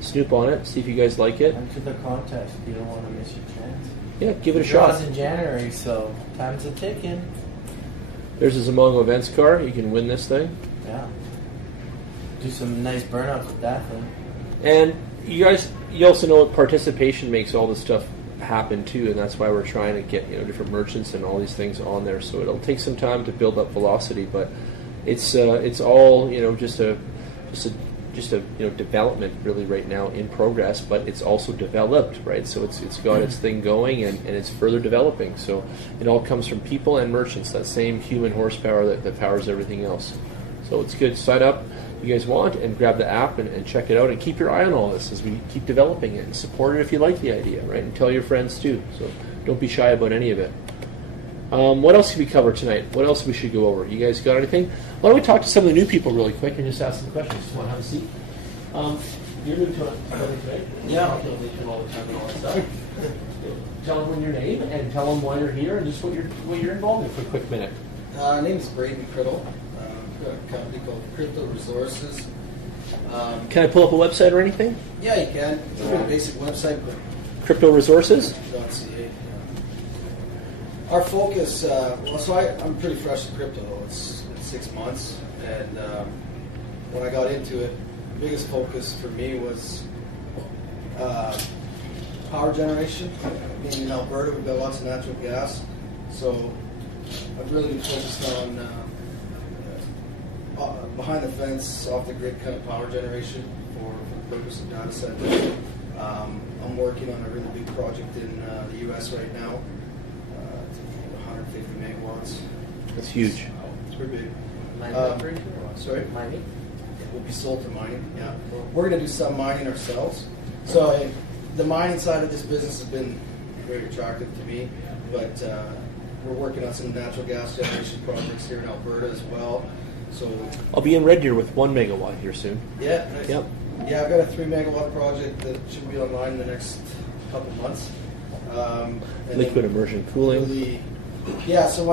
Snoop on it. See if you guys like it. Enter the contest. You don't want to miss your chance. Yeah, give it a The shot. draw's in January, so time's a ticking. There's a Zamongo events car. You can win this thing. Yeah. Do some nice burnouts with that thing. And you guys, you also know participation makes all this stuff happen too, and that's why we're trying to get different merchants and all these things on there. So it'll take some time to build up velocity, but it's all just a development really right now in progress. But it's also developed, right? So it's got its thing going, and it's further developing. So it all comes from people and merchants, that same human horsepower that powers everything else. So it's good. Sign up if you guys want and grab the app and check it out, and keep your eye on all this as we keep developing it, and support it if you like the idea, right? And tell your friends too. So don't be shy about any of it. What else can we cover tonight? What else we should go over? You guys got anything? Why don't we talk to some of the new people really quick and just ask some questions? Want to have a seat? You're new to it today. Yeah. I'll deal with you all the time and all that stuff. Tell them your name and tell them why you're here and just what you're involved in for a quick minute. My name is Braden Criddle. I've got a company called Crypto Resources. Can I pull up a website or anything? Yeah, you can. It's a pretty basic website, but Crypto Resources? .ca. Our focus, so I'm pretty fresh to crypto. It's 6 months, and when I got into it, the biggest focus for me was power generation. Being in Alberta, we've got lots of natural gas, so I've really been focused on behind the fence, off the grid kind of power generation for the purpose of data centers. I'm working on a really big project in the U.S. right now. It's 150 megawatts. That's huge. It's pretty big. Mining operation or what? Sorry? Mining? It will be sold to mining, yeah. We're going to do some mining ourselves. So the mining side of this business has been very attractive to me, but we're working on some natural gas generation projects here in Alberta as well. So I'll be in Red Deer with 1 megawatt here soon. yeah, nice. Yep. Yeah, I've got a 3 megawatt project that should be online in the next couple months. And Liquid then immersion cooling. really, yeah. So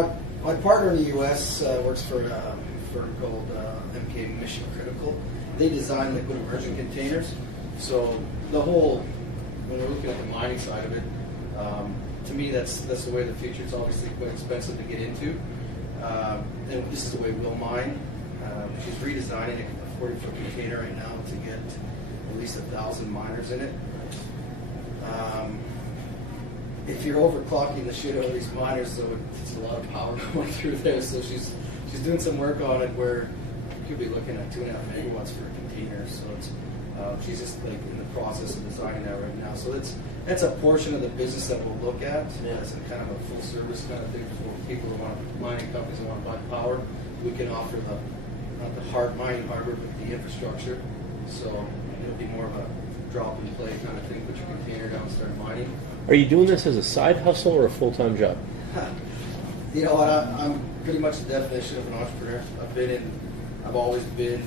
my partner in the U.S. Works for a firm called MK Mission Critical. They design liquid immersion containers. So the whole, when we're looking at the mining side of it, to me that's the way of the future. It's obviously quite expensive to get into, and this is the way we'll mine. She's redesigning a 40-foot container right now to get at least 1,000 miners in it. If you're overclocking the shit out of these miners, though, it's a lot of power going through there. So she's doing some work on it where you could be looking at 2.5 megawatts for a container. So it's she's just like in the process of designing that right now. So that's a portion of the business that we'll look at as a kind of a full service kind of thing for people who want mining companies who want to buy power. We can offer not the hard mining hardware, but the infrastructure. So it'll be more of a drop and play kind of thing. Put your container down and start mining. Are you doing this as a side hustle or a full-time job? You know what? I'm pretty much the definition of an entrepreneur. I've always been.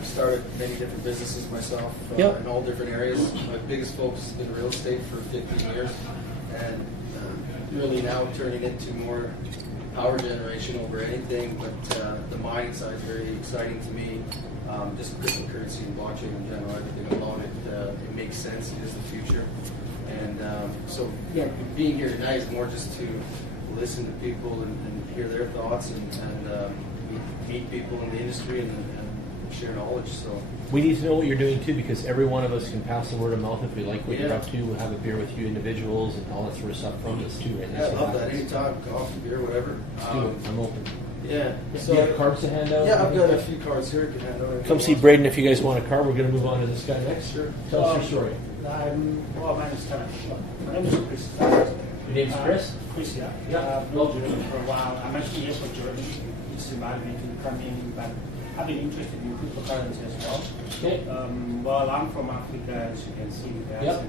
I started many different businesses myself in all different areas. My biggest focus has been real estate for 15 years, and really now turning into more power generation over anything. But the mining side is very exciting to me. Just cryptocurrency and blockchain in general, everything about it, it makes sense. It is the future. And so, being here tonight is more just to listen to people and hear their thoughts and meet people in the industry and share knowledge. So We need to know what you're doing too, because every one of us can pass the word of mouth if we like what you're Yeah. up to. We'll have a beer with you individuals and all that sort of stuff from this too, right? yeah, That's I what love that. happens. Anytime, coffee, beer, whatever. Let's do it. I'm open. Yeah. Do you have cards to hand out? Yeah, I've got a few cards here. You can hand over. Come see Braden if you guys want a card. We're going to move on to this guy next. Sure. Tell us your story. Well, my name is Kenneth. My name is Chris. Your name's Chris? Chris, yeah. Yeah. I've known Jordan for a while. I'm actually here for Jordan. He's invited me to come in, but I've been interested in cryptocurrency as well. Okay. Well, I'm from Africa, as you can see. Yep.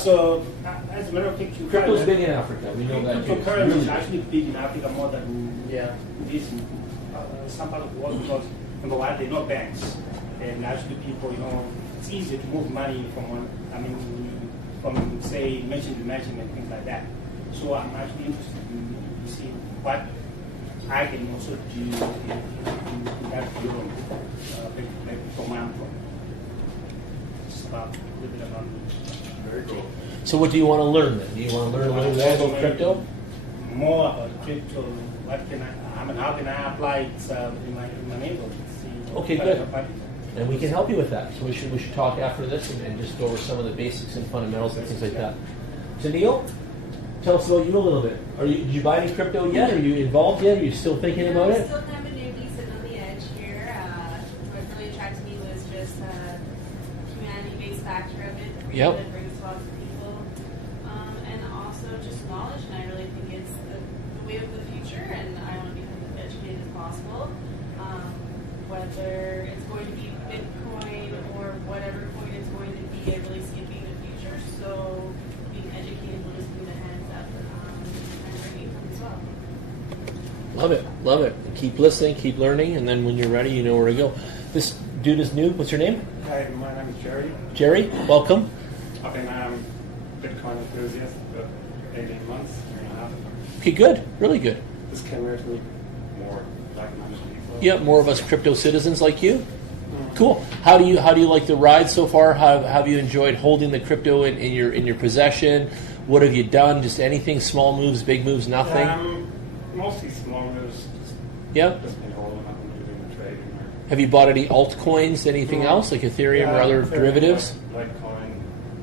So, as a matter of fact, Crypto's big in Africa. We know that too. It's cryptocurrency really is big. actually big in Africa more than Yeah. this in some part of the world, because number one, they're not banks, and actually people, it's easier to move money from from say mention to mention and things like that. So I'm actually interested in seeing what I can also do in that field, like from where I'm from. It's about a little bit about me. Very cool. So what do you want to learn then? Do you want to learn a little more about crypto? More about crypto. How can I apply it in my neighborhood? Okay, good. And we can help you with that. So we should talk after this and just go over some of the basics and fundamentals and things like that. So Neil, tell us about you a little bit. Did you buy any crypto yet? Are you involved yet? Are you still thinking about it? Still kind of a newbie sitting on the edge here. What really attracted me was just humanity-based factor of it. Yep. That brings lots of people, and also just knowledge. And I really think it's the way of the future. And I want to become as educated as possible. Whether it's going to be Bitcoin or whatever coin it's going to be, I really see it being the future. So being educated will just be the hands up and bringing income as well. Love it, love it. Keep listening, keep learning, and then when you're ready, you know where to go. This dude is new. What's your name? Hi, my name is Jerry. Jerry, welcome. I've been Bitcoin enthusiast for 18 months, year and a half. Okay, good, really good. This came here to meet more like-minded people. Yeah, more of us crypto citizens like you. Cool. How do you like the ride so far? How have you enjoyed holding the crypto in your possession? What have you done? Just anything? Small moves, big moves, nothing? Mostly small moves. Yeah. Just been holding up and doing the trading. Have you bought any altcoins? Anything else like Ethereum or other derivatives? Litecoin.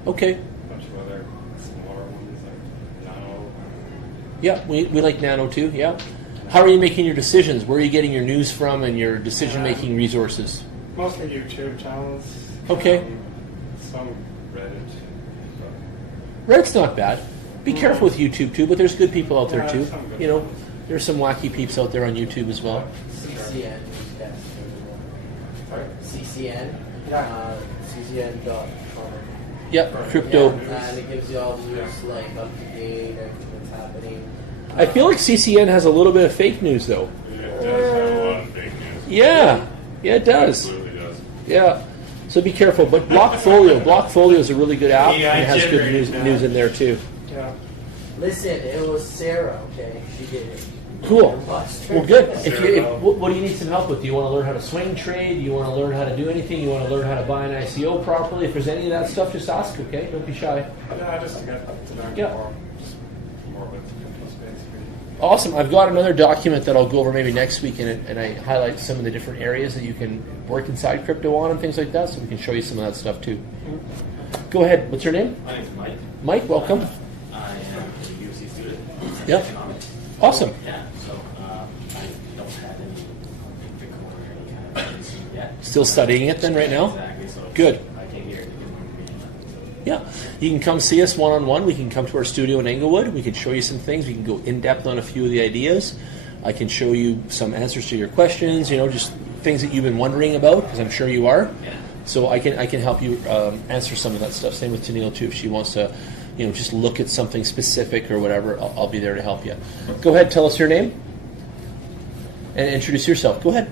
Okay. A bunch of other smaller ones like Nano. Yeah, we like Nano too. Yeah. How are you making your decisions? Where are you getting your news from and your decision-making resources? Mostly YouTube channels. Okay. Some Reddit. Reddit's not bad. Be careful with YouTube too, but there's good people out there too. some good You know, ones. there's some wacky peeps out there on YouTube as well. CCN. Yes. Sorry? CCN. Yeah. CCN.com. Yep, crypto. And it gives you all the news, like up to date, everything that's happening. I feel like CCN has a little bit of fake news though. It does have a lot of fake news. Yeah, it does. Absolutely does. Yeah, so be careful. But Blockfolio is a really good app. Yeah, and it has good generated news in there too. Yeah. Listen, it was Sarah, okay? She did it. Cool. Bust. Well, good. What do you need some help with? Do you want to learn how to swing trade? Do you want to learn how to do anything? You want to learn how to buy an ICO properly? If there's any of that stuff, just ask, okay? Don't be shy. Yeah, just to get to learn Yeah. more about the crypto space. Awesome. I've got another document that I'll go over maybe next week, and I highlight some of the different areas that you can work inside crypto on and things like that, so we can show you some of that stuff too. Go ahead. What's your name? My name's Mike. Mike, welcome. I am a UC student. Yep. Economics. Awesome. Yeah, so I don't have any Bitcoin or any kind of currency yet. Still studying it then right now? Exactly. So Good. I came here to get more information. Yeah. You can come see us one-on-one. We can come to our studio in Englewood. We can show you some things. We can go in-depth on a few of the ideas. I can show you some answers to your questions, just things that you've been wondering about, because I'm sure you are. Yeah. So I can help you answer some of that stuff. Same with Tennille too. If she wants to, just look at something specific or whatever, I'll be there to help you. Go ahead, tell us your name and introduce yourself. Go ahead.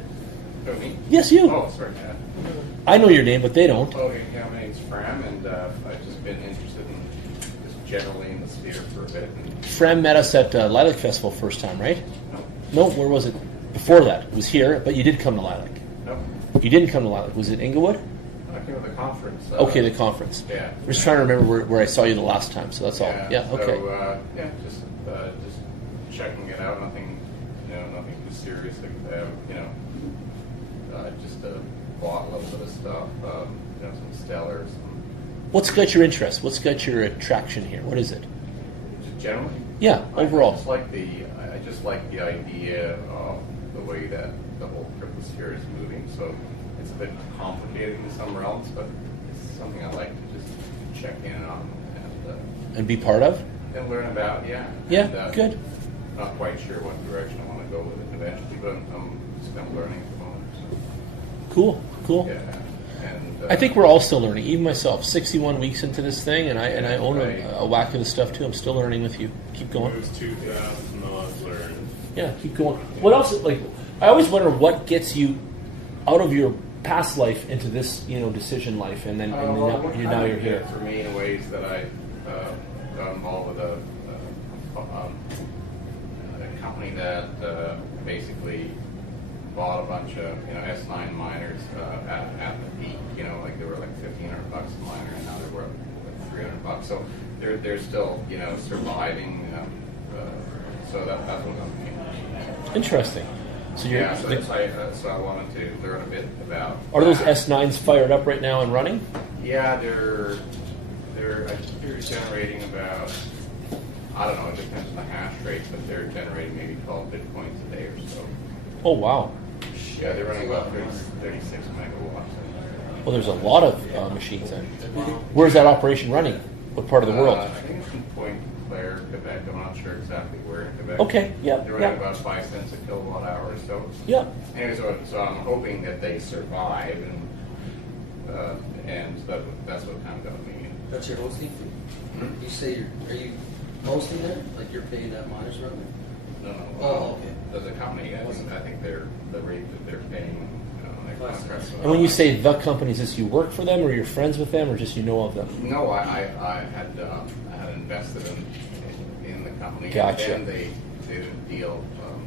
Oh, me? Yes, you. Oh, sorry. Yeah. I know your name, but they don't. Okay, yeah, my name's Fram, and I've just been interested in just generally in the sphere for a bit. And Fram met us at Lilac Festival first time, right? no, No, where was it? Before that, it was here, but you did come to Lilac. no, You didn't come to Lilac. Was it Inglewood? I came to the conference. Okay, the conference. Yeah. I'm just trying to remember where I saw you the last time, so that's all. Yeah, okay. So, just checking it out. Nothing, nothing too serious. Just bought a little bit of stuff. Some stellars. What's got your interest? What's got your attraction here? What is it? Just generally. Yeah, overall. I just like the idea of the way that the whole cryptosphere is moving. So it's a bit complicated in some realms, but it's something I like to just check in on And be part of? and learn about. Yeah. Yeah, And, good. Not quite sure what direction I want to go with it eventually, but I'm just kind of learning at the moment. So, Cool. yeah. And I think we're all still learning. Even myself, 61 weeks into this thing, and I own Right. a whack of the stuff too. I'm still learning with you. Keep going. It was 2000 not learned. Yeah, keep going. What else? I always wonder what gets you out of your past life into this, decision life, and then now you're here. For me, in ways that I got involved with a company that basically bought a bunch of S9 miners at the peak. Like they were like $1,500 a miner, and now they're worth like $300. So they're still surviving. So that's what I'm thinking. Interesting. So you're, so I wanted to learn a bit about. Are those S9s fired up right now and running? Yeah, they're I think they're generating about, I don't know, it depends on the hash rate, but they're generating maybe 12 bitcoins a day or so. Oh wow. Yeah, they're running about 36 megawatts. Well, there's a lot of machines then. Where's that operation running? What part of the world? I think it's in Point Claire, Quebec. I'm not sure exactly where in Quebec. Okay, yeah. They're running about 5 cents a kilowatt hour or so. Yeah. Anyway, so I'm hoping that they survive, and that's what kind of got me. That's your hosting fee? You say are you hosting there? Like you're paying that miners revenue? No. Oh, okay. As a company, I think the rate that they're paying. Contracts. And when you say the companies, is you work for them, or you're friends with them, or just you know of them? No, I had invested in the company. Gotcha. And then they did a deal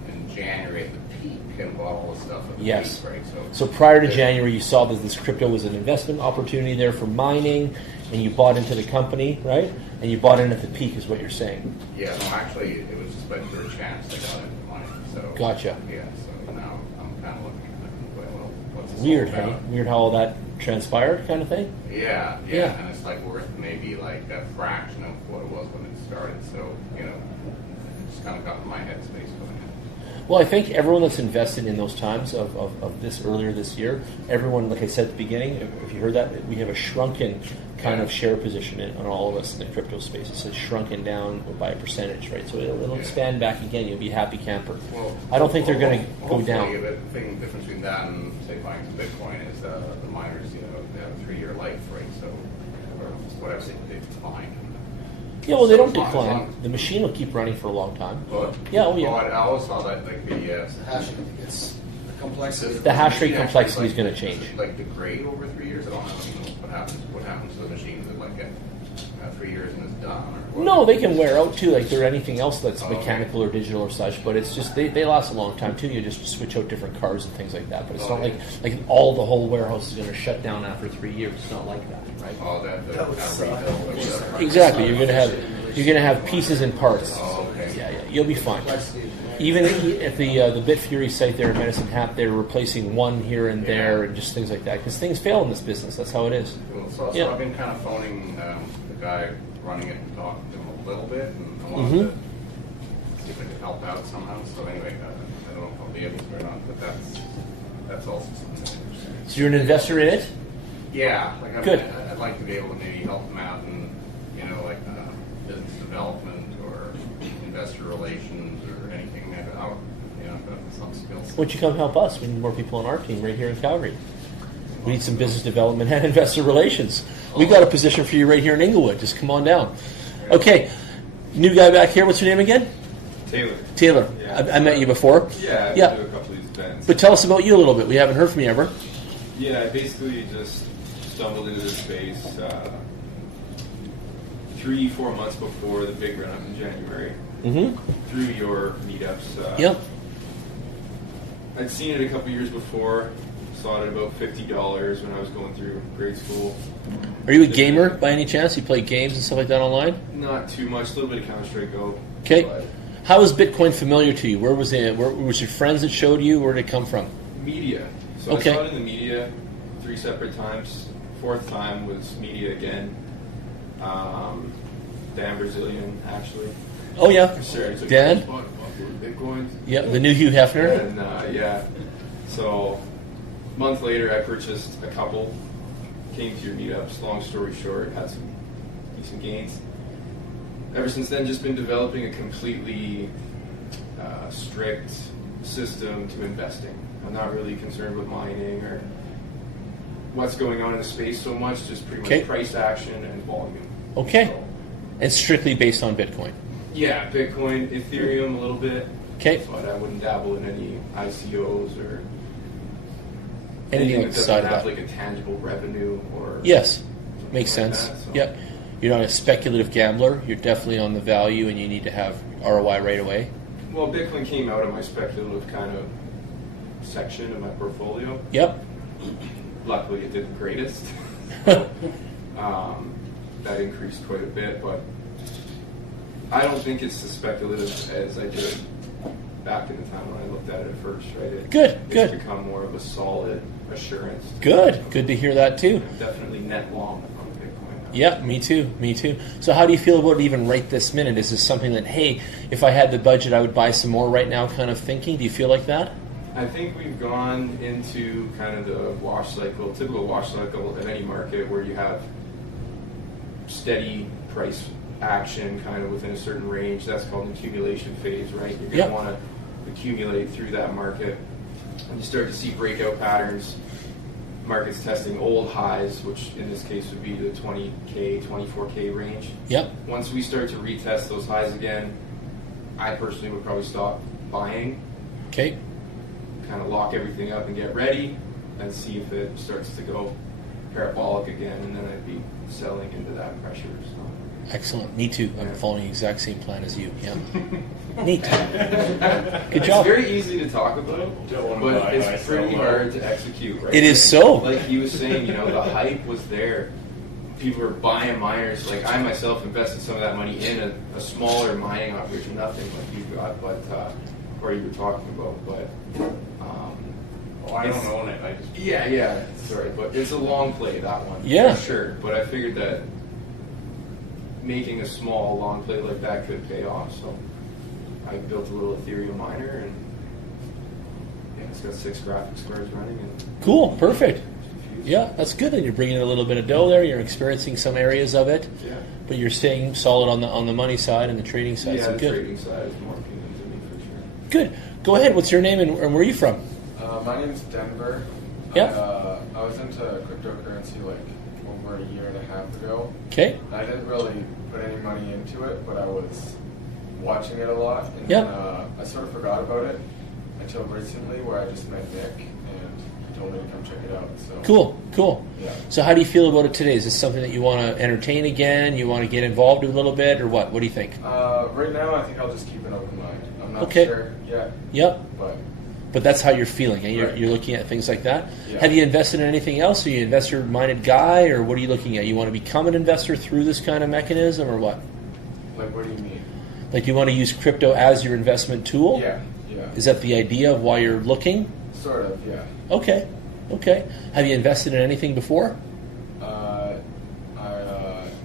in January at the peak and bought all the stuff at the Yes. peak, right? So prior to January, you saw that this crypto was an investment opportunity there for mining, and you bought into the company, right? And you bought in at the peak, is what you're saying. Yeah, no, actually, it was just by pure chance I got into mining. So Gotcha. Yeah, so now I'm kind of looking at well, what's this Weird, all hey? about? Weird how all that transpired, kind of thing. Yeah, Yeah. and it's like worth maybe like a fraction of what it was when it started. So just kind of got in my headspace going in. Well, I think everyone that's invested in those times of this earlier this year, everyone, like I said at the beginning, if you heard that, we have a shrunken kind of share position on all of us in the crypto space. It's shrunken down by a percentage, right? So it'll expand back again. You'll be a happy camper. Well, I don't think they're going to go hopefully down. The thing difference between that and say buying some Bitcoin is the miners, they have a 3-year life, right? So or whatever they decline. Yeah, well, they don't So as long- decline. The machine will keep running for a long time. But Yeah, oh yeah. I always thought that like The hash rate gets the complexity. The hash rate machine complexity is actually, going to change. Like degrade over 3 years. I don't know what happens to the machines that like get 3 years and it's done. Or what? No, they can wear out too, like they're anything else that's Okay. mechanical or digital or such. But it's just they last a long time too. You just switch out different cars and things like that. But it's not Okay. like the whole warehouse is going to shut down after 3 years. It's not like that, right? Oh, that That would kind of suck. rebuild or whatever. Exactly. You're going to have pieces and parts. Oh, okay. Yeah, you'll be fine. Even at the Bitfury site there in Medicine Hat, they're replacing one here and there and just things like that because things fail in this business. That's how it is. Cool. So Yeah. I've been kind of phoning the guy running it and talking to him a little bit, and I wanted Mm-hmm. to see if I could help out somehow. So anyway, I don't know if I'll be able to or not, but that's also something interesting. So you're an investor in it? Yeah, like Good. I'd like to be able to maybe help them out in like business development or investor relations or anything. I've got some skills. Why don't you come help us? We need more people on our team right here in Calgary. We need some business development and investor relations. We got a position for you right here in Inglewood. Just come on down. Okay, new guy back here. What's your name again? Taylor. Taylor. Yeah. I met you before. Yeah, Yeah. I do a couple of these events. But tell us about you a little bit. We haven't heard from you ever. Yeah, I basically just stumbled into this space 3-4 months before the big run up in January Mm-hmm. through your meetups. Yep. I'd seen it a couple years before. Saw it at about $50 when I was going through grade school. Are you a gamer by any chance? You play games and stuff like that online? Not too much, a little bit of Counter-Strike Go. Okay. but How is Bitcoin familiar to you? Where was it? Where was your friends that showed you? Where did it come from? Media. So Okay. I saw it in the media 3 separate times. 4th time was media again. Dan Brazilian, actually. Oh yeah. Sure. It's like, Dan? "Bought Bitcoin. Yeah, the new Hugh Hefner. And yeah, so a month later I purchased a couple, came to your meetups, long story short, had some decent gains. Ever since then, just been developing a completely strict system to investing. I'm not really concerned with mining or what's going on in the space so much, just pretty much Okay. price action and volume. Okay. So, And strictly based on Bitcoin. yeah, Bitcoin, Ethereum a little bit. Okay. But I wouldn't dabble in any ICOs or Anything that outside doesn't of have that. like a tangible revenue or Yes, makes something like sense. that, so. Yep. You're not a speculative gambler. You're definitely on the value, and you need to have ROI right away. Well, Bitcoin came out of my speculative kind of section of my portfolio. Yep. Luckily, it did the greatest. That increased quite a bit, but I don't think it's as speculative as I did back in the time when I looked at it first, right? It's Good. become more of a solid assurance. Good to hear that too. I'm definitely net long on Bitcoin. Yeah, me too. So how do you feel about it even right this minute? Is this something that, hey, if I had the budget, I would buy some more right now kind of thinking? Do you feel like that? I think we've gone into kind of the wash cycle, typical wash cycle of any market where you have steady price action kind of within a certain range. That's called an accumulation phase, right? You're going to want to accumulate through that market. And you start to see breakout patterns, markets testing old highs, which in this case would be the 20K, 24K range. Yep. Once we start to retest those highs again, I personally would probably stop buying. Okay. Kind of lock everything up and get ready and see if it starts to go parabolic again, and then I'd be selling into that pressure. So. Excellent. Me too. I'm following the exact same plan as you. Yeah. Neat. Good It's job. very easy to talk about, but it's pretty hard to execute. Right? It is so. Like he was saying, the hype was there. People were buying miners. Like I myself invested some of that money in a smaller mining operation, nothing like you got, but or you were talking about, but. I don't own it. I just Yeah. Sorry, but it's a long play, that one. Yeah. For sure. But I figured that making a small long play like that could pay off. So I built a little Ethereum miner, and it's got 6 graphics cards running. And Cool. Perfect. Yeah, that's good that you're bringing in a little bit of dough there. You're experiencing some areas of it, but you're staying solid on the money side and the trading side. Yeah, So the good. trading side is more appealing to me for sure. Good. Go ahead. What's your name and where are you from? My name's Denver. Yeah. I was into cryptocurrency like over a year and a half ago. Okay. I didn't really put any money into it, but I was watching it a lot, and Yeah. then, I sort of forgot about it until recently, where I just met Nick and he told me to come check it out. So Cool. Yeah. So how do you feel about it today? Is this something that you want to entertain again? You want to get involved a little bit, or what? What do you think? Right now, I think I'll just keep an open mind. I'm not Okay. sure yet. Yep. But that's how you're feeling. Eh? Right. You're looking at things like that. Yeah. Have you invested in anything else? Are you an investor-minded guy, or what are you looking at? You want to become an investor through this kind of mechanism, or what? like, what do you mean? Like you want to use crypto as your investment tool? Yeah. Is that the idea of why you're looking? Sort of, yeah. Okay. Have you invested in anything before?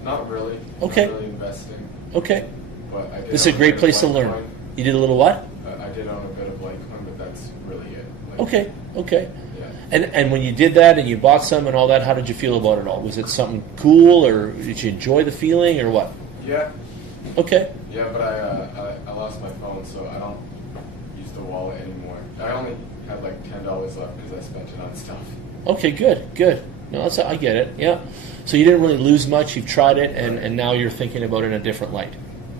Not really. Okay. Not really investing. Okay. But I did This is a own great bit place to of learn. Litecoin. You did a little what? I did own a bit of Litecoin, but that's really it. Like, Okay. Yeah. And when you did that and you bought some and all that, how did you feel about it all? Was it something cool, or did you enjoy the feeling, or what? Yeah. Okay. Yeah, but I lost my phone, so I don't use the wallet anymore. I only had like $10 left because I spent it on stuff. Okay, good. No, I get it. Yeah. So you didn't really lose much. You've tried it, and now you're thinking about it in a different light.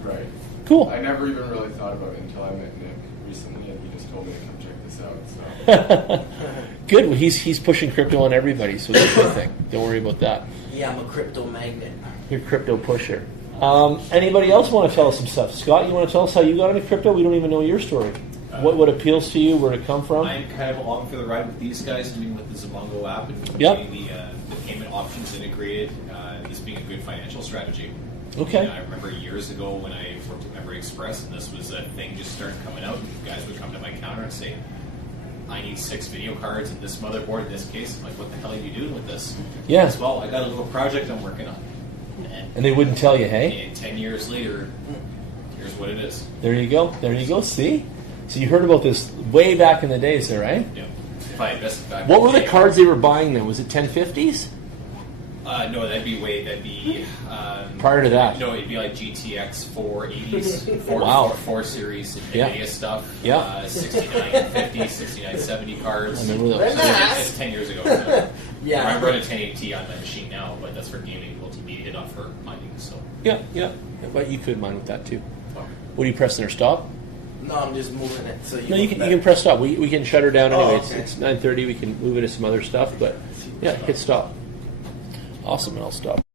Right. Cool. I never even really thought about it until I met Nick recently, and he just told me to come check this out. So. Good. Well, he's pushing crypto on everybody, so that's a good thing. Don't worry about that. Yeah, I'm a crypto magnet. You're a crypto pusher. Anybody else want to tell us some stuff? Scott, you want to tell us how you got into crypto? We don't even know your story. What appeals to you? Where it come from? I'm kind of along for the ride with these guys, with the Zamongo app and Yep. getting the payment options integrated. This being a good financial strategy. Okay. And I remember years ago when I worked at Memory Express, and this was a thing just started coming out. And guys would come to my counter and say, "I need 6 video cards and this motherboard in this case." I'm like, "What the hell are you doing with this?" Yeah. As well, I got a little project I'm working on. And they wouldn't tell you, hey? And 10 years later, here's what it is. There you go. See? So you heard about this way back in the days there, right? Yeah. If I invested back What in were the day- cards they were buying then? Was it 1050s? No, that'd be Prior to that? No, it'd be like GTX 480s, 4, Wow. 4 series, Yeah. NVIDIA stuff. Yeah. 6950, 6970 cards. I remember those. They're nice. That's 10 years ago. So. Yeah. I'm running a 1080 on my machine now, but that's for gaming, multimedia, not for mining. So. Yeah. But you could mine with that too. What are you pressing or stop? No, I'm just moving it. So No, you can press stop. We can shut her down Oh, anyway. okay. It's 9:30. We can move into some other stuff, but yeah, hit stop. Awesome, and I'll stop.